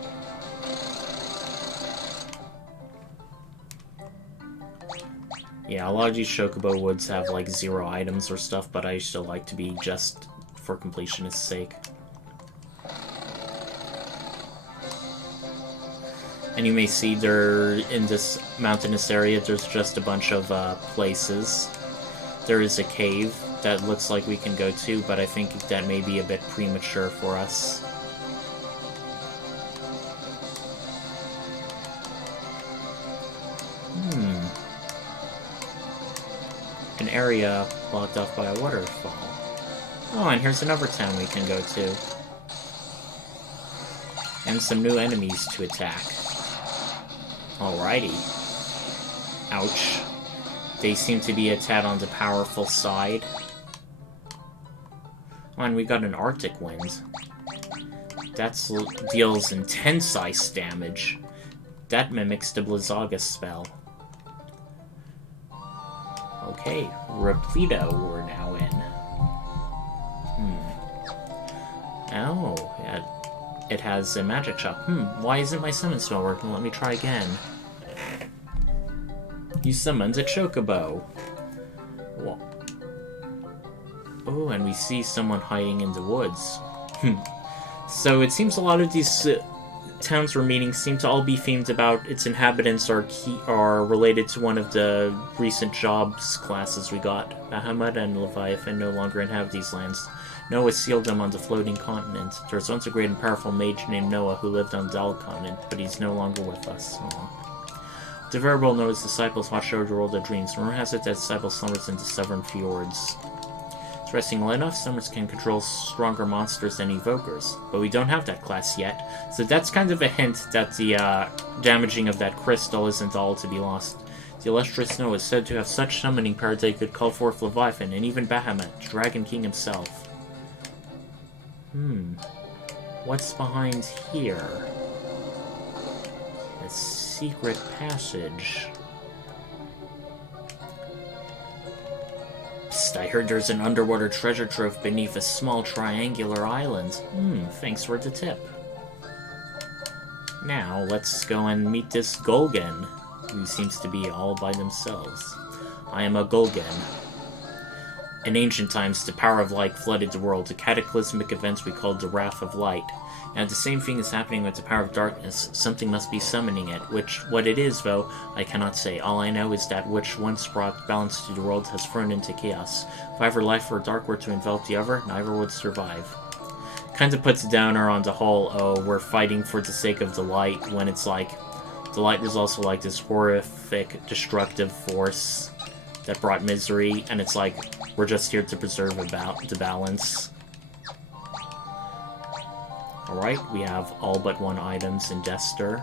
Yeah, a lot of these chocobo woods have like 0 items or stuff, but I still like to be just for completionist's sake. And you may see there, in this mountainous area, there's just a bunch of places. There is a cave that looks like we can go to, but I think that may be a bit premature for us. An area blocked off by a waterfall. Oh, and here's another town we can go to. And some new enemies to attack. Alrighty. Ouch. They seem to be a tad on the powerful side. Oh, and we got an Arctic Wind. That deals intense ice damage. That mimics the Blizzaga spell. Okay, Repleto we're now in. Oh, yeah. It has a magic shop. Why isn't my summon spell working? Let me try again. You summoned a chocobo. Whoa. Oh, and we see someone hiding in the woods. So it seems a lot of these towns we're meeting seem to all be themed about its inhabitants are related to one of the recent jobs classes we got. Bahamut and Leviathan no longer inhabit these lands. Noah sealed them on the floating continent. There was once a great and powerful mage named Noah who lived on the Dal continent, but he's no longer with us. The venerable Noah's disciples watched over the world of dreams. Rumor has it that disciples slumbers into severn fjords. Resting light enough, summers can control stronger monsters than evokers, but we don't have that class yet, so that's kind of a hint that the damaging of that crystal isn't all to be lost. The illustrious Noah is said to have such summoning power that he could call forth Leviathan and even Bahamut, Dragon King himself. What's behind here? A secret passage. I heard there's an underwater treasure trove beneath a small triangular island. Thanks for the tip. Now, let's go and meet this Golgan, who seems to be all by themselves. I am a Golgan. In ancient times, the power of light flooded the world, a cataclysmic event we called the Wrath of Light. Now, the same thing is happening with the power of darkness. Something must be summoning it, what it is, though, I cannot say. All I know is that which once brought balance to the world has thrown into chaos. If either life or dark were to envelop the other, neither would survive. Kind of puts a downer on the whole, oh, we're fighting for the sake of the light, when it's like, the light was also like this horrific, destructive force that brought misery, and it's like, we're just here to preserve the balance. Alright, we have all but 1 items in Dester.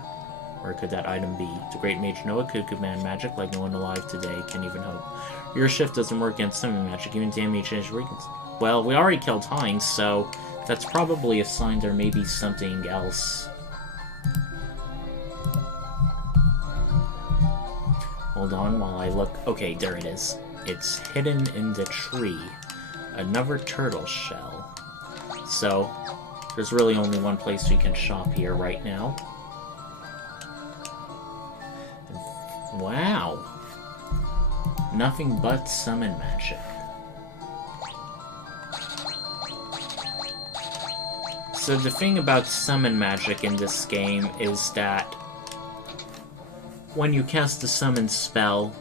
Where could that item be? The great mage Noah could command magic like no one alive today can even hope. Your shift doesn't work against summoning magic, even damage is weakness. Well, we already killed Heinz, so that's probably a sign there may be something else. Hold on while I look. Okay, there it is. It's hidden in the tree. Another turtle shell. So, there's really only one place we can shop here right now. Wow. Nothing but summon magic. So the thing about summon magic in this game is that when you cast the summon spell,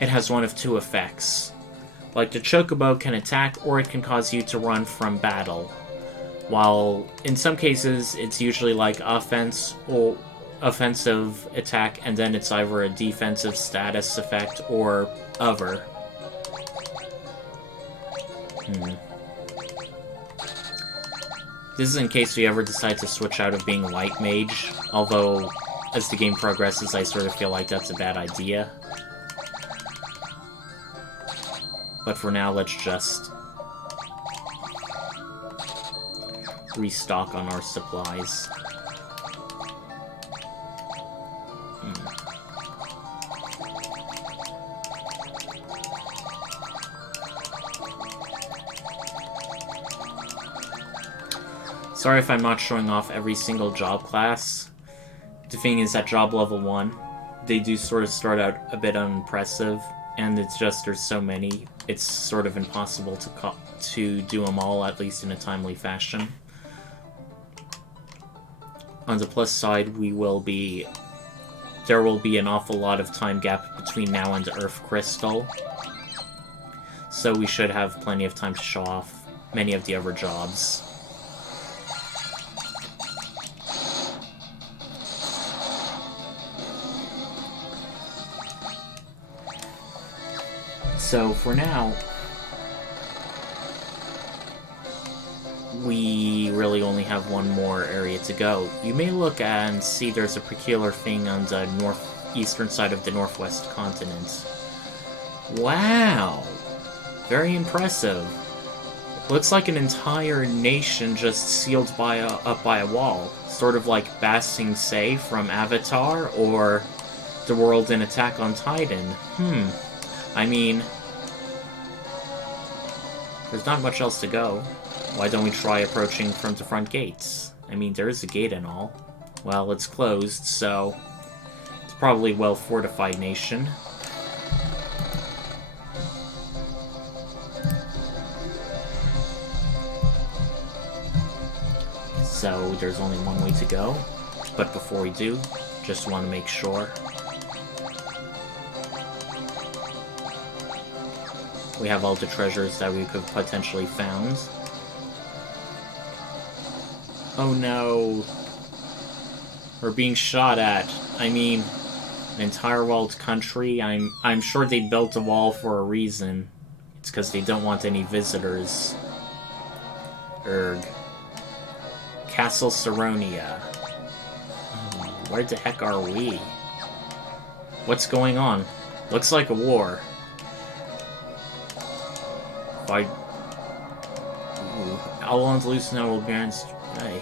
it has one of 2 effects. Like the chocobo can attack, or it can cause you to run from battle. While in some cases, it's usually like offense, offensive attack, and then it's either a defensive status effect or other. This is in case we ever decide to switch out of being Light Mage, although as the game progresses I sort of feel like that's a bad idea. But for now, let's just restock on our supplies. Sorry if I'm not showing off every single job class. The thing is, at job level 1, they do sort of start out a bit unimpressive, and it's just there's so many, it's sort of impossible to do them all, at least in a timely fashion. On the plus side, there will be an awful lot of time gap between now and Earth Crystal, so we should have plenty of time to show off many of the other jobs. So, for now, we really only have one more area to go. You may look and see there's a peculiar thing on the northeastern side of the northwest continent. Wow! Very impressive. Looks like an entire nation just sealed up by a wall. Sort of like Ba Sing Se from Avatar, or the world in Attack on Titan. I mean, there's not much else to go. Why don't we try approaching from the front gates? I mean, there is a gate and all. Well, it's closed, so it's probably a well-fortified nation. So there's only one way to go. But before we do, just want to make sure we have all the treasures that we could potentially found. Oh no. We're being shot at. I mean, an entire walled country. I'm sure they built a wall for a reason. It's because they don't want any visitors. Erg. Castle Saronia. Where the heck are we? What's going on? Looks like a war. Alon's loose now will Baron's. Hey.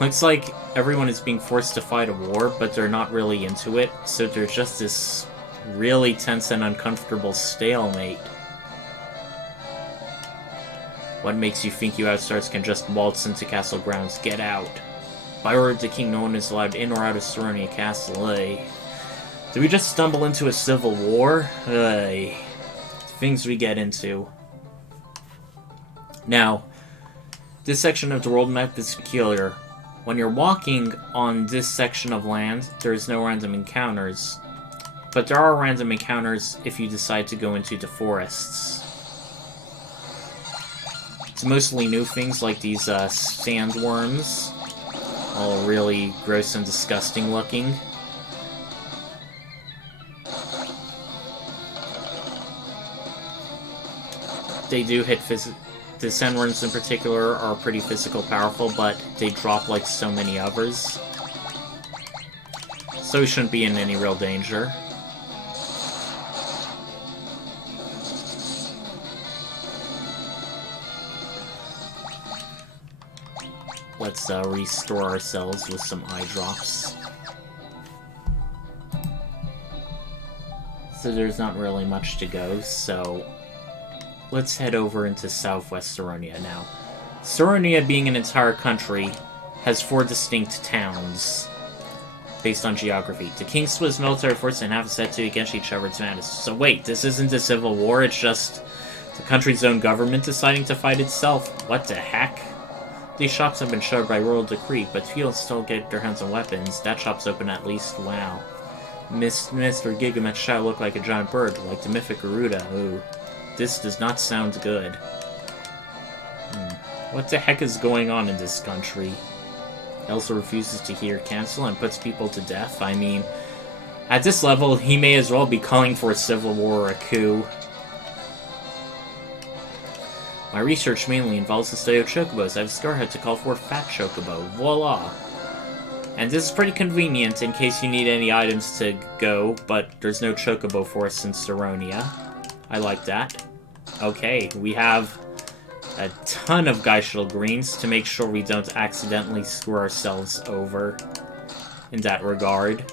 Looks like everyone is being forced to fight a war, but they're not really into it, so there's just this really tense and uncomfortable stalemate. What makes you think you outstars can just waltz into castle grounds? Get out. By order of the king, no one is allowed in or out of Saronia Castle. Did we just stumble into a civil war? Things we get into. Now, this section of the world map is peculiar. When you're walking on this section of land, there's no random encounters. But there are random encounters if you decide to go into the forests. It's mostly new things like these sandworms. All really gross and disgusting looking. They do hit the sandworms in particular are pretty physical powerful, but they drop like so many others. So we shouldn't be in any real danger. Let's restore ourselves with some eye drops. So there's not really much to go, so let's head over into southwest Saronia now. Saronia, being an entire country, has 4 distinct towns based on geography. The King's Swiss military forces and half set to against each other to manage. So wait, this isn't a civil war, it's just the country's own government deciding to fight itself? What the heck? These shops have been shuttered by royal decree, but few still get their hands on weapons. That shop's open at least. Wow. Mr. Gigamet Shao looked like a giant bird, like the mythic Garuda. Ooh. This does not sound good. What the heck is going on in this country? He also refuses to hear counsel and puts people to death. I mean, at this level, he may as well be calling for a civil war or a coup. My research mainly involves the study of chocobos. I've discovered how to call for a fat chocobo. Voila! And this is pretty convenient in case you need any items to go, but there's no chocobo for us in Saronia. I like that. Okay, we have a ton of Geishel greens to make sure we don't accidentally screw ourselves over in that regard.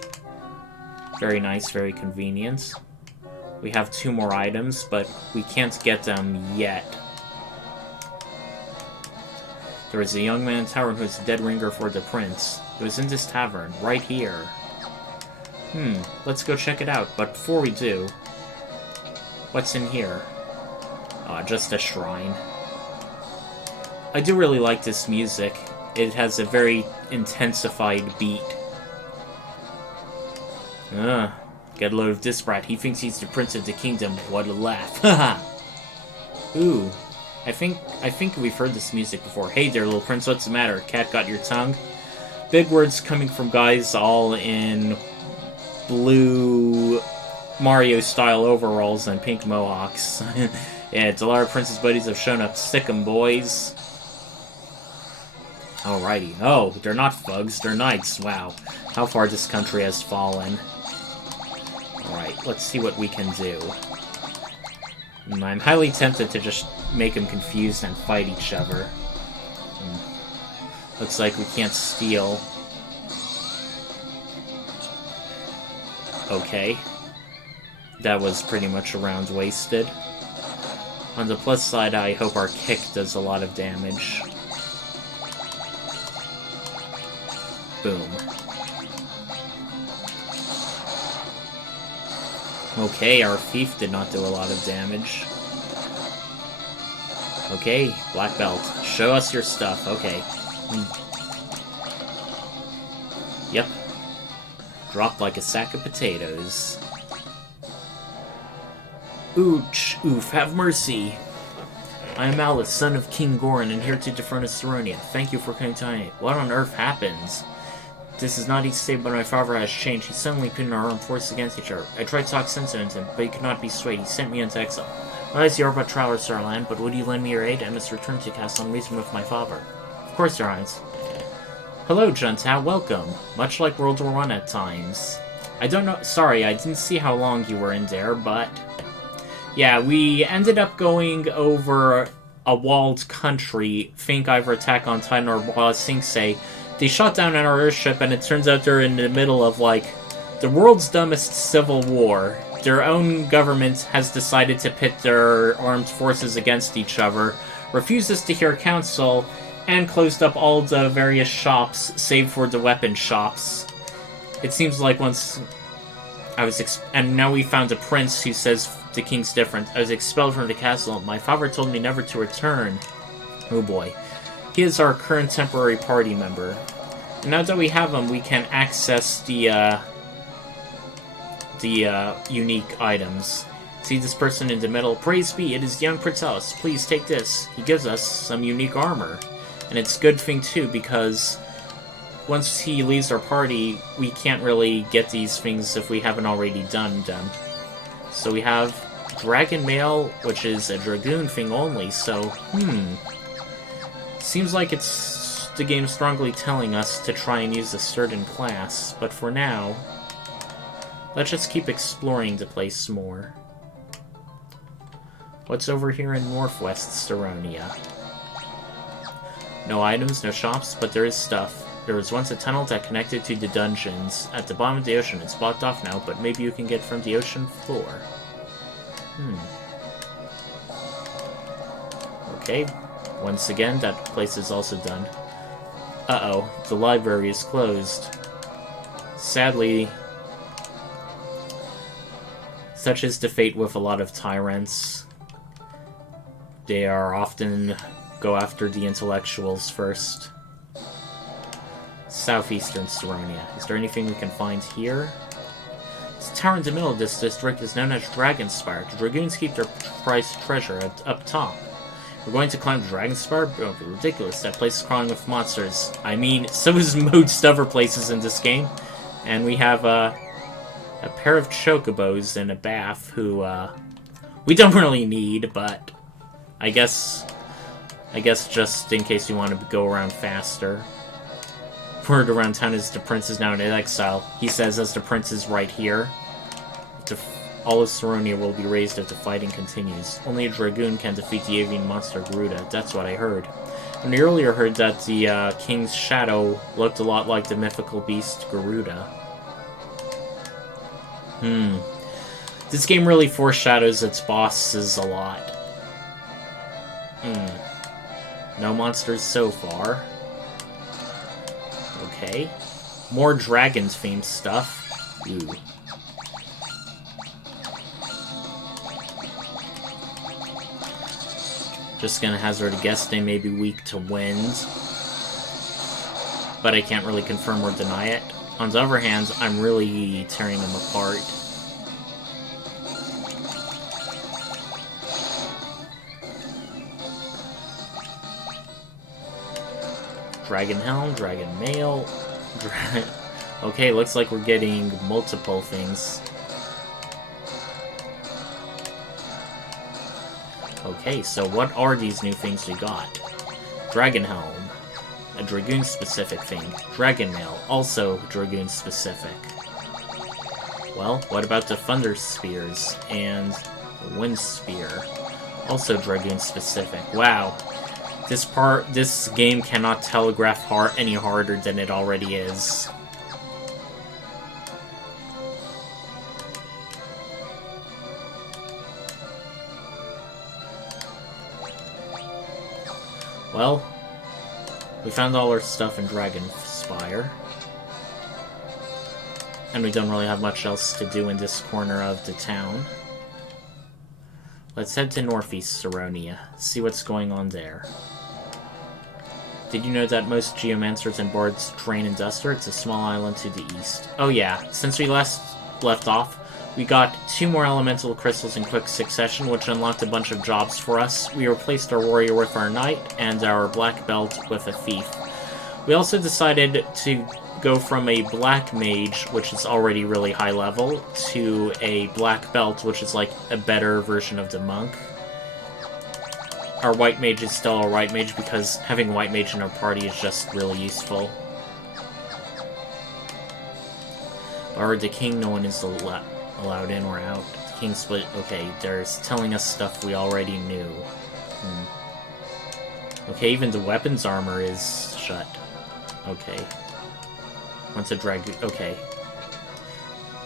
Very nice, very convenient. We have 2 more items, but we can't get them yet. There is a young man in town who is a dead ringer for the prince. It was in this tavern, right here. Let's go check it out, but before we do... What's in here? Just a shrine. I do really like this music. It has a very intensified beat. Get a load of this brat. He thinks he's the prince of the kingdom. What a laugh. Haha! Ooh. I think we've heard this music before. Hey there, little prince, what's the matter? Cat got your tongue? Big words coming from guys all in blue Mario-style overalls and pink mohawks. Yeah, Delara Prince's buddies have shown up. Sick 'em, boys. Alrighty. Oh, they're not thugs, they're knights. Wow. How far this country has fallen. Alright, let's see what we can do. I'm highly tempted to just make them confused and fight each other. Looks like we can't steal. Okay. That was pretty much a round wasted. On the plus side, I hope our kick does a lot of damage. Boom. Okay, our thief did not do a lot of damage. Okay, black belt. Show us your stuff. Okay. Yep. Dropped like a sack of potatoes. Ooch, oof, have mercy. I am Alice, son of King Goran, and here to defend Saronia. Thank you for coming tonight. What on earth happens? This is not easy to say, but my father has changed. He suddenly pitted our armed forces against each other. I tried to talk sense into him, but he could not be swayed. He sent me into exile. Realize you are but travelers to our land, but would you lend me your aid? I must return to Castle and reason with my father. Of course, Your Highness. Hello, Juntao. Welcome. Much like World War I at times. I don't know. Sorry, I didn't see how long you were in there, but... Yeah, we ended up going over a walled country, think either Attack on Titan or Ba Sing Se. They shot down our airship, and it turns out they're in the middle of, like, the world's dumbest civil war. Their own government has decided to pit their armed forces against each other, refuses to hear counsel, and closed up all the various shops, save for the weapon shops. It seems like once I was and now we found a prince who says the king's different. I was expelled from the castle. My father told me never to return. Oh boy. He is our current temporary party member. And now that we have him, we can access the unique items. See this person in the middle? Praise be, it is young Prince Alice. Please take this. He gives us some unique armor. And it's a good thing too, because once he leaves our party, we can't really get these things if we haven't already done them. So we have Dragon Mail, which is a Dragoon thing only, so, Seems like it's the game strongly telling us to try and use a certain class, but for now, let's just keep exploring the place more. What's over here in Northwest Saronia? No items, no shops, but there is stuff. There was once a tunnel that connected to the dungeons at the bottom of the ocean. It's blocked off now, but maybe you can get from the ocean floor. Okay. Once again, that place is also done. Uh-oh. The library is closed. Sadly, such is the fate with a lot of tyrants. They are often go after the intellectuals first. Southeastern Saronia. Is there anything we can find here? This tower in the middle of this district is known as Dragonspire. The Dragoons keep their prized treasure up top. We're going to climb the Dragon Spire? Oh, ridiculous. That place is crawling with monsters. I mean, so is most other places in this game. And we have a pair of chocobos and a bath who we don't really need, but I guess just in case you want to go around faster. Word around town is the prince is now in exile. He says as the prince is right here. All of Saronia will be raised if the fighting continues. Only a dragoon can defeat the avian monster Garuda. That's what I heard. And we earlier heard that the king's shadow looked a lot like the mythical beast Garuda. This game really foreshadows its bosses a lot. No monsters so far. Okay. More Dragons-themed stuff. Ooh. Just gonna hazard a guess they may be weak to wind. But I can't really confirm or deny it. On the other hand, I'm really tearing them apart. Dragon Helm, Dragon Mail... Okay, looks like we're getting multiple things. Okay, so what are these new things we got? Dragon Helm, a Dragoon-specific thing. Dragon Mail, also Dragoon-specific. Well, what about the Thunder Spears and the Wind Spear? Also Dragoon-specific. Wow. This game cannot telegraph any harder than it already is. Well, we found all our stuff in Dragon Spire. And we don't really have much else to do in this corner of the town. Let's head to Northeast Saronia, see what's going on there. Did you know that most geomancers and bards train in Duster? It's a small island to the east. Oh yeah, since we last left off, we got 2 more elemental crystals in quick succession, which unlocked a bunch of jobs for us. We replaced our warrior with our knight, and our black belt with a thief. We also decided to go from a black mage, which is already really high level, to a black belt, which is like a better version of the monk. Our white mage is still a white mage because having a white mage in our party is just really useful. Or the king, no one is allowed in or out. The king split. Okay, there's telling us stuff we already knew. Okay, even the weapons armor is shut. Okay. Once a dragoon. Okay.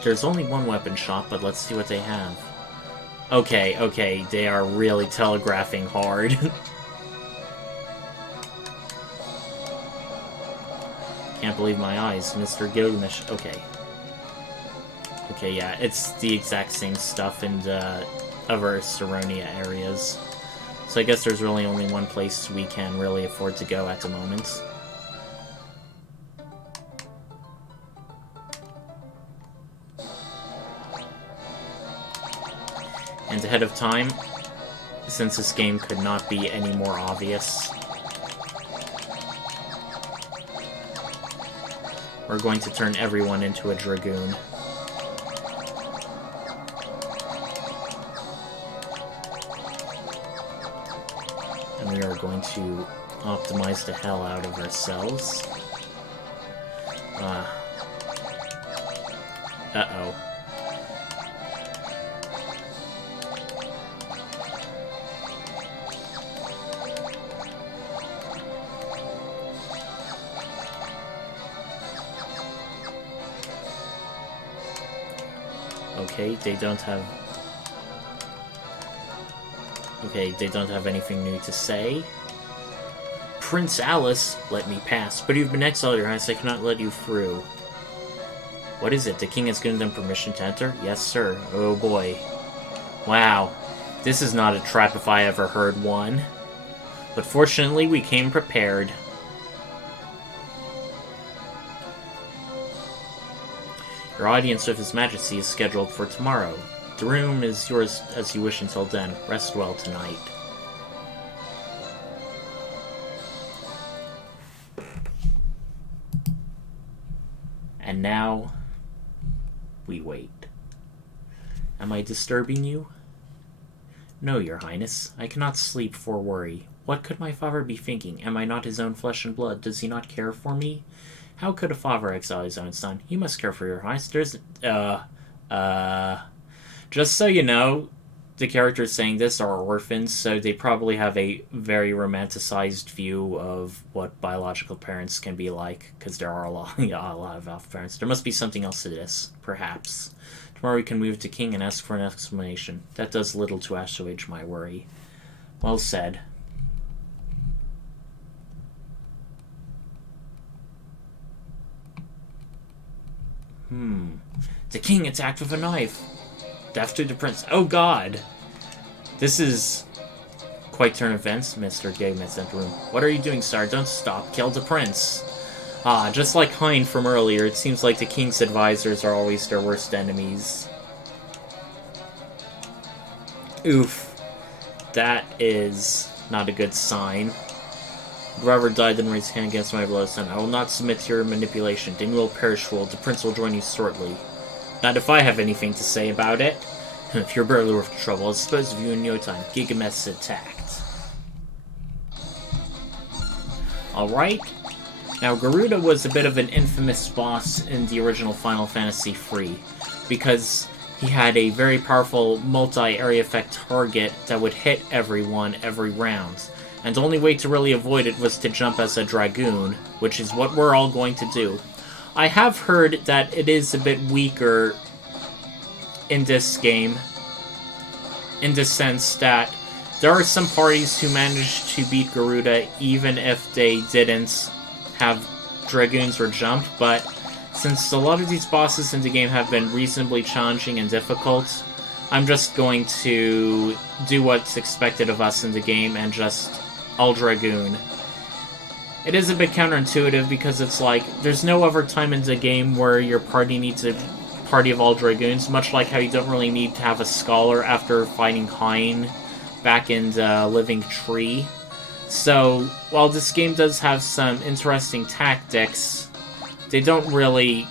There's only one weapon shop, but let's see what they have. Okay, they are really telegraphing hard. Can't believe my eyes, Mr. Gilgamesh. Okay, yeah, it's the exact same stuff in the other Saronia areas. So I guess there's really only one place we can really afford to go at the moment. And ahead of time, since this game could not be any more obvious, we're going to turn everyone into a dragoon. And we are going to optimize the hell out of ourselves. Uh-oh. Okay, they don't have anything new to say. Prince Alice, let me pass. But you've been exiled, Your Highness. I cannot let you through. What is it? The king has given them permission to enter? Yes, sir. Oh boy. Wow. This is not a trap if I ever heard one. But fortunately, we came prepared. Your audience with His Majesty is scheduled for tomorrow. The room is yours as you wish until then. Rest well tonight. now, we wait. Am I disturbing you? No, your highness. I cannot sleep for worry. What could my father be thinking? Am I not his own flesh and blood? Does he not care for me? How could a father exile his own son? He must care for your highness. There's... Just so you know, the characters saying this are orphans, so they probably have a very romanticized view of what biological parents can be like, because there are a lot of alpha parents. There must be something else to this, perhaps. Tomorrow we can move to King and ask for an explanation. That does little to assuage my worry. Well said. The king attacked with a knife. Death to the prince. Oh god! This is quite turn events, Mr. Gagmet's entered room. What are you doing, sire? Don't stop. Kill the prince. Ah, just like Hein from earlier, it seems like the king's advisors are always their worst enemies. Oof. That is not a good sign. Whoever died then raised his hand against my beloved son. I will not submit to your manipulation. Then you will perish, fool. The prince will join you shortly. Not if I have anything to say about it. If you're barely worth the trouble, I'll dispose of you in no time. Gigamet's attacked. Alright. Now, Garuda was a bit of an infamous boss in the original Final Fantasy III, because he had a very powerful multi-area effect target that would hit everyone every round. And the only way to really avoid it was to jump as a Dragoon, which is what we're all going to do. I have heard that it is a bit weaker in this game, in the sense that there are some parties who managed to beat Garuda even if they didn't have Dragoons or jump, but since a lot of these bosses in the game have been reasonably challenging and difficult, I'm just going to do what's expected of us in the game and just all Dragoon. It is a bit counterintuitive because it's like, there's no other time in the game where your party needs a party of all Dragoons, much like how you don't really need to have a Scholar after fighting Hein back in the Living Tree. So, while this game does have some interesting tactics, they don't really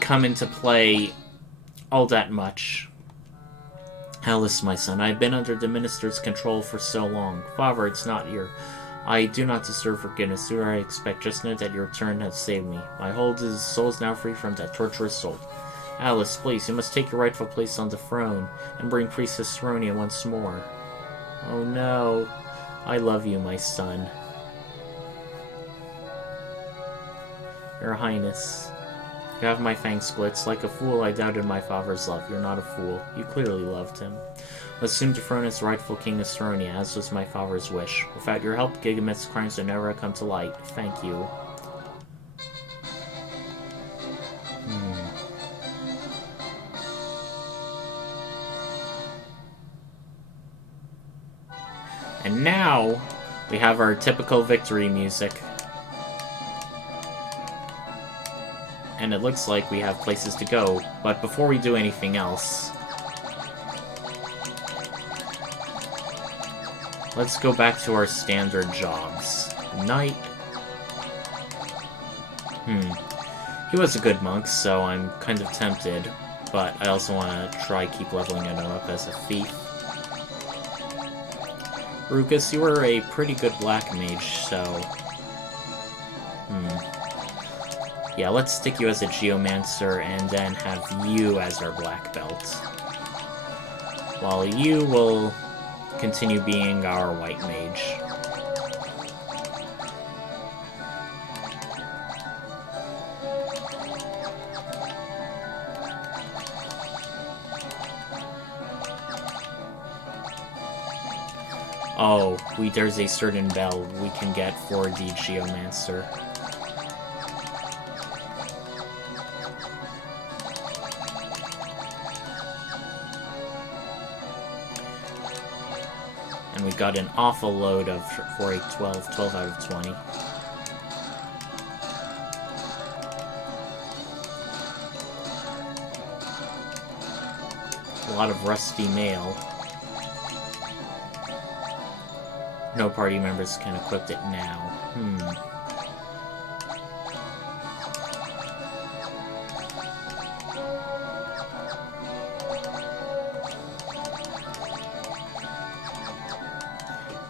come into play all that much. Alice, my son, I have been under the minister's control for so long. Father, it's not your... I do not deserve forgiveness, nor I expect. Just know that your return has saved me. My soul is now free from that torturous soul. Alice, please, you must take your rightful place on the throne, and bring Priestess Saronia once more. Oh no. I love you, my son. Your Highness. You have my fang splits. Like a fool, I doubted my father's love. You're not a fool. You clearly loved him. Was soon to throne as rightful king of Saronia, as was my father's wish. Without your help, Gigamet's crimes would never come to light. Thank you. And now, we have our typical victory music. And it looks like we have places to go, but before we do anything else, let's go back to our standard jobs. Knight. He was a good monk, so I'm kind of tempted, but I also want to try keep leveling him up as a thief. Rukus, you were a pretty good black mage, so... Yeah, let's stick you as a Geomancer, and then have you as our black belt. While you will continue being our white mage. Oh, there's a certain bell we can get for the Geomancer. And we got an awful load for a 12 out of 20. A lot of rusty mail. No party members can equip it now.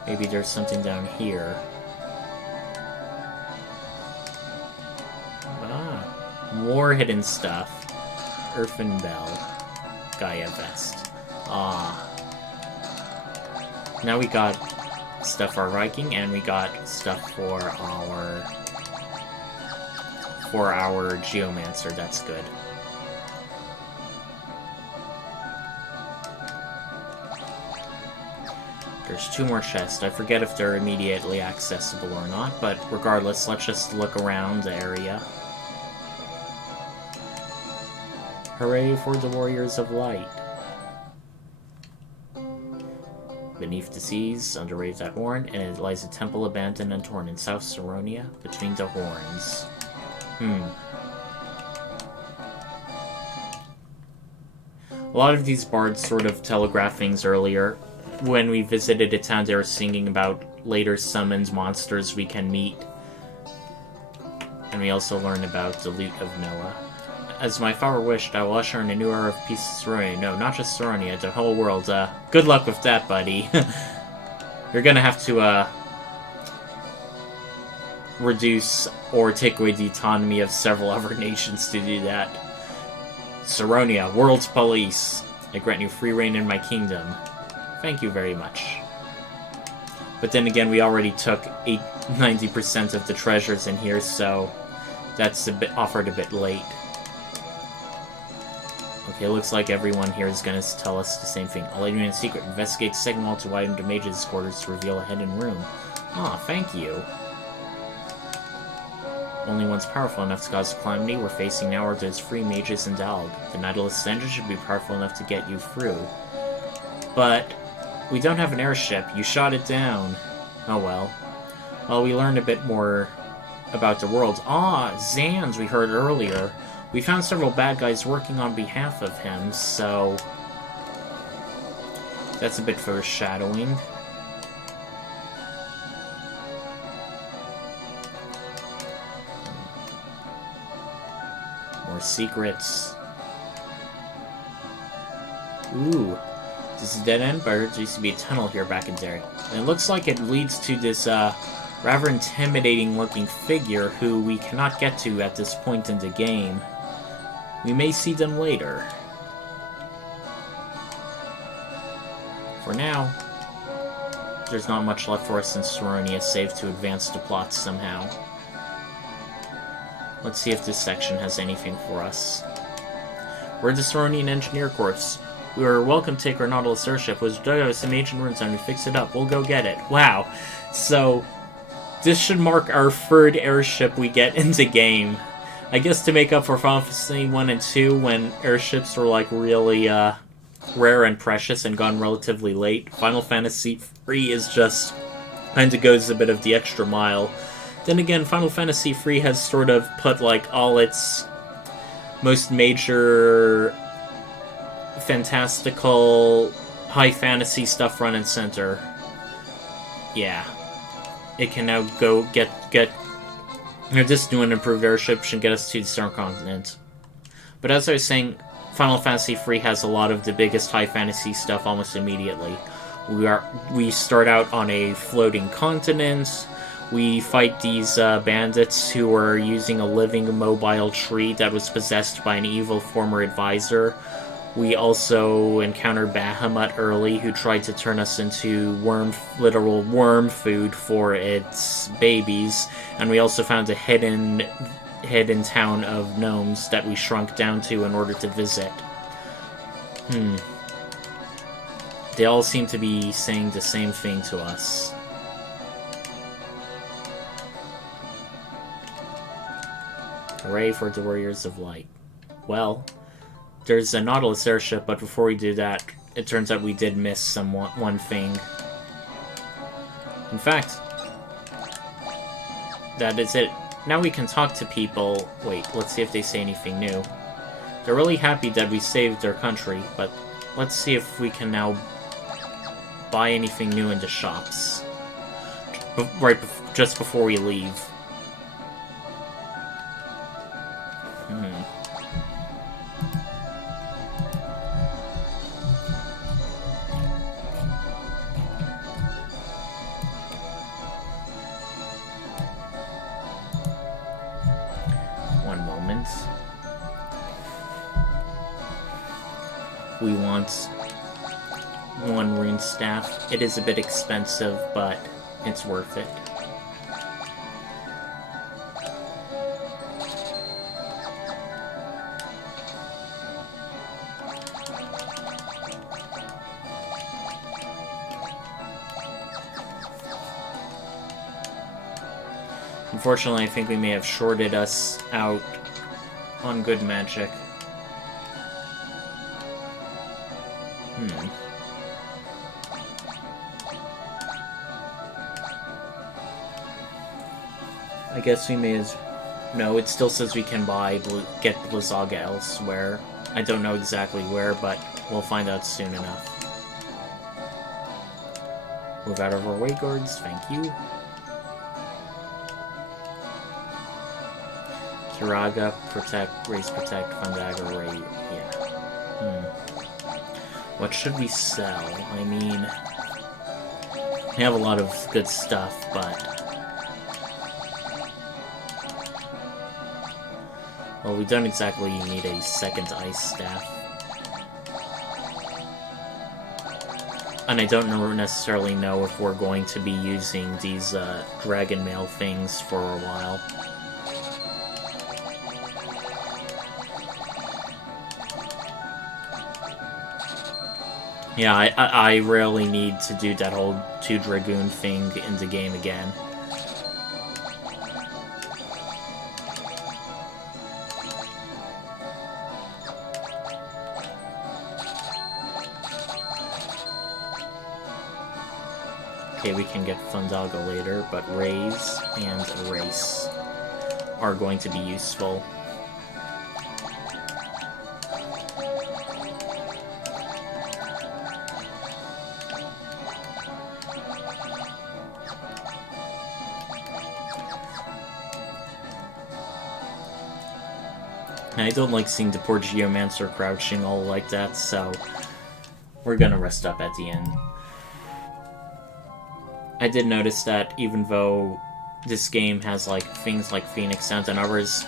Maybe there's something down here. Ah, more hidden stuff. Earthen Bell. Gaia Vest. Ah. Now we got stuff for our Viking, and we got stuff for our Geomancer. That's good. There's 2 more chests. I forget if they're immediately accessible or not, but regardless, let's just look around the area. Hooray for the Warriors of Light. Beneath the seas, under waves that horn, and it lies a temple abandoned and torn in South Saronia, between the horns. A lot of these bards sort of telegraph things earlier. When we visited a town, they were singing about later summoned monsters we can meet. And we also learn about the loot of Noah. As my father wished, I will usher in a new era of peace in Saronia. No, not just Saronia, the whole world. Good luck with that, buddy. You're gonna have to, reduce or take away the autonomy of several other nations to do that. Saronia, world's police. I grant you free reign in my kingdom. Thank you very much. But then again, we already took 90% of the treasures in here, so that's offered a bit late. Okay, looks like everyone here is going to tell us the same thing. I'll let you in secret. Investigate the second wall to widen the mage's quarters to reveal a hidden room. Aw, thank you. Only one's powerful enough to cause calamity we're facing now are those 3 mages in Dalg. The Nautilus engine should be powerful enough to get you through. But we don't have an airship. You shot it down. Oh well. Well, we learned a bit more about the world. Ah, Xande, we heard earlier. We found several bad guys working on behalf of him, so that's a bit foreshadowing. More secrets. Ooh. This is a dead end, but there used to be a tunnel here back in there. And it looks like it leads to this rather intimidating looking figure who we cannot get to at this point in the game. We may see them later. For now, there's not much left for us in Saronia save to advance the plot somehow. Let's see if this section has anything for us. We're the Saronian Engineer Corps. We were welcome to take our Nautilus airship. Was dug out of some ancient ruins and we fixed it up. We'll go get it. Wow. So, this should mark our 3rd airship we get in the game. I guess to make up for Final Fantasy 1 and 2 when airships were like really rare and precious and gone relatively late. Final Fantasy 3 is just kind of goes a bit of the extra mile. Then again, Final Fantasy 3 has sort of put like all its most major fantastical high fantasy stuff front and center. Yeah. It can now go get this new and improved airship should get us to the Star Continent. But as I was saying, Final Fantasy 3 has a lot of the biggest high fantasy stuff almost immediately. We start out on a floating continent. We fight these bandits who are using a living mobile tree that was possessed by an evil former advisor. We also encountered Bahamut early, who tried to turn us into literal worm food for its babies. And we also found a hidden town of gnomes that we shrunk down to in order to visit. They all seem to be saying the same thing to us. Hooray for the Warriors of Light. Well, there's a Nautilus airship, but before we do that, it turns out we did miss one thing. In fact, that is it. Now we can talk to people. Wait, let's see if they say anything new. They're really happy that we saved their country, but let's see if we can now buy anything new in the shops. Just before we leave. we want one rune staff. It is a bit expensive, but it's worth it. Unfortunately, I think we may have shorted us out on good magic. I guess we may as... No, it still says we can get Blizzaga elsewhere. I don't know exactly where, but we'll find out soon enough. Move out of our way guards, thank you. Turaga, protect, raise protect, Fundaga, raise... yeah. What should we sell? I mean... we have a lot of good stuff, but... well, we don't exactly need a second ice staff. And I don't necessarily know if we're going to be using these dragon mail things for a while. Yeah, I really need to do that whole 2 Dragoon thing in the game again. Okay, we can get Fundaga later, but Raise and Erase are going to be useful. I don't like seeing the poor Geomancer crouching all like that, so we're gonna rest up at the end. I did notice that even though this game has like things like Phoenix Sound and others,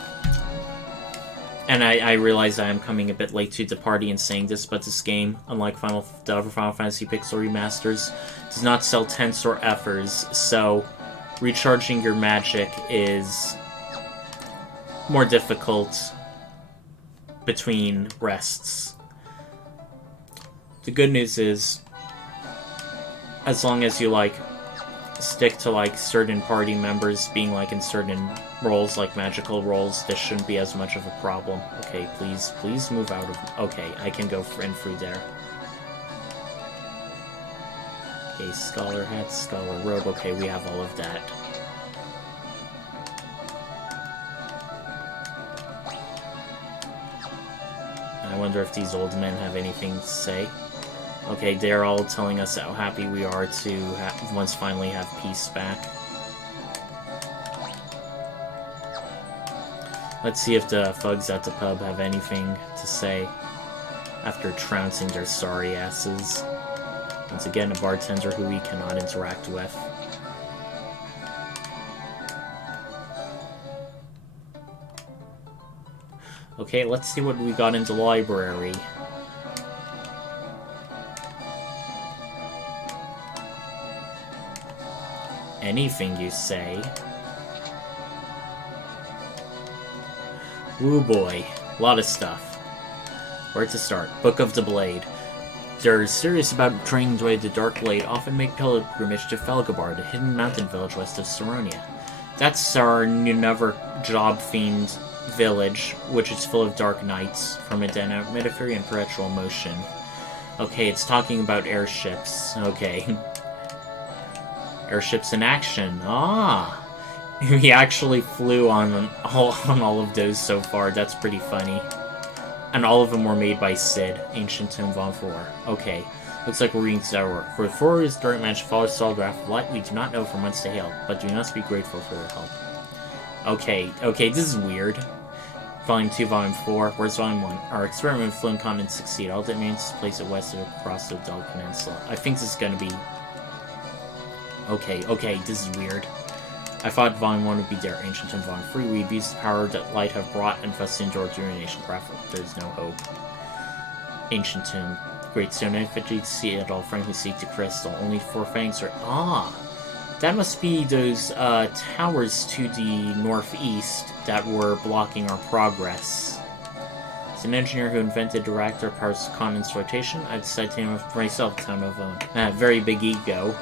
and I realize I am coming a bit late to the party in saying this, but this game, unlike the other Final Fantasy Pixel remasters, does not sell Tents or Effers, so recharging your magic is more difficult between rests. The good news is, as long as you like stick to like certain party members being like in certain roles, like magical roles, this shouldn't be as much of a problem. Okay, please move out of... okay, I can go in through there. Okay, Scholar Hat, Scholar Robe, okay, we have all of that. I wonder if these old men have anything to say. Okay, they're all telling us how happy we are to once finally have peace back. Let's see if the thugs at the pub have anything to say after trouncing their sorry asses. Once again, a bartender who we cannot interact with. Okay, let's see what we got in the library. Anything you say. Ooh boy, a lot of stuff. Where to start? Book of the Blade. They're serious about training the way the Dark Blade, often make pilgrimage to Felgabar, the hidden mountain village west of Saronia. That's our another job-themed village, which is full of dark knights from a Metaphyry and perpetual motion. Okay, it's talking about airships. Okay. Airships in action. Ah! He actually flew on all of those so far. That's pretty funny. And all of them were made by Sid, Ancient Tomb Von 4. Okay. Looks like we're reading our work. For 4 years, Dark Magic follows Solgraph of Light. We do not know from whence to hail, but we must be grateful for their help. Okay, this is weird. Volume 2, Volume 4. Where's Volume 1? Our experiment with Flint Continent succeed. All that means is place it west of across the Dog Peninsula. I think this is gonna be... Okay, this is weird. I thought Volume 1 would be there. Ancient Tomb Volume 3. We abuse the power that light have brought and thus endured urination. There's no hope. Ancient tomb. Great stone effigy, see it all friend who seek the crystal. Only 4 fangs are... Ah! That must be those towers to the northeast that were blocking our progress. As an engineer who invented the reactor powers continent's rotation, I decided to name it myself Town of very big ego.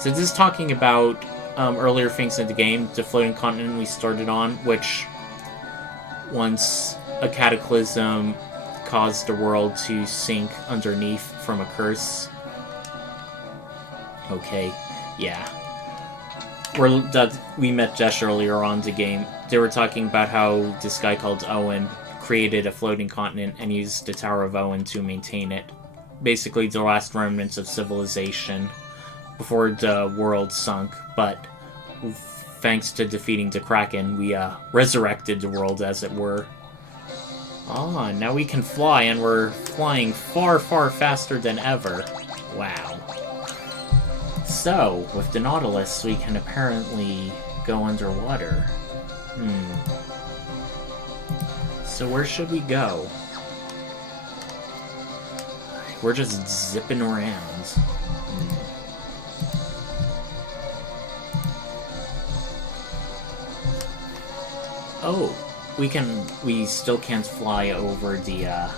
So this is talking about earlier things in the game, the floating continent we started on, which once a cataclysm caused the world to sink underneath from a curse. Okay, yeah. We met Jesh earlier on the game. They were talking about how this guy called Owen created a floating continent and used the Tower of Owen to maintain it. Basically the last remnants of civilization before the world sunk, but thanks to defeating the Kraken, we resurrected the world, as it were. Ah, now we can fly, and we're flying far, far faster than ever. Wow. So, with the Nautilus, we can apparently go underwater. So where should we go? We're just zipping around. Oh, we still can't fly over the,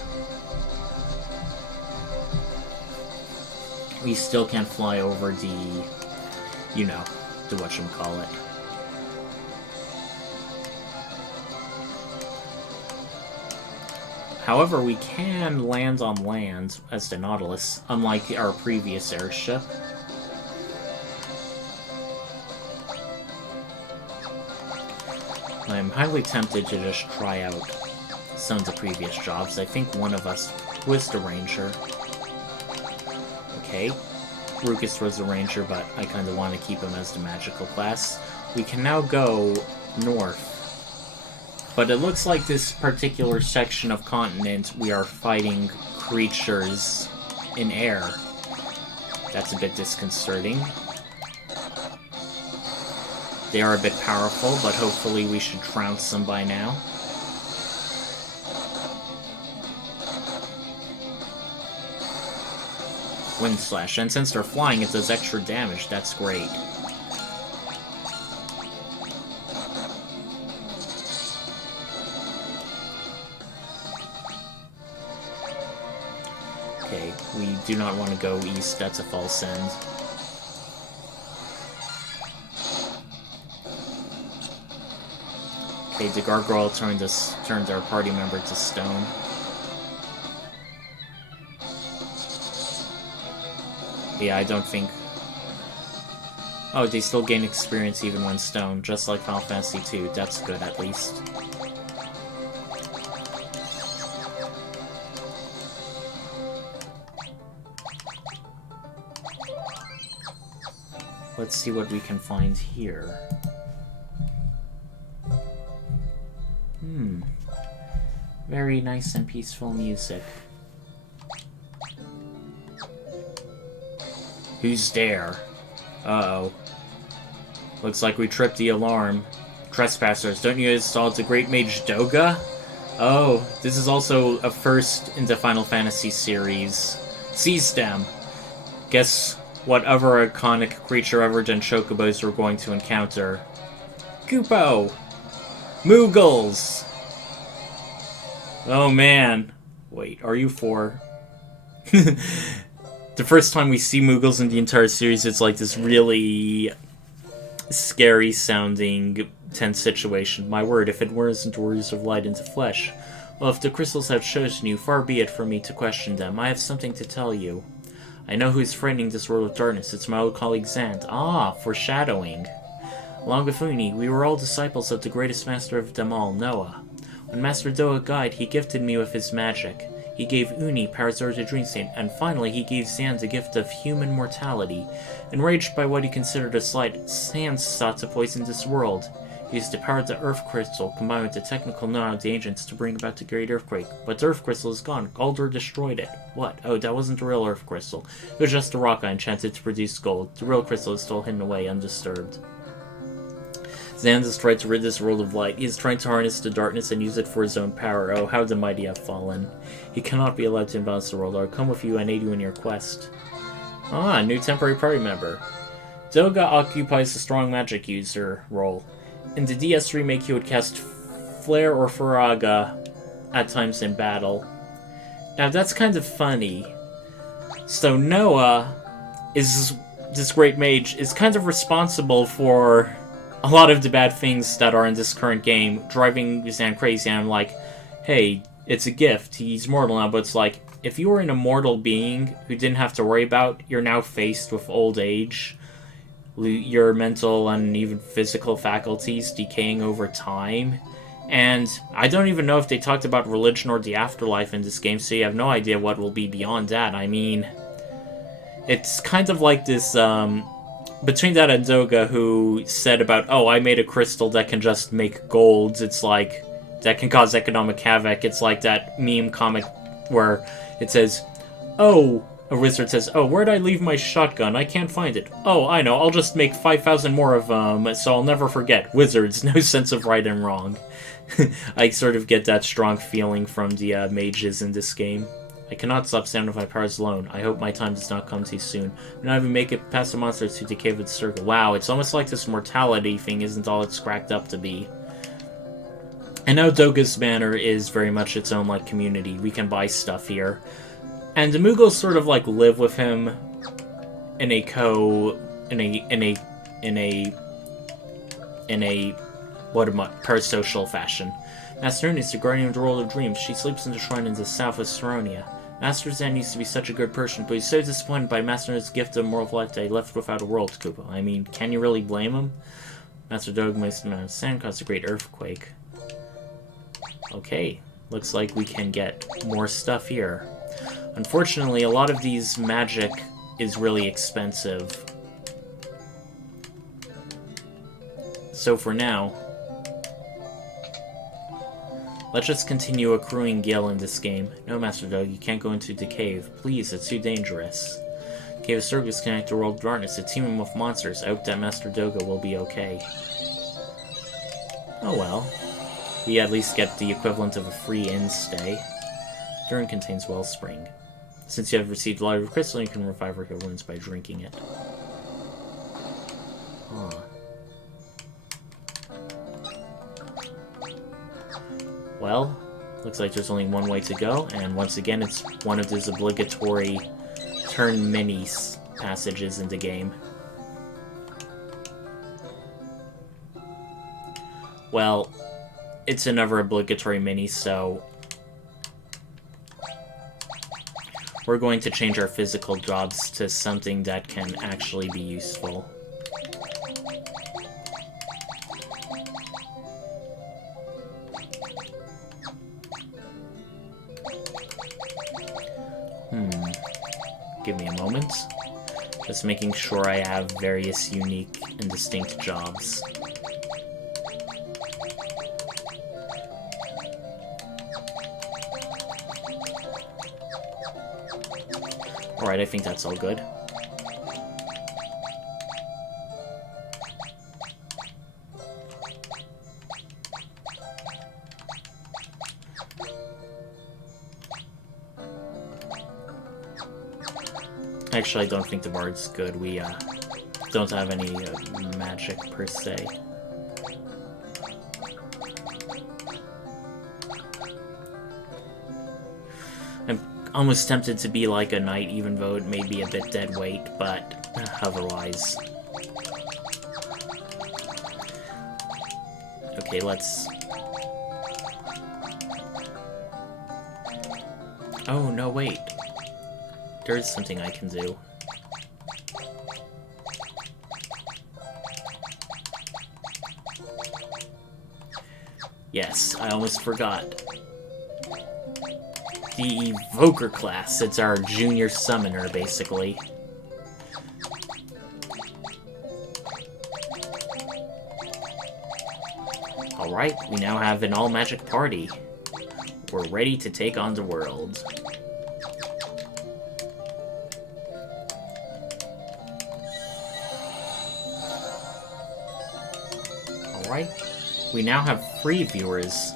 we still can't fly over the, you know, the whatchamacallit. However, we can land on land as the Nautilus, unlike our previous airship. I'm highly tempted to just try out some of the previous jobs. I think one of us was the ranger. Okay, Rukus was the ranger, but I kind of want to keep him as the magical class. We can now go north. But it looks like this particular section of continent, we are fighting creatures in air. That's a bit disconcerting. They are a bit powerful, but hopefully we should trounce them by now. Wind Slash, and since they're flying, it does extra damage. That's great. Okay, we do not want to go east. That's a false end. Okay, the gargoyle turned our party member to stone. Yeah, I don't think... Oh, they still gain experience even when stone, just like Final Fantasy II. That's good, at least. Let's see what we can find here. Very nice and peaceful music. Who's there? Uh-oh. Looks like we tripped the alarm. Trespassers, don't you install the Great Mage Doga? Oh, this is also a first in the Final Fantasy series. Seize them! Guess what other iconic creature other than Chocobos we're going to encounter? Kupo! Moogles! Oh man. Wait, are you 4? The first time we see Moogles in the entire series, it's like this really scary sounding tense situation. My word, if it wasn't warriors of light into flesh. Well, if the crystals have chosen you, far be it from me to question them. I have something to tell you. I know who is frightening this world of darkness. It's my old colleague Xande. Ah, foreshadowing. Along with Uni, we were all disciples of the greatest master of them all, Noah. When Master Doa died, he gifted me with his magic. He gave Uni powers over the Dream State, and finally he gave Xande the gift of human mortality. Enraged by what he considered a slight, Xande sought to poison this world. He used the power of the Earth Crystal, combined with the technical know-how of the ancients, to bring about the Great Earthquake. But the Earth Crystal is gone. Galdur destroyed it. What? Oh, that wasn't the real Earth Crystal. It was just a rock I enchanted to produce gold. The real crystal is still hidden away, undisturbed. Xande has tried to rid this world of light. He is trying to harness the darkness and use it for his own power. Oh, how the mighty have fallen. He cannot be allowed to imbalance the world. I'll come with you and aid you in your quest. Ah, new temporary party member. Doga occupies the strong magic user role. In the DS remake, he would cast Flare or Faraga at times in battle. Now, that's kind of funny. So Noah is this great mage is kind of responsible for a lot of the bad things that are in this current game, driving Xande crazy. And I'm like, hey, it's a gift. He's mortal now, but it's like, if you were an immortal being who didn't have to worry about, you're now faced with old age, your mental and even physical faculties decaying over time. And I don't even know if they talked about religion or the afterlife in this game, so you have no idea what will be beyond that. I mean, it's kind of like this, between that and Doga, who said about, oh, I made a crystal that can just make golds, it's like, that can cause economic havoc. It's like that meme comic where it says, oh, a wizard says, oh, where'd I leave my shotgun? I can't find it. Oh, I know, I'll just make 5,000 more of them, so I'll never forget. Wizards, no sense of right and wrong. I sort of get that strong feeling from the mages in this game. I cannot stop sound of my powers alone. I hope my time does not come too soon. Do not even make it past the monster to decay with the circle. Wow, it's almost like this mortality thing isn't all it's cracked up to be. And now Doga's Manor is very much its own like community. We can buy stuff here. And the Mughals sort of like live with him in a parasocial fashion. Master Noon is the guardian of the world of dreams. She sleeps in the shrine in the south of Saronia. Master Xande used to be such a good person, but he's so disappointed by Master Noon's gift of moral life that he left without a world, Koopa. I mean, can you really blame him? Master Doga makes the amount of sand caused a great earthquake. Okay, looks like we can get more stuff here. Unfortunately, a lot of these magic is really expensive. So for now, let's just continue accruing gil in this game. No, Master Doga, you can't go into the cave. Please, it's too dangerous. The cave of Circus connect to World of Darkness. It's teeming with monsters. I hope that Master Doga will be okay. Oh well. We at least get the equivalent of a free inn stay. Durn contains Wellspring. Since you have received Light of Crystal, you can revive your wounds by drinking it. Huh. Well, looks like there's only one way to go, and once again it's one of those obligatory turn minis passages in the game. Well, it's another obligatory mini, so we're going to change our physical jobs to something that can actually be useful. Give me a moment. Just making sure I have various unique and distinct jobs. Alright, I think that's all good. Actually, I don't think the bard's good. We don't have any magic per se. I'm almost tempted to be like a knight, even though it may be a bit dead weight, but otherwise. Okay, let's... Oh, no, wait. There's something I can do. Yes, I almost forgot. The Evoker class, it's our junior summoner, basically. Alright, we now have an all-magic party. We're ready to take on the world. Alright. We now have free viewers.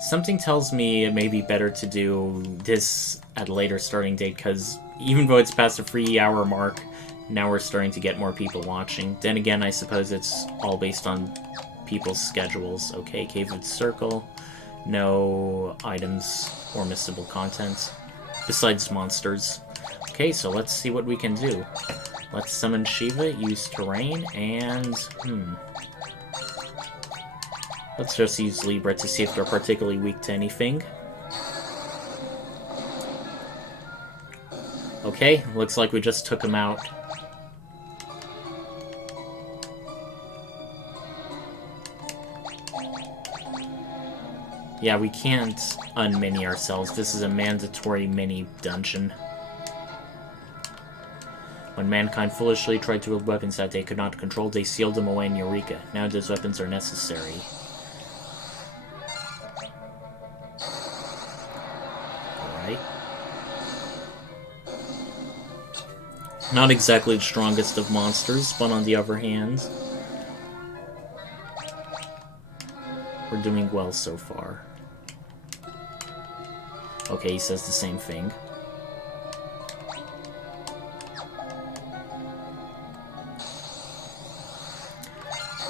Something tells me it may be better to do this at a later starting date, because even though it's past the 3 hour mark, now we're starting to get more people watching. Then again, I suppose it's all based on people's schedules. Okay, Cave of the Circle. No items or missable content. Besides monsters. Okay, so let's see what we can do. Let's summon Shiva, use terrain, and... let's just use Libra to see if they're particularly weak to anything. Okay, looks like we just took him out. Yeah, we can't unmini ourselves. This is a mandatory mini dungeon. When mankind foolishly tried to build weapons that they could not control, they sealed them away in Eureka. Now those weapons are necessary. Alright. Not exactly the strongest of monsters, but on the other hand, we're doing well so far. Okay, he says the same thing.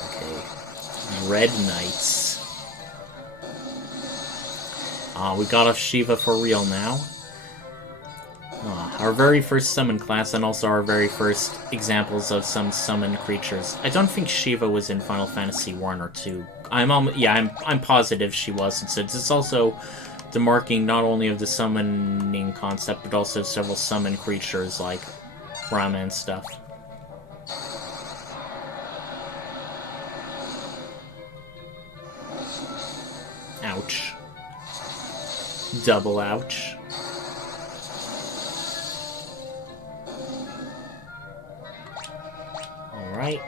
Okay. Red Knights. We got off Shiva for real now. Our very first summon class, and also our very first examples of some summon creatures. I don't think Shiva was in Final Fantasy 1 or 2. I'm positive she wasn't, since it's also the marking not only of the summoning concept, but also several summon creatures like Rama and stuff. Ouch. Double ouch. Alright.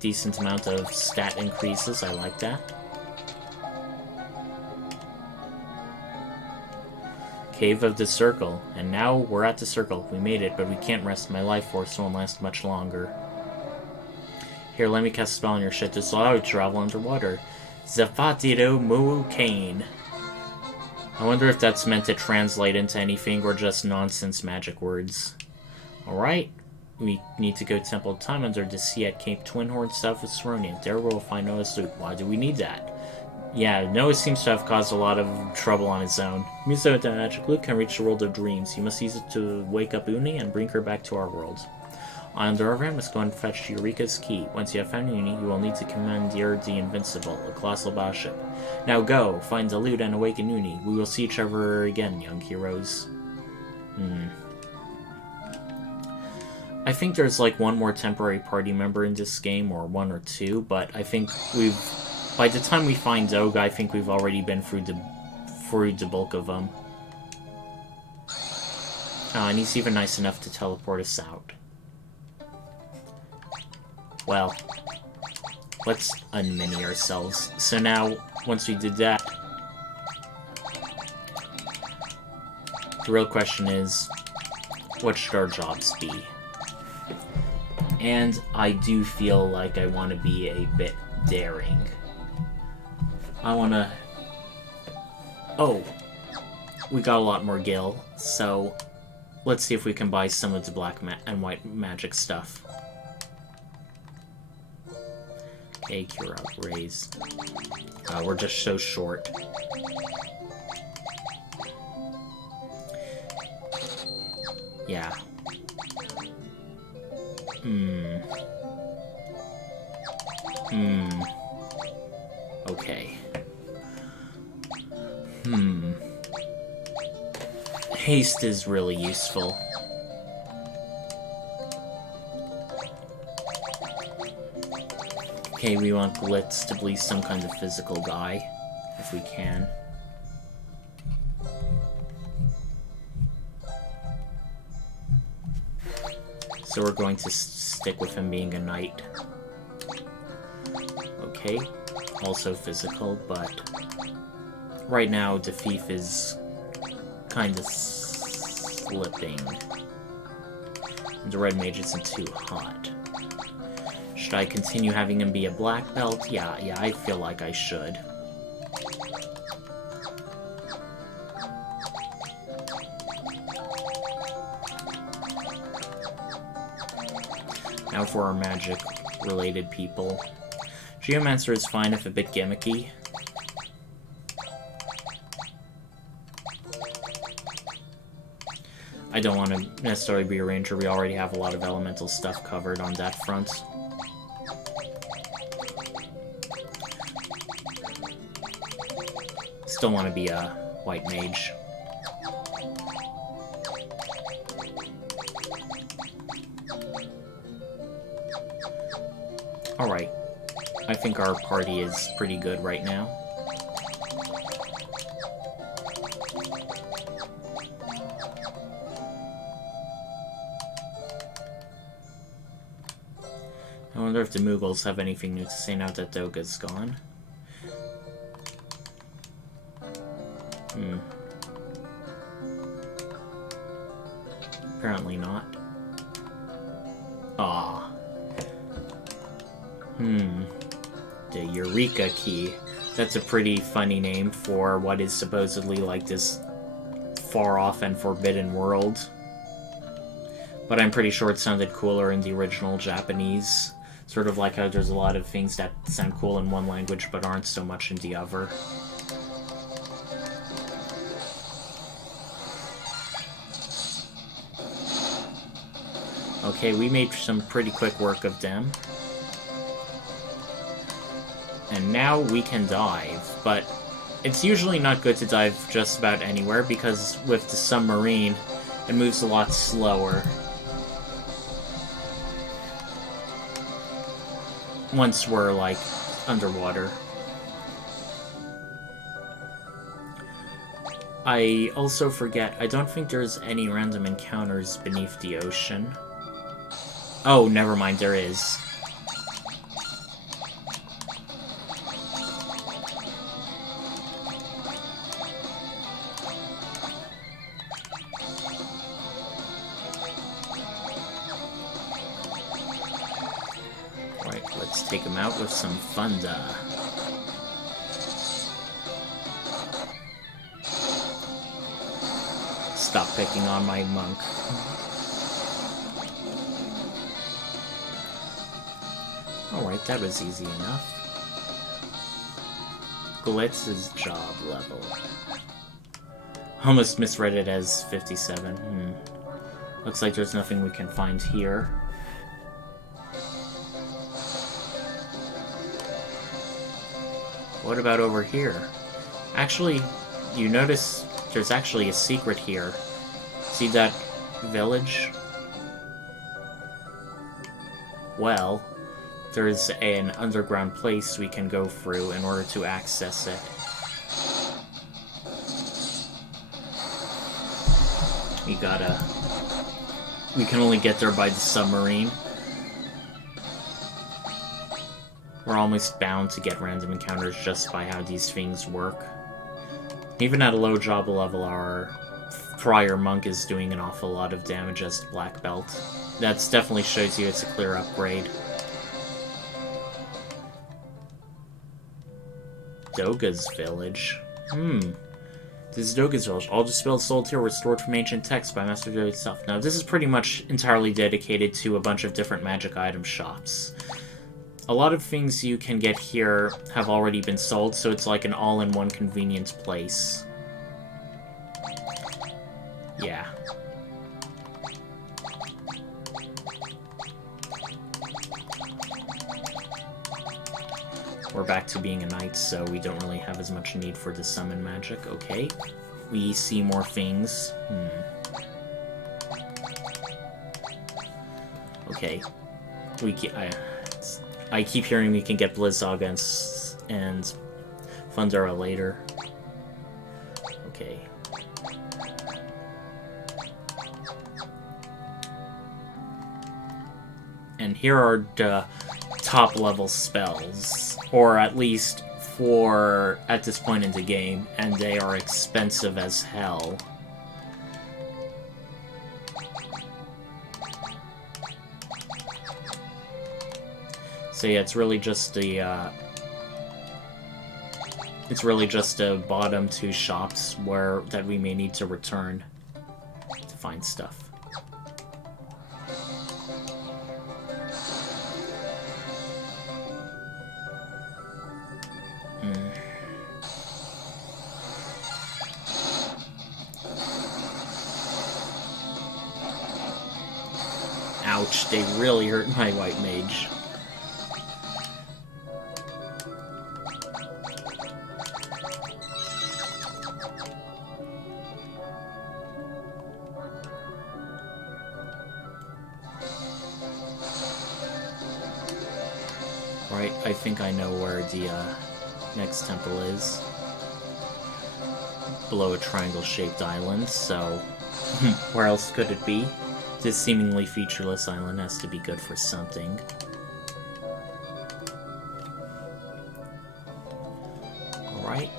Decent amount of stat increases, I like that. Cave of the Circle. And now we're at the circle. We made it, but we can't rest. My life force won't last much longer. Here, let me cast a spell on your ship. This will allow you to travel underwater. Zapatito Mu Kane. I wonder if that's meant to translate into anything or just nonsense magic words. Alright. We need to go to Temple of Time under the sea at Cape Twinhorn south of Saronian. There we'll find Noah's loot. Why do we need that? Yeah, Noah seems to have caused a lot of trouble on his own. Musa with that magic loot can reach the world of dreams. You must use it to wake up Uni and bring her back to our world. On the other hand, must go and fetch Eureka's key. Once you have found Uni, you will need to commandeer the Invincible, a colossal battleship. Now go, find the loot and awaken Uni. We will see each other again, young heroes. I think there's like one more temporary party member in this game, or one or two, but I think by the time we find Doga, I think we've already been through the bulk of them. And he's even nice enough to teleport us out. Well, let's unmini ourselves. So now, once we did that, the real question is, what should our jobs be? And I do feel like I want to be a bit daring. I want to... Oh, we got a lot more gil, so let's see if we can buy some of the black and white magic stuff. Okay, cure up, raise. We're just so short. Yeah. Okay. Haste is really useful. Okay, we want Blitz to be some kind of physical guy, if we can. So we're going to stick with him being a knight. Okay, also physical, but right now the thief is kind of slipping. And the red mage isn't too hot. Should I continue having him be a black belt? Yeah, I feel like I should. Now for our magic-related people. Geomancer is fine if a bit gimmicky. I don't want to necessarily be a ranger. We already have a lot of elemental stuff covered on that front. Still want to be a white mage. Alright. I think our party is pretty good right now. I wonder if the Moogles have anything new to say now that Doga's gone. Apparently not. Ah. The Eureka Key. That's a pretty funny name for what is supposedly like this far-off and forbidden world. But I'm pretty sure it sounded cooler in the original Japanese. Sort of like how there's a lot of things that sound cool in one language but aren't so much in the other. Okay, we made some pretty quick work of them. And now we can dive, but it's usually not good to dive just about anywhere because with the submarine, it moves a lot slower. Once we're, like, underwater. I also forget, I don't think there's any random encounters beneath the ocean. Oh, never mind, there is. Right, let's take him out with some funda. Stop picking on my monk. Alright, that was easy enough. Glitz's job level. Almost misread it as 57. Looks like there's nothing we can find here. What about over here? Actually, you notice there's actually a secret here. See that village? Well, there's an underground place we can go through in order to access it. We can only get there by the submarine. We're almost bound to get random encounters just by how these things work. Even at a low job level, our prior monk is doing an awful lot of damage as the black belt. That definitely shows you it's a clear upgrade. Doga's village. This is Doga's village. All the spells sold here were stored from ancient texts by Master Doga itself. Now, this is pretty much entirely dedicated to a bunch of different magic item shops. A lot of things you can get here have already been sold, so it's like an all-in-one convenient place. Yeah. We're back to being a knight, so we don't really have as much need for the summon magic. Okay. We see more things. Okay. I keep hearing we can get Blizzaga and Fundura later. Okay. And here are the top level spells, or at least for at this point in the game, and they are expensive as hell. So yeah, it's really just the, it's really just the bottom two shops that we may need to return to find stuff. Ouch, they really hurt my white mage. Right, I think I know where the next temple is. Below a triangle-shaped island, so where else could it be? This seemingly featureless island has to be good for something. Alright,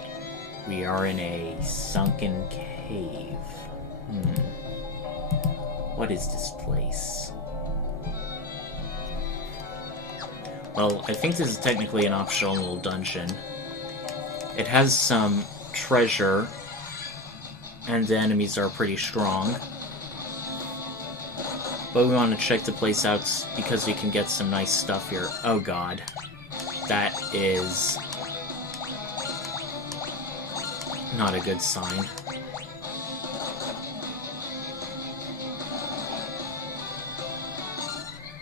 we are in a sunken cave. What is this place? Well, I think this is technically an optional dungeon. It has some treasure, and the enemies are pretty strong. But we want to check the place out because we can get some nice stuff here. Oh god. That is not a good sign.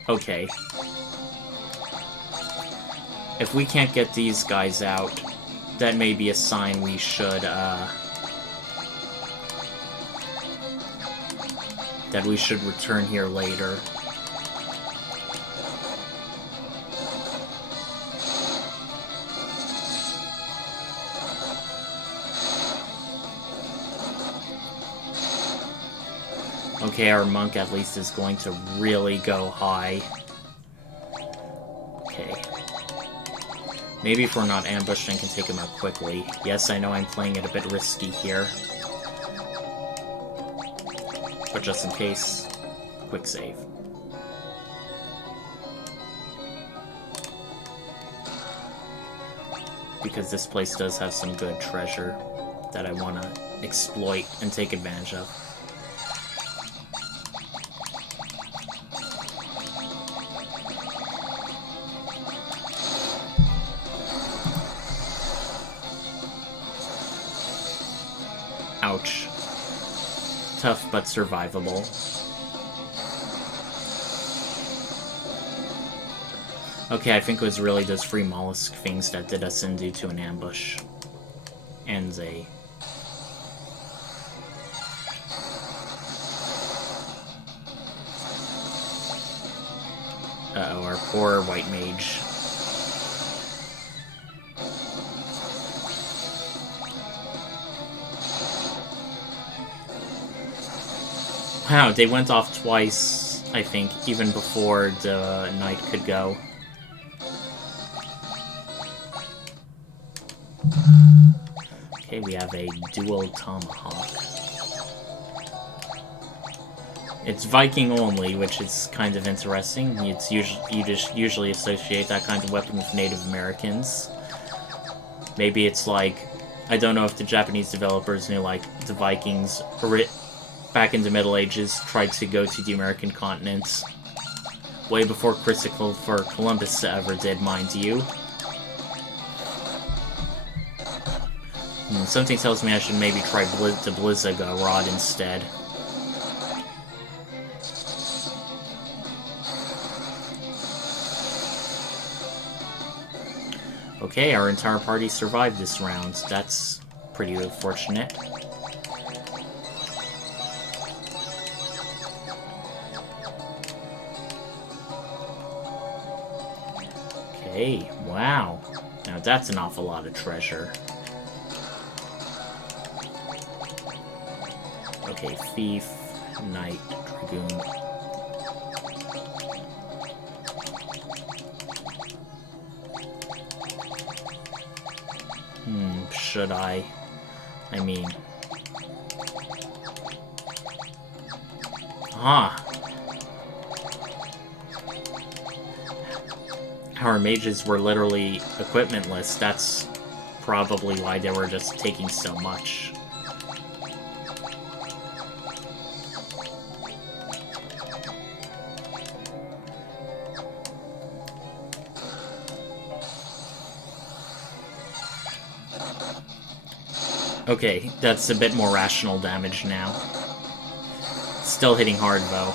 Okay. If we can't get these guys out, that may be a sign we should, that we should return here later. Okay, our monk at least is going to really go high. Okay. Maybe if we're not ambushed and can take him out quickly. Yes, I know I'm playing it a bit risky here. But just in case, quick save. Because this place does have some good treasure that I want to exploit and take advantage of. Ouch. Tough but survivable. Okay, I think it was really those free mollusk things that did us in due to an ambush. And a... Uh-oh, our poor white mage. Wow, they went off twice, I think, even before the knight could go. Okay, we have a dual tomahawk. It's Viking only, which is kind of interesting. It's usually associate that kind of weapon with Native Americans. Maybe it's like, I don't know if the Japanese developers knew, like, the Vikings back in the Middle Ages tried to go to the American continent way before Christopher Columbus ever did, mind you. Something tells me I should maybe try the Blizzaga rod instead. Okay, our entire party survived this round. That's pretty fortunate. Okay, wow. Now that's an awful lot of treasure. Okay, thief, knight, dragoon. Should I? I mean... our mages were literally equipmentless. That's probably why they were just taking so much. Okay, that's a bit more rational damage now. Still hitting hard, though.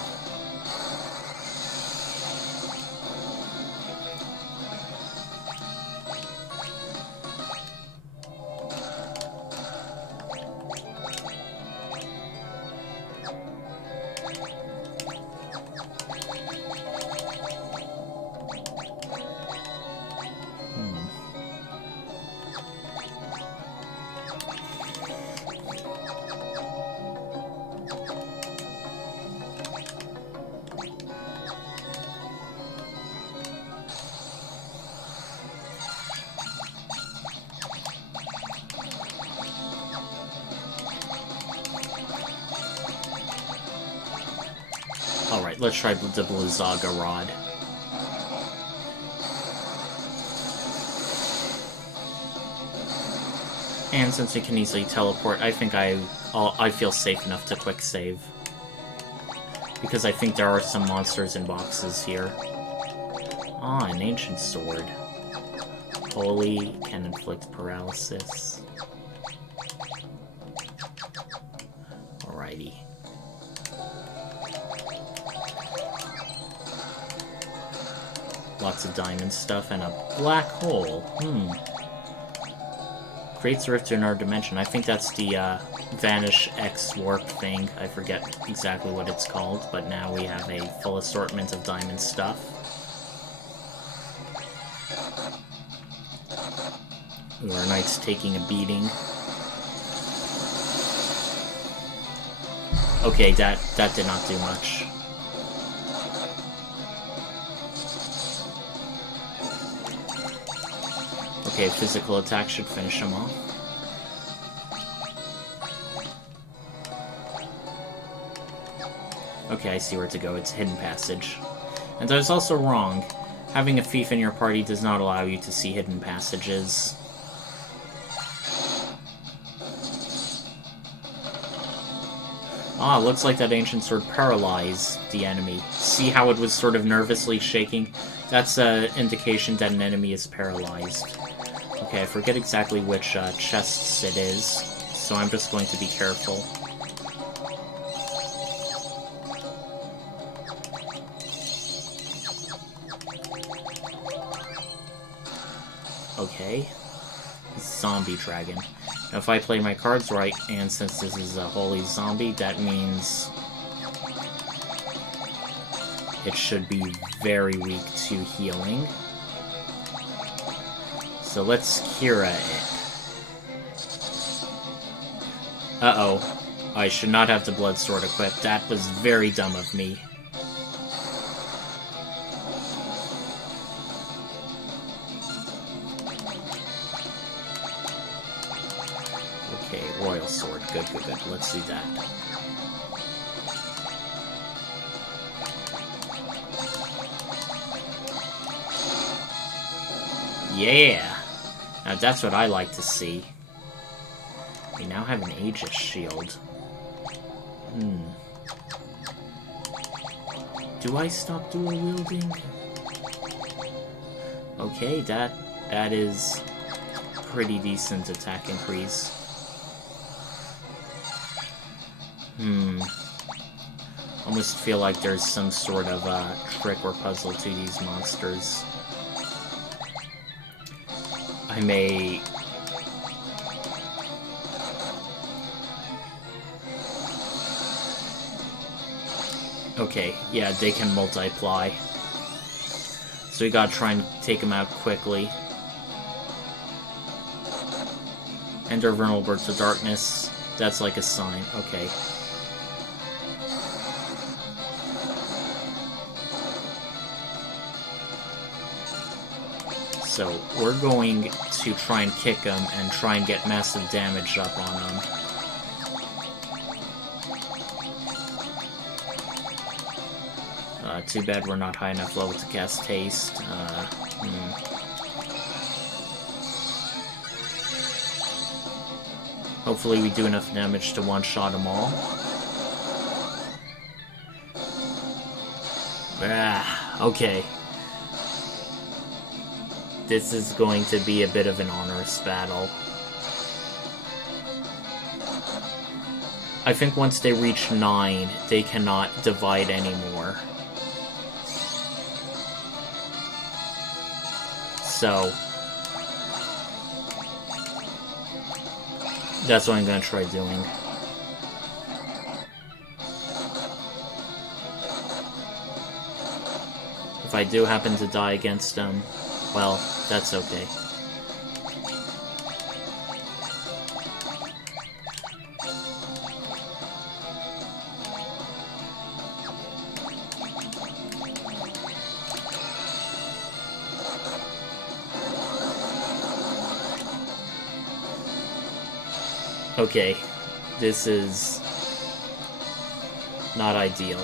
Alright, let's try the Blue Zaga Rod. And since we can easily teleport, I think I feel safe enough to quick save. Because I think there are some monsters in boxes here. Ah, an ancient sword. Holy can inflict paralysis. Alrighty. Lots of diamond stuff and a black hole. Creates a rift in our dimension. I think that's the Vanish X Warp thing. I forget exactly what it's called, but now we have a full assortment of diamond stuff. Ooh, our knight's taking a beating. Okay, that did not do much. Okay, physical attack should finish him off. Okay, I see where to go. It's hidden passage. And I was also wrong. Having a thief in your party does not allow you to see hidden passages. Ah, looks like that ancient sword paralyzed the enemy. See how it was sort of nervously shaking? That's an indication that an enemy is paralyzed. Okay, I forget exactly which chests it is, so I'm just going to be careful. Okay. Zombie dragon. Now, if I play my cards right, and since this is a holy zombie, that means it should be very weak to healing. So let's Kira it. Uh-oh. I should not have the blood sword equipped. That was very dumb of me. Okay, royal sword. Good, good, good. Let's do that. Yeah! Now that's what I like to see. We now have an Aegis shield. Do I stop dual wielding? Okay, that is pretty decent attack increase. Almost feel like there's some sort of trick or puzzle to these monsters. I may... Okay, yeah, they can multiply. So we gotta try and take them out quickly. And they're vulnerable to darkness. That's like a sign. Okay. So we're going to try and kick them and try and get massive damage up on them. Too bad we're not high enough level to cast Haste. Hopefully we do enough damage to one-shot them all. Okay. This is going to be a bit of an onerous battle. I think once they reach 9, they cannot divide anymore. So that's what I'm going to try doing. If I do happen to die against them, well, that's okay. Okay, this is not ideal.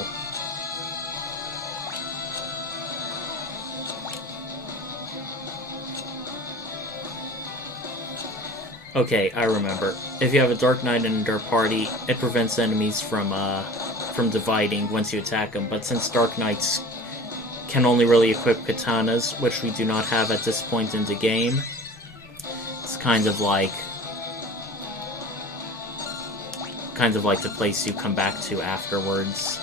Okay, I remember. If you have a Dark Knight in your party, it prevents enemies from dividing once you attack them, but since Dark Knights can only really equip katanas, which we do not have at this point in the game, it's kind of like the place you come back to afterwards.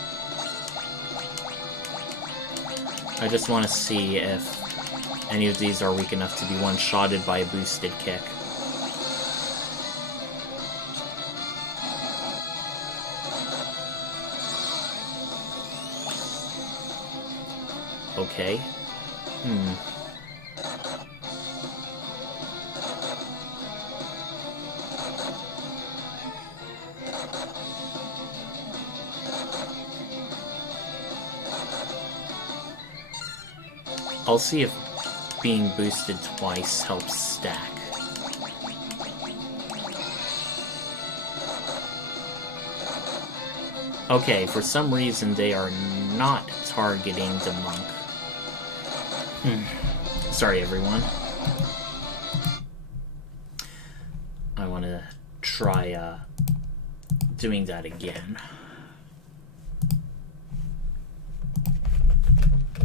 I just want to see if any of these are weak enough to be one-shotted by a boosted kick. Okay. I'll see if being boosted twice helps stack. Okay, for some reason they are not targeting the monk. Sorry, everyone. I want to try doing that again.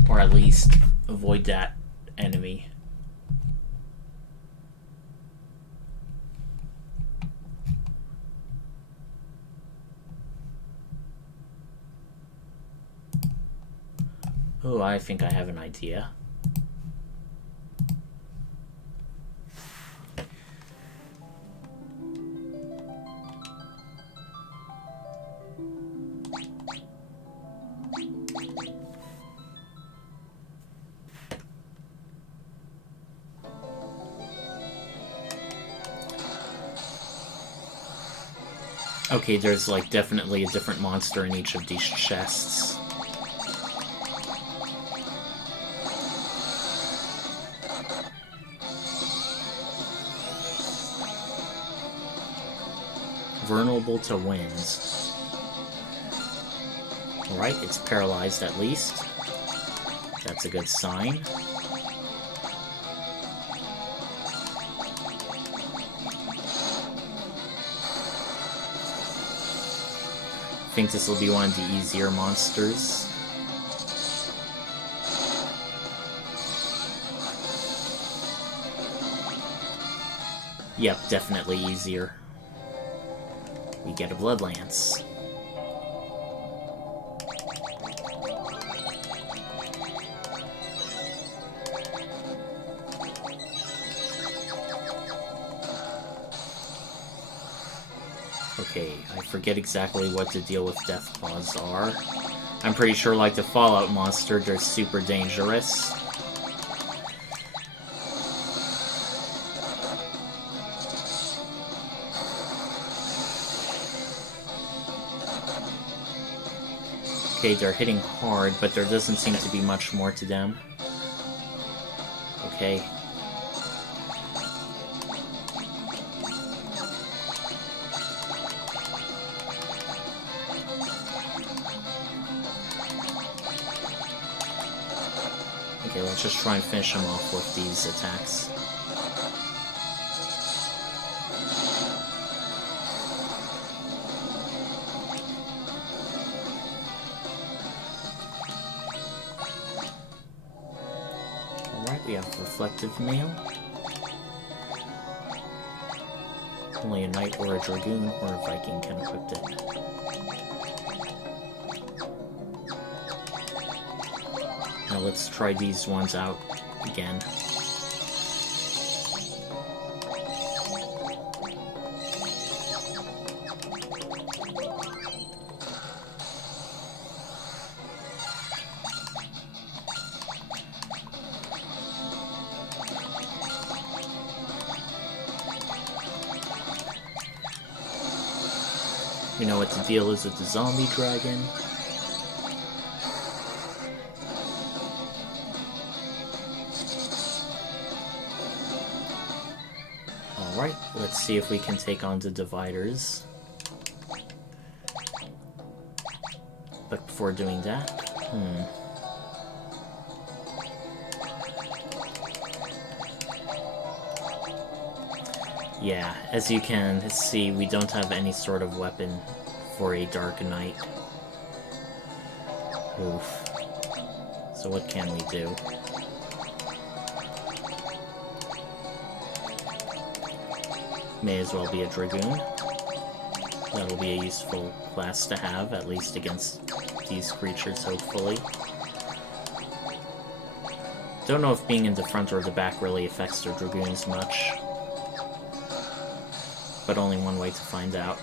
Or at least avoid that enemy. Oh, I think I have an idea. Okay, there's like definitely a different monster in each of these chests. Vulnerable to winds. Alright, it's paralyzed at least. That's a good sign. I think this will be one of the easier monsters. Yep, definitely easier. We get a blood lance. Okay, I forget exactly what the deal with death claws are. I'm pretty sure, like the Fallout monster, they're super dangerous. Okay, they're hitting hard, but there doesn't seem to be much more to them. Okay. Okay, let's just try and finish him off with these attacks. Alright, we have Reflective Mail. Only a Knight or a Dragoon or a Viking can equip it. Now let's try these ones out again. We know what the deal is with the zombie dragon. Alright, let's see if we can take on the dividers. But before doing that, yeah, as you can see, we don't have any sort of weapon for a Dark Knight. Oof. So what can we do? May as well be a Dragoon. That'll be a useful class to have, at least against these creatures, hopefully. Don't know if being in the front or the back really affects the Dragoons much. But only one way to find out.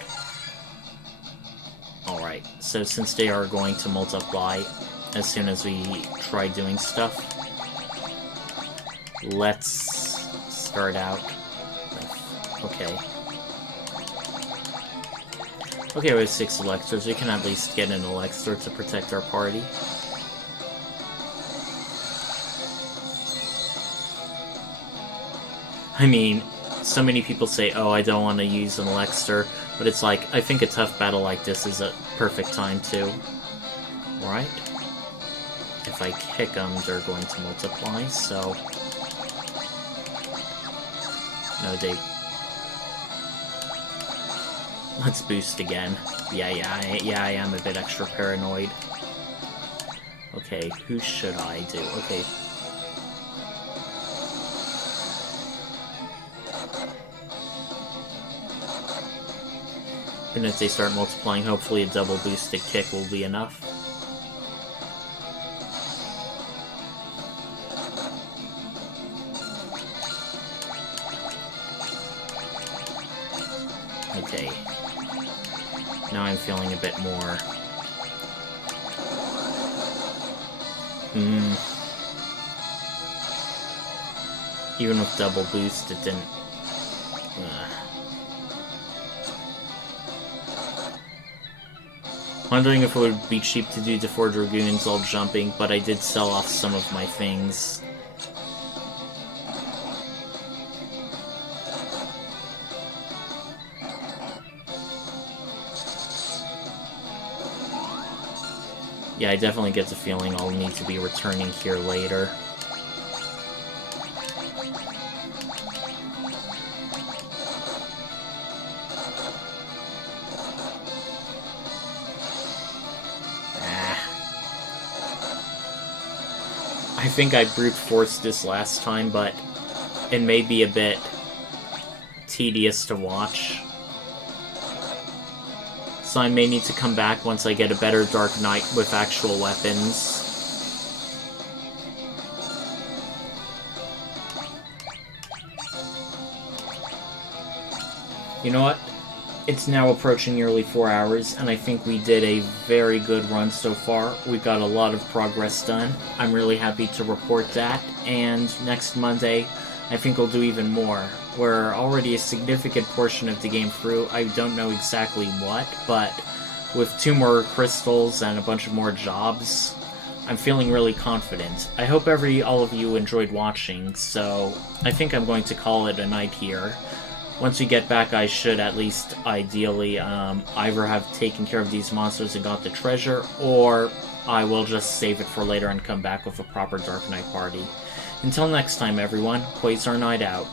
Alright, so since they are going to multiply as soon as we try doing stuff, let's start out with... okay. Okay, we have 6 Electors. We can at least get an Elector to protect our party. I mean, so many people say, oh, I don't want to use an Elector, but it's like, I think a tough battle like this is a perfect time to. Right? If I kick them, they're going to multiply, so... no, they... let's boost again. Yeah, I am a bit extra paranoid. Okay, who should I do? Okay. And if they start multiplying, hopefully a double boosted kick will be enough. Okay. Now I'm feeling a bit more... Even with double boost, it didn't... Wondering if it would be cheap to do the 4 Dragoons all jumping, but I did sell off some of my things. Yeah, I definitely get the feeling I'll need to be returning here later. I think I brute forced this last time, but it may be a bit tedious to watch. So I may need to come back once I get a better Dark Knight with actual weapons. You know what? It's now approaching nearly 4 hours, and I think we did a very good run so far. We got a lot of progress done. I'm really happy to report that, and next Monday, I think we'll do even more. We're already a significant portion of the game through. I don't know exactly what, but with 2 more crystals and a bunch of more jobs, I'm feeling really confident. I hope all of you enjoyed watching, so I think I'm going to call it a night here. Once we get back, I should at least, ideally, either have taken care of these monsters and got the treasure, or I will just save it for later and come back with a proper Dark Knight party. Until next time, everyone, Quasar Night out.